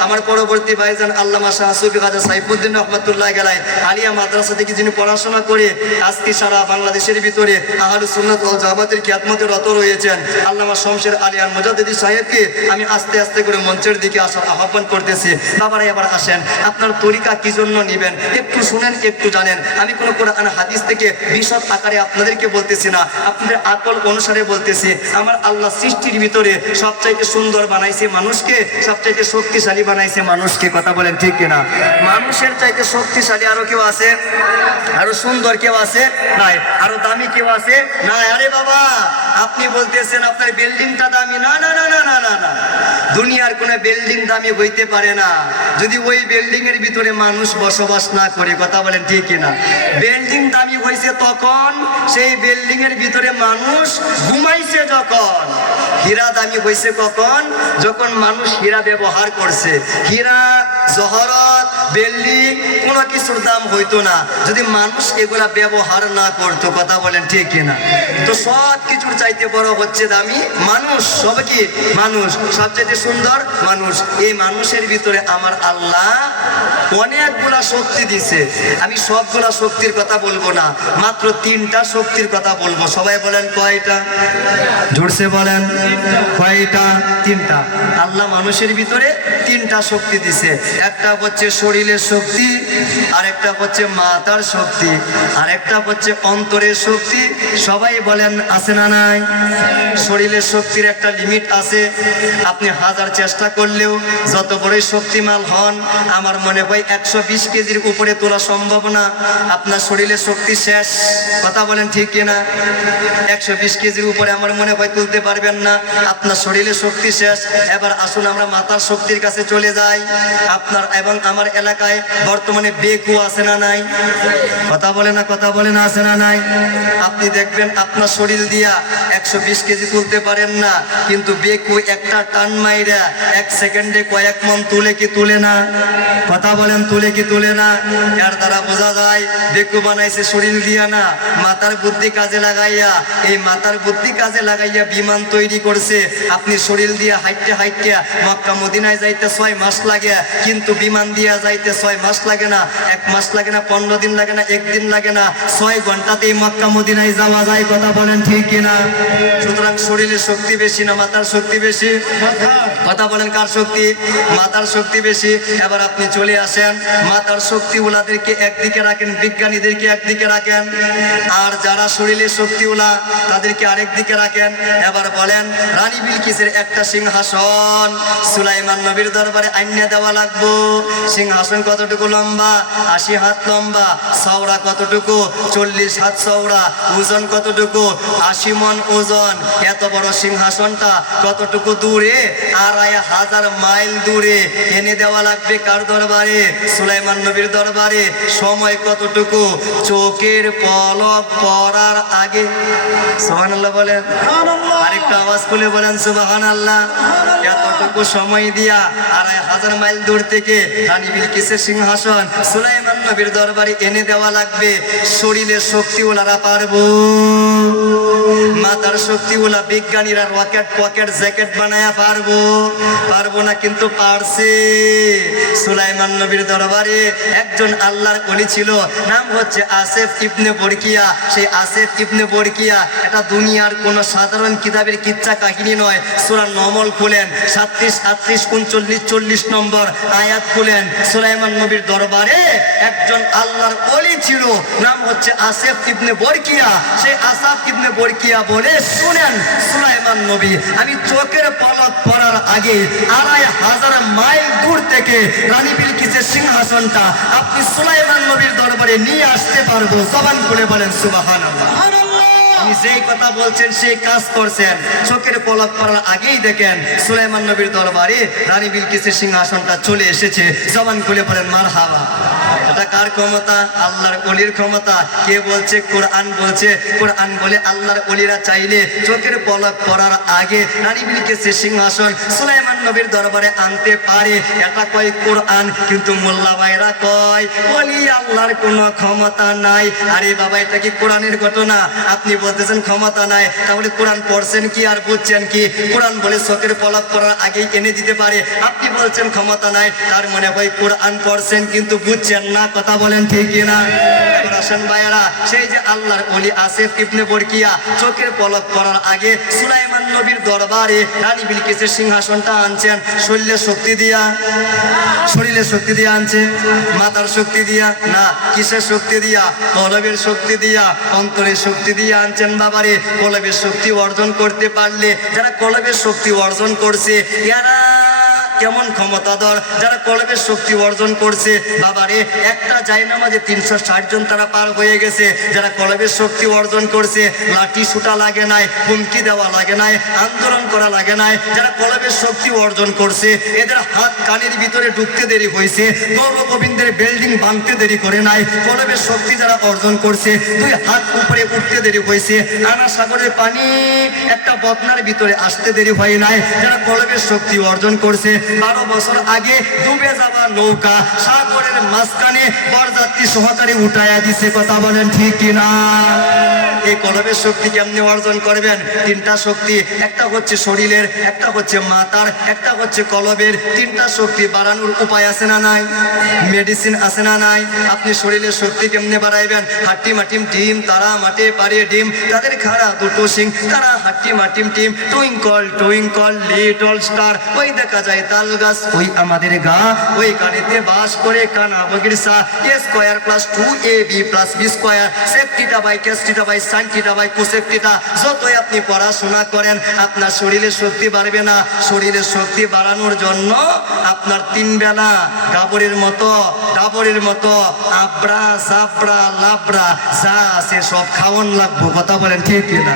আমার পরবর্তী ভাইজান আল্লামা শাহ সুফি খাজা সাইফুদ্দিন রহমাতুল্লাহ আলাইহি আলিয়া মাদ্রাসা থেকে যিনি পড়াশোনা করে আজকে সারা বাংলাদেশের ভিতরে আহলুস সুন্নাত ওয়াল জামাতের খিদমতে রত রয়েছেন, আল্লামা শমশের আলিয়ান মুজাদ্দিদি সাহেবকে আমি আস্তে আস্তে করে মঞ্চের দিকে আসার আহ্বান করতেছি। বাবারা এবার আসেন, আপনার তরিকা কি জন্য নিবেন একটু শুনেন, একটু জানেন। আমি কোনো কোরআন হাদিস থেকে বিশদ আকারে আপনাদেরকে বলতেছি না, আপনাদের আকল অনুসারে বলতেছি। আমার আল্লাহ সৃষ্টির ভিতরে সবচাইতে সুন্দর বানাইছে মানুষকে, সবচাইতে শক্তিশালী বানাইছে মানুষকে। কথা বলেন ঠিক কিনা? মানুষের চাইতে শক্তিশালী আরো কেউ আছে? আরো সুন্দর কেউ আছে? নাই। আরো দামি কেউ আছে? না। আরে বাবা আপনি বলতেছেন আপনার বিল্ডিংটা দামি। না না না না না না না, দুনিয়ার কোনো বিল্ডিং দামি হইতে পারে না যদি ওই বিল্ডিং এর ভিতরে মানুষ বসবাস না করে। কথা বলেন ঠিক কিনা? বিল্ডিং দামি হয়েছে তখন সেই বিল্ডিং এর ভিতরে মানুষ ঘুমাইছে যখন। হীরা দামি হয়েছে কখন? যখন মানুষ হীরা ব্যবহার করছে। হীরা, জহরত, বিল্ডিং কোনো কিছুর দাম হইতো না যদি মানুষ এগুলা ব্যবহার না করতো। কথা বলেন ঠিক কিনা? তো সব কিছুর চাইতে বড় হচ্ছে দামি মানুষ। সব কি? মানুষ। সবচাইতে সুন্দর মানুষ। এই মানুষের ভিতরে আমার আল্লাহ অনেকগুলা শক্তি দিছে। আমি সবগুলা শক্তির কথা বলবো না, মাত্র 3টা শক্তির কথা বলবো। সবাই বলেন কয়টা? জোরসে বলেন কয়টা? 3টা। আল্লাহ মানুষের ভিতরে তিনটা শক্তি দিছে। একটা হচ্ছে শরীরের শক্তি, আর একটা হচ্ছে মাথার শক্তি, আর একটা হচ্ছে অন্তরের শক্তি। সবাই বলেন আছে না নাই? শরীরের শক্তির একটা লিমিট আছে। আপনি হাজার চেষ্টা করলেও যত বড়ই শক্তিমান হন, আমার মনে হয় 120 কেজির উপরে তোলা সম্ভব না। আপনার শরীরের শক্তি শেষ। কথা বলেন ঠিক কিনা? 120 কেজির উপরে আমার মনে হয় তুলতে পারবেন না। আপনার শরীরের শক্তি শেষ। এবার আসুন আমরা মাথার শক্তির কাছে চলে যাই। আপনার এবং আমার এলাকায় বর্তমানে বেকু আছে না নাই? কথা বলে না, কথা বলে না, আছে না নাই? আপনি দেখবেন আপনার শরীর দিয়া 120 কেজি তুলতে পারেন না, কিন্তু বেকু একটা টান মাইরা 1 সেকেন্ডে কয়েক মন তুলে কি তুলে না? কথা বলেন তুলে কি তুলে না? এর দ্বারা বোঝা যায় বেকু বানাইছে শরীর দিয়া না, মাথার বুদ্ধি কাজে লাগাইয়া। এই মাথার বুদ্ধি কাজে লাগাইয়া বিমান তৈরি করছে। আপনি শরীর দিয়া হাইটে হাইটে মক্কা মদিনায় যাইতে 6 মাস লাগে, কিন্তু বিমান দিয়া যাইতে 6 মাস লাগে না, 1 মাস লাগে না, 15 দিন লাগে না, 1 দিন লাগে না, 6 ঘন্টাতেই মক্কা মদিনায় যাওয়া যায়। কথা বলেন ঠিক কিনা? সুতরাং শরীরের শক্তি বেশি না মাথার শক্তি বেশি? কথা বলেন কার শক্তি? মাথার শক্তি বেশি। এবার আপনি চলে আসেন, মাথার শক্তি ওলাদেরকে একদিকে রাখেন, বিজ্ঞানীদেরকে একদিকে রাখেন, আর যারা শরীরের শক্তি ওলা তাদেরকে আরেক দিকে রাখেন। এবার বলেন, রানী বিলকিসের একটা সিংহাসন সুলাইমান নবীর দরবারে আইনা দেওয়া লাগবো। সিংহাসন কতটুকু লম্বা? 80 হাত লম্বা। চওড়া কতটুকু? 40 হাত চওড়া। ওজন কতটুকু? 80 মণ ওজন। এত বড় সিংহাসনটা কতটুকু দূরে? 2500 মাইল দূরে এনে দেওয়া লাগবে কার দরবারে? সুলাইমান নবীর দরবারে। সময় কতটুকু? চোখের পলক পড়ার আগে। সুবহানাল্লাহ বলেন। আরেকটা আওয়াজ খুলে বলেন সুবহানাল্লাহ। এতটুকু সময় দিয়া 2500 মাইল দূর থেকে রানী বিলকিসের সিংহাসন সুলাইমান নবীর দরবারে এনে দেওয়া লাগবে। শরীরের শক্তি ওলারা পারবো? মাথার শক্তি ওলা বিজ্ঞানীরা রকেট পকেট জ্যাকেট বানায়া পারবো? পারবো না, কিন্তু পারছে। সুলাইমান নবীর দরবারে একজন আল্লাহর ওলি ছিল, নাম হচ্ছে আসেফ ইবনে বরকিয়া। সেই আসেফ ইবনে বরকিয়া এটা দুনিয়ার কোন সাধারণ কিতাবের কিচ্ছা কাহিনী নয়। সূরা নমল খুলেন, 37, 38, 39, 40 নম্বর আয়াত খুলেন। সুলাইমান নবীর দরবারে একজন আল্লাহর ওলি ছিল, নাম হচ্ছে আসেফ ইবনে বরকিয়া। সেই আসেফ ইবনে বরকিয়া বলে, শুনেন সুলাইমান নবী, আমি চোখের পলক পড়ার আগে 2500 মাইল দূর থেকে রানী বিলকিসের সিংহাসনটা আপনি সুলাইমান নবীর দরবারে নিয়ে আসতে পারবো। জবান খুলে বলেন সুবহানাল্লাহ। আপনি যেই কথা বলছেন সেই কাজ করছেন। চোখের পলক পড়ার আগেই দেখেন সুলাইমান নবীর দরবারে রানী বিলকিসের সিংহাসনটা চলে এসেছে। জবান খুলে বলেন মারহাবা। এটা কার ক্ষমতা? আল্লাহর ওলির ক্ষমতা। কে বলছে? কোরআন বলছে। কোরআন বলে আল্লাহর ওলিরা চাইলে চোখের পলক পড়ার আগে রানী বিলকিসের সিংহাসন সুলাইমান নবীর দরবারে আনতে পারে। এটা কয় কোরআন, কিন্তু মোল্লা ভাইরা কয় ওলি আল্লাহর কোনো ক্ষমতা নাই। আরে বাবা, এটা কি কোরআনের ঘটনা? আপনি বলতেছেন ক্ষমতা নাই, তাহলে কোরআন পড়ছেন কি আর বুঝছেন কি? কোরআন বলে চোখের পলক পড়ার আগেই এনে দিতে পারে, আপনি বলছেন ক্ষমতা নাই। তার মনে হয় কোরআন পড়ছেন কিন্তু বুঝছেন না। কথা বলেন ঠিক কিনা? এবার আসেন ভাইয়ারা, সেই যে আল্লাহর ওলি আসেফ ইবনে বরকিয়া চোখের পলক পড়ার আগে সুলাইমান নবীর দরবারে রানী বিলকিসের সিংহাসনটা আনছেন শরীরের শক্তি দিয়া। শরীরের শক্তি দিয়া আনছে? মাথার শক্তি দিয়া না। কিসের শক্তি দিয়া? কলবের শক্তি দিয়া, অন্তরের শক্তি দিয়ে আনছেন বাবারে। কলবের শক্তি অর্জন করতে পারলে, যারা কলবের শক্তি অর্জন করছে এরা কেমন ক্ষমতাধর? যারা কলবের শক্তি অর্জন করছে বাবারে, একটা জায়নামাজে 360 জন তারা পার হয়ে গেছে। যারা কলবের শক্তি অর্জন করছে, লাঠি ছুটা লাগে নাই, হুমকি দেওয়া লাগে নাই, আন্দোলন করা লাগে নাই। যারা কলবের শক্তি অর্জন করছে, এদের হাত কানের ভিতরে ঢুকতে দেরি হয়েছে, গৌর গোবিন্দের বিল্ডিং ভাঙতে দেরি করে নাই। কলবের শক্তি যারা অর্জন করছে, 2 হাত উপরে উঠতে দেরি হয়েছে, আনা সাগরের পানি একটা বদনার ভিতরে আসতে দেরি হয় নাই। যারা কলবের শক্তি অর্জন করছে, 12 বছর আগে ডুবে যাওয়া নৌকা সাগরের মাঝখানে বরযাত্রী সহকারে উঠায়া দিছে। কথা বলেন ঠিক কিনা? এই কলবের শক্তি কেমনে অর্জন করবেন? 3টা শক্তি, একটা হচ্ছে শরীরের, একটা হচ্ছে মাথার, একটা হচ্ছে কলবের। 3টা শক্তি বাড়ানোর উপায় আছে না নাই? মেডিসিন আছে না নাই? আপনি শরীরের শক্তি কেমনে বাড়াইবেন? হাট্টি মাটিম টিম তারা মাঠে পারি করে ডিম, তাদের খাড়া দুটো সিং, তারা হাট্টি মাটিম টিম, টুইঙ্কল লিটল স্টার, ওই দেখা যায় তাল গাছ, ওই আমাদের গা, ওই গাড়িতে বাস করে কানা বগির সা, A square plus 2ab plus B square, sec theta by cos theta by sine theta by cosec theta. যতই আপনি পড়াশোনা করেন আপনার শরীরে শক্তি বাড়বে না। শরীরের শক্তি বাড়ানোর জন্য আপনার 3 বেলা ডাবরের মতো আবরা সাবরা লাবরা যা আছে সব খাওয়ান লাগবো। কথা বলেন ঠিক কিনা?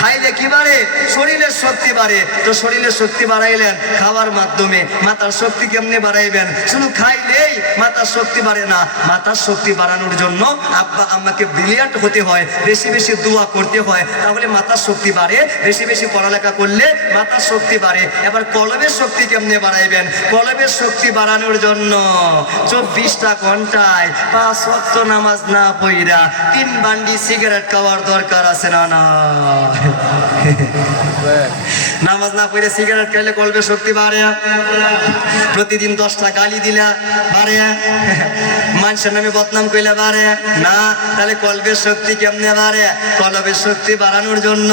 খাইলে কি বাড়ে? শরীরের শক্তি বাড়ে। তো শরীরের শক্তি বাড়াইলেন খাওয়ার মাধ্যমে, মাথার শক্তি কেমনে বাড়াইবেন? শুধু খাইলেই মাথার শক্তি বাড়ে না। মাথার শক্তি বাড়ানোর জন্য আব্বা আম্মাকে ব্রিলিয়ান্ট হতে হয়, বেশি বেশি দোয়া করতে হয়, তাহলে মাথার শক্তি বাড়ে। বেশি বেশি পড়ালেখা করলে মাথার শক্তি বাড়ে। এবার কলমের শক্তি কেমনে বাড়াইবেন? কলমের শক্তি বাড়ানোর জন্য 24টা ঘন্টায় 5 ওয়াক্ত নামাজ না পড়া 3 বান্ডি সিগারেট খাওয়ার দরকার আছে না? না, নামাজ না পড়ে সিগারেট খাইলে কলমের শক্তি বাড়ে। প্রতিদিন 10টা গালি দিলা বাড়ে, মানুষের নামে বদনাম কইলে বাড়ে না। তাহলে কলবের শক্তি কেমনে বাড়ে? কলবের শক্তি বাড়ানোর জন্য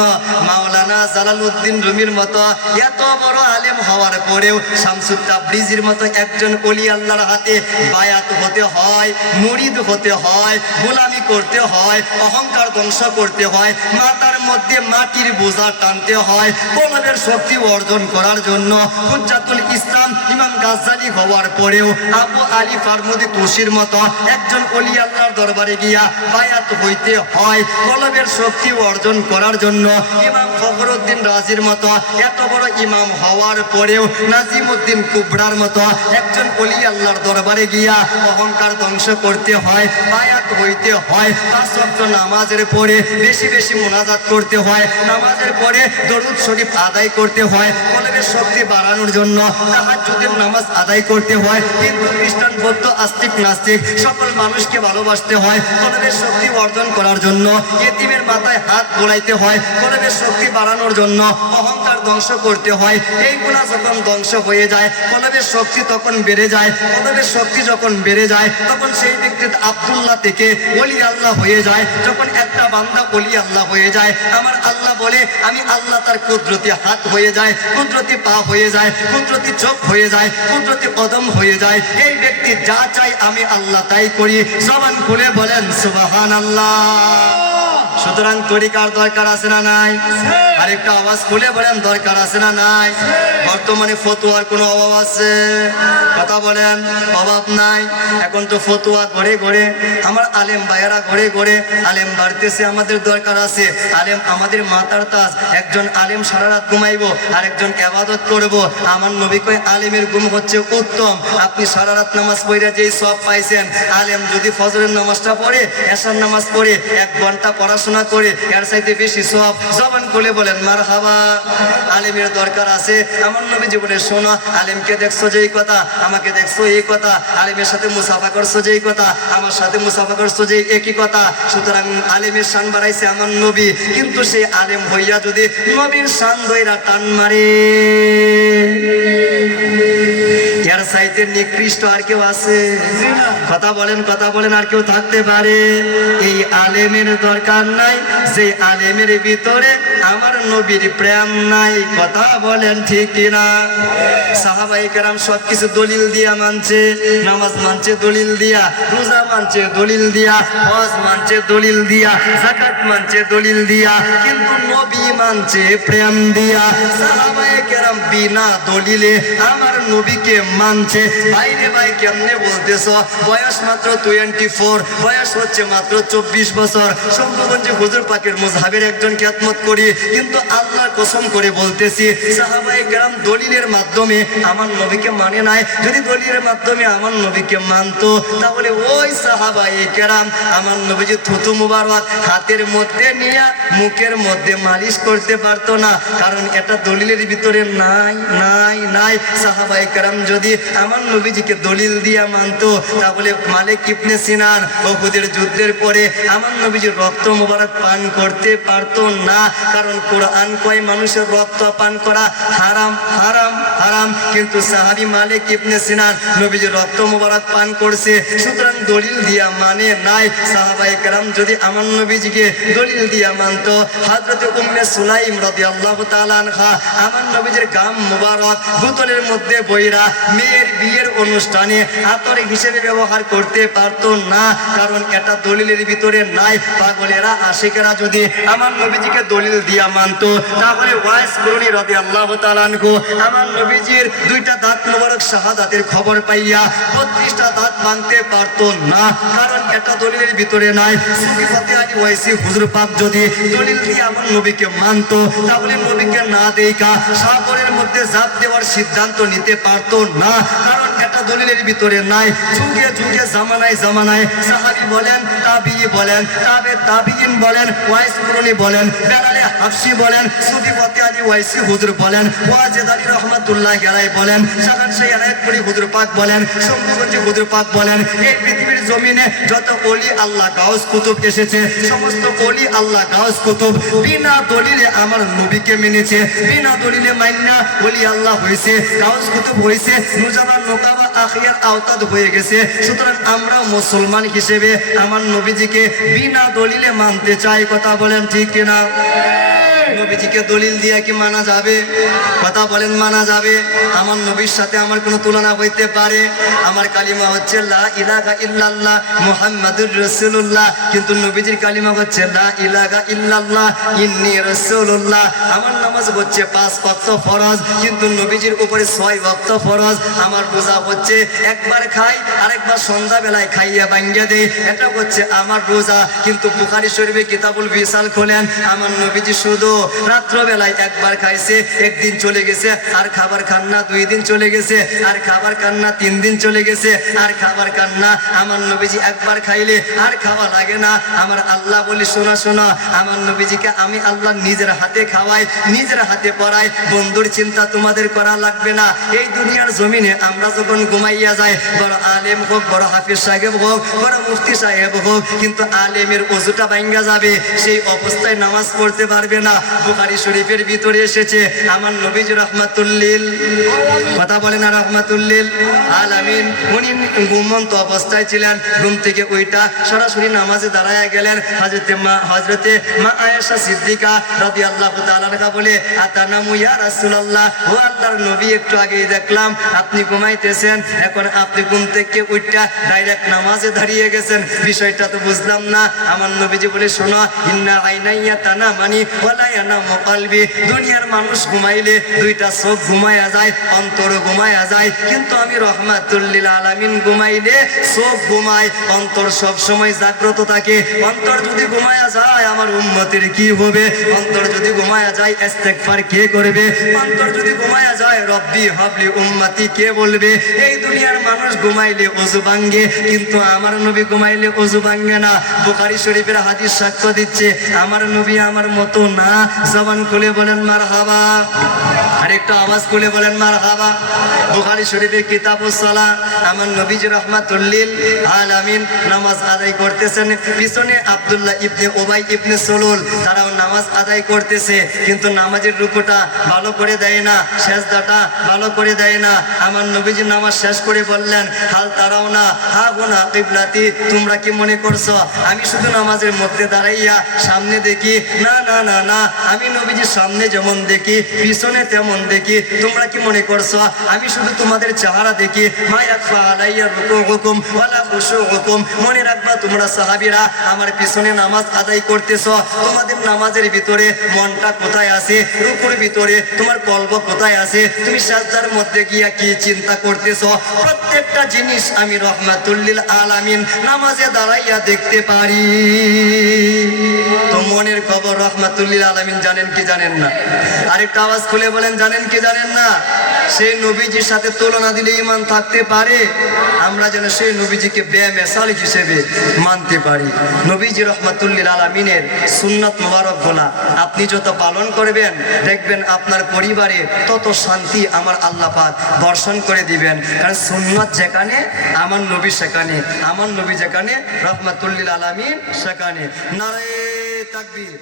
মাওলানা জালালউদ্দিন রুমির মতো এত বড় আলেম হওয়ার পরেও শামসুত তাবরিজির মতো একজন ওলি আল্লাহর হাতে বায়াত হতে হয়, মুরিদ হতে হয়, গোলামি করতে হয়, অহংকার ধ্বংস করতে হয়, মাথার মধ্যে মাটির বোঝা টানতে হয়। কলবের শক্তি অর্জন করার জন্য হুজ্জাতুল ইসলাম ইমাম গাজ্জালি হওয়ার পরেও আবু আলী ফারমুদি তুসির মতো একজন ওলি আল্লাহর দরবারে গিয়া বায়াত হইতে হয়। কলবের শক্তি অর্জন করার জন্য ইমাম ফখরুদ্দিন রাজির মতো এত বড় ইমাম হওয়ার পরেও নাজিমউদ্দিন কুবরার মতো একজন ওলি আল্লাহর দরবারে গিয়া অহংকার ধ্বংস করতে হয়, বায়াত হইতে হয়। 5 ওয়াক্ত নামাজের পরে বেশি বেশি মুনাজাত করতে হয়, নামাজের পরে দরুদ শরীফ আদায় করতে হয়। কলবের শক্তি বাড়ানোর জন্য তাহাজ্জুদের নামাজ আদায় করতে হয়। হিন্দু খ্রিস্টান বৌদ্ধ আস্তিক নাস্তিক সকল মানুষকে ভালোবাসতে হয়। কলবের শক্তি অর্জন করার জন্য ইতিমের মাথায় হাত বোলাইতে হয়। কলবের শক্তি বাড়ানোর জন্য অহংকার ধ্বংস করতে হয়। এইগুলা যখন ধ্বংস হয়ে যায় কলবের শক্তি তখন বেড়ে যায়। কলবের শক্তি যখন বেড়ে যায় তখন সেই ব্যক্তি আব্দুল্লাহ থেকে ওলি আল্লাহ হয়ে যায়। যখন একটা বান্দা ওলি আল্লাহ হয়ে যায়, আমার আল্লাহ বলে আমি আল্লাহ তার কুদরতি হাত হয়ে যায়, কুদরতি পা হয়ে যায়, কুদরতি চোখ হয়ে যায়, কুদরতি কদম হয়ে যায়। এই ব্যক্তি যা চাই আমি আল্লাহ তাই করি। জবান খুলে বলেন সুবহানাল্লাহ। সুতরাং তরিকার দরকার আছে না নাই? আরেকটা আওয়াজ খুলে বলেন দরকার আছে না নাই? বর্তমানে ফতোয়ার কোনো অভাব আছে? কথা বলেন, অভাব নাই। এখন তো ফতোয়া ঘরে ঘরে, আমার আলেম ভাইয়েরা ঘরে ঘরে আলেম বাড়তেছে। আমাদের দরকার আছে আলেম আমাদের মাথার তাজ। একজন আলেম সারা রাত ঘুমাইবো আর একজন ইবাদত করব। আমার নবী কয় আলেমের ঘুম হচ্ছে উত্তম। আপনি সারা রাত নামাজ পড়ে যেই সব পাইছেন, আলেম যদি ফজরের নামাজটা পড়ে, এশার নামাজ পড়ে, 1 ঘন্টা পড়াশোনা করে, এর চাইতে বেশি সব। জবান খুলে বলেন মারহাবা। আলেমের দরকার আছে। আমার নবী জীবনে শোনো, আলেমকে দেখছো যেই কথা, আমাকে দেখছো এই কথা, আলেমের সাথে মুসাফা করছো যেই কথা, আমার সাথে মুসাফা করছো যেই একই কথা। সুতরাং আলেমের শান বাড়াইছে আমার নবী, কিন্তু সেই আলেম হইয়া যদি নবীর শান ধইরা টান মারে, এর চাইতে নিকৃষ্ট আর কেউ আছে? কথা বলেন আর কেউ থাকতে পারে? এই আলেমের দরকার নাই যে আলেমের ভিতরে আমার নবীর প্রেম নাই। কথা বলেন ঠিক কিনা? সাহাবায়ে কেরাম সবকিছু দলিল দিয়া মানছে। নামাজ মানছে দলিল দিয়া, রোজা মানছে দলিল দিয়া, হজ মানছে দলিল দিয়া, যাকাত মানছে দলিল দিয়া, কিন্তু নবী মানছে প্রেম দিয়া। সাহাবায়ে কেরাম বিনা দলিলে আমার নবীকে মানছে। ভাইরে ভাই কেমনে বলতেছো? বয়স মাত্র 24, বয়স হচ্ছে মাত্র 24 বছর। শম্ভুগঞ্জে হুজুর পাকের মুজহাবের একজন খিদমত করি, কিন্তু আল্লাহর কসম করে বলতেছি সাহাবায়ে কেরাম দলিলের মাধ্যমে আমার নবীকে মানে নাই। যদি দলিলের মাধ্যমে আমার নবীকে মানতো তাহলে ওই সাহাবায়ে কেরাম আমার নবীজি থুতু মুবারক হাতের মধ্যে নিয়ে মুখের মধ্যে মালিশ করতে পারতো না, কারণ এটা দলিলের ভিতরে নাই নাই নাই। সাহাবায়ে কেরাম যদি আমার নবীজিকে দলিল দিয়া মানতো তাহলে মালিক ইবনে সিনান উহুদের যুদ্ধের পরে আমার নবীজির রক্ত মুবারক পান করতে পারতো না, কারণ কারণ কোরআন কয় মানুষের রক্ত পান করা হারাম হারাম হারাম, কিন্তু সাহাবী মালিক ইবনে সিনান নবীজির রক্ত মোবারক পান করছে, সুতরাং দলিল দিয়া মানে নাই। সাহাবায়ে কেরাম যদি আমার নবীজিকে দলিল দিয়া মানতো, হযরত উম্মে সুলাইম রাদিয়াল্লাহু তাআলা আনহা আমার নবীজির গাম মোবারক বোতলের মধ্যে বইরা মেয়ের বিয়ের অনুষ্ঠানে আতর হিসেবে ব্যবহার করতে পারতো না, কারণ এটা দলিলের ভিতরে নাই। পাগলেরা আশিকেরা যদি আমার নবীজিকে দলিল দিয়া মানতো, তাহলে ওয়াইস করুনি রাদিয়াল্লাহু তাআলা আনহু আমার নবীজির দুইটা দাঁত মোবারক শাহাদাতের খবর পাইয়া 32টা দাঁত ভাঙতে পারতো না, কারণ এটা দলিলের ভিতরে নাই। সুফি ফতে আলী ওয়াইসি হুজুর পাক যদি দলিল দিয়ে আমার নবীকে মানতো, তাহলে নবীকে না দেখা সাগরের মধ্যে ঝাঁপ দেওয়ার সিদ্ধান্ত নিতে পারতো না, কারণ এটা দলিলের ভিতরে নাই। যুগে যুগে জামানায় জামানায় সাহাবী বলেন, তাবিঈ বলেন, তাবিঈন বলেন, ওয়াইস কুরুনি বলেন, বেলালে হাফসি বলেন, সুফি ফতে আলী ওয়াইসি হুজুর বলেন, ওয়াজেদ আলী রহমাতুল্লাহি আলাইহি বলেন, শাহান শাহ আলাইপুরি হুজুর পাক বলেন, শম্ভুগঞ্জি হুজুর পাক বলেন, এই পৃথিবীর জমিনে যত ওলি আল্লাহ গাউস কুতুব এসেছে, সমস্ত ওলি আল্লাহ গাউস কুতুব বিনা দলিলে আমার নবীকে মেনেছে, বিনা দলিলে মাইন্না ওলি আল্লাহ হয়েছে, গাউস কুতুব হয়েছে, নুজাবা নোকাবা আখিয়াত আওতাদ হয়ে গেছে। সুতরাং আমরা মুসলমান হিসেবে আমার নবীজিকে বিনা দলিলে মানতে চাই। কথা বলেন ঠিক কিনা? নবীজিকে দলিল দিয়ে কি মানা যাবে? কথা বলেন, মানা যাবে? আমার নবীর সাথে আমার কোনো তুলনা হইতে পারে? আমার কালিমা হচ্ছে লা ইলাহা ইল্লাল্লাহ মুহাম্মাদুর রাসূলুল্লাহ, কিন্তু নবীজির কালিমা হচ্ছে লা ইলাহা ইল্লাল্লাহ ইন্নী রাসূলুল্লাহ। আমার নামাজ হচ্ছে 5 ওয়াক্ত ফরজ, কিন্তু নবীজির উপরে 6 ওয়াক্ত ফরজ। আমার রোজা হচ্ছে একবার খাই আরেকবার সন্ধ্যা বেলায় খাইয়া ভাঙ্গিয়া দেই, এটা হচ্ছে আমার রোজা। কিন্তু বুখারী শরীফে কিতাবুল বিসাল খোলেন, আমার নবীজি শুধু রাত্র বেলায় একবার খাইছে, একদিন চলে গেছে, আর খাবার খান না 2 দিন চলে গেছে, আর খাবার খান না 3 দিন চলে গেছে, আর খাবার খান না। আমার নবীজি একবার খাইলে আর খাওয়া লাগে না। আমার আল্লাহ বলি, শোনা শোনা, আমার নবীজিকে আমি আল্লাহ নিজের হাতে খাওয়াই, নিজের হাতে পড়াই, বন্ধুর চিন্তা তোমাদের করা লাগবে না। এই দুনিয়ার জমিনে আমরা যখন ঘুমাইয়া যাই, বড় আলেম হোক, বড় হাফিজ সাহেব হোক, বড় মুফতি সাহেব হোক, কিন্তু আলেমের ওযুটা ভাঙ্গা যাবে, সেই অবস্থায় নামাজ পড়তে পারবে না। বুখারী শরীফের ভিতরে এসেছে আমার নবীজি রাহমাতুল্লিল, কথা বলে না, রাহমাতুল্লিল আলামিন, উনি ঘুমন্ত অবস্থায় ছিলেন। ঘুম থেকে ওইটা সরাসরি নামাজে দাঁড়ায় গেলেন। হযরতে মা আয়েশা সিদ্দিকা রাদিয়াল্লাহু তাআলা আনহা বলে, আতানামু ইয়া রাসূলুল্লাহ, ও আল্লাহর নবী, একটু আগেই দেখলাম আপনি ঘুমাইতেছেন, এখন আপনি ঘুম থেকে উঠা ডাইরেক্ট নামাজে দাঁড়িয়ে গেছেন, বিষয়টা তো বুঝলাম না। আমার নবীজি বলে, শোনো, ইন্না আইনাইয়া তানামানি ওয়ালা ইয়ানামু কলবি, দুনিয়ার মানুষ ঘুমাইলে 2টা চোখ ঘুমায়া যায়, অন্তর ঘুমায়া যায়, কিন্তু আমি রহমাতুল লিল আলামিন ঘুমাইলে চোখ ঘুমায়, অন্তর সব সময় জাগ্রত থাকে। অন্তর যদি ঘুমায়া যায় আমার উম্মতের কি হবে? অন্তর যদি ঘুমায়া যায় ইস্তেগফার কে করবে? অন্তর যদি ঘুমায়া যায় রব্বি হাবলি উম্মতি কে বলবে? এই দুনিয়ার মানুষ ঘুমাইলে ওযু ভাঙ্গে, কিন্তু আমার নবী ঘুমাইলে ওযু ভাঙ্গে না। বুখারী শরীফের হাদিস সাক্ষ্য দিচ্ছে, আমার নবী আমার মতো না। জবান খুলে বলেন মারহাবা, আরেকটু আওয়াজ খুলে বলেন মারহাবা। বুখারী শরীফের কিতাবুস সালাহ, আমার নবীজি রাহমাতুল লিল আলামিন নামাজ আদায় করতেছেন, পিছনে আব্দুল্লাহ ইবনে উবাই ইবনে সুলুল তারাও নামাজ আদায় করতেছে, কিন্তু নামাজের রুকুটা ভালো করে দেয় না, সেজদাটা ভালো করে দেয় না। আমার নবীজি নামাজ শেষ করে বললেন, হাল তারাও না হা গুনা কিবলাতি, তোমরা কি মনে করছো আমি শুধু নামাজের মধ্যে দাঁড়াইয়া সামনে দেখি? না না না না, আমি নবীজির সামনে যেমন দেখি পিছনে তেমন দেখি। তোমরা কি মনে করছো আমি শুধু তোমাদের চেহারা দেখি? মা ইয়াকফা আলাইয়া রুকুউকুম ওয়ালা খুশুউকুম, মনে রাখবা তোমরা সাহাবীরা আমার পিছনে নামাজ আদায় করতেছো, তোমাদের নামাজের ভিতরে মনটা কোথায় আছে, রুকুর ভিতরে তোমার কলব কোথায় আছে, তুমি সাজদার মধ্যে গিয়া কি চিন্তা করতেছো, প্রত্যেকটা জিনিস আমি রহমাতুল লিল আলামিন নামাজে দাঁড়াইয়া দেখতে পারি। তো মনের খবর রহমাতুল লিল আলামিন জানেন কি জানেন না? আরেকটা আওয়াজ খুলে বলেন, জানেন কি জানেন না? সেই নবীজির সাথে তুলনা দিলে ঈমান থাকতে পারে? আমরা যেন সেই নবীজিকে বেমিসাল হিসেবে মানতে পারি। নবীজি রাহমাতুল লিল আলামিনের সুন্নাত মুবারকগুলো আপনি যত পালন করবেন, দেখবেন আপনার পরিবারে তত শান্তি আমার আল্লাহ পাক বর্ষণ করে দিবেন। কারণ সুন্নাত যেখানে আমার নবী সেখানে, আমার নবী যেখানে রাহমাতুল লিল আলামিন সেখানে। নারে তাকবীর।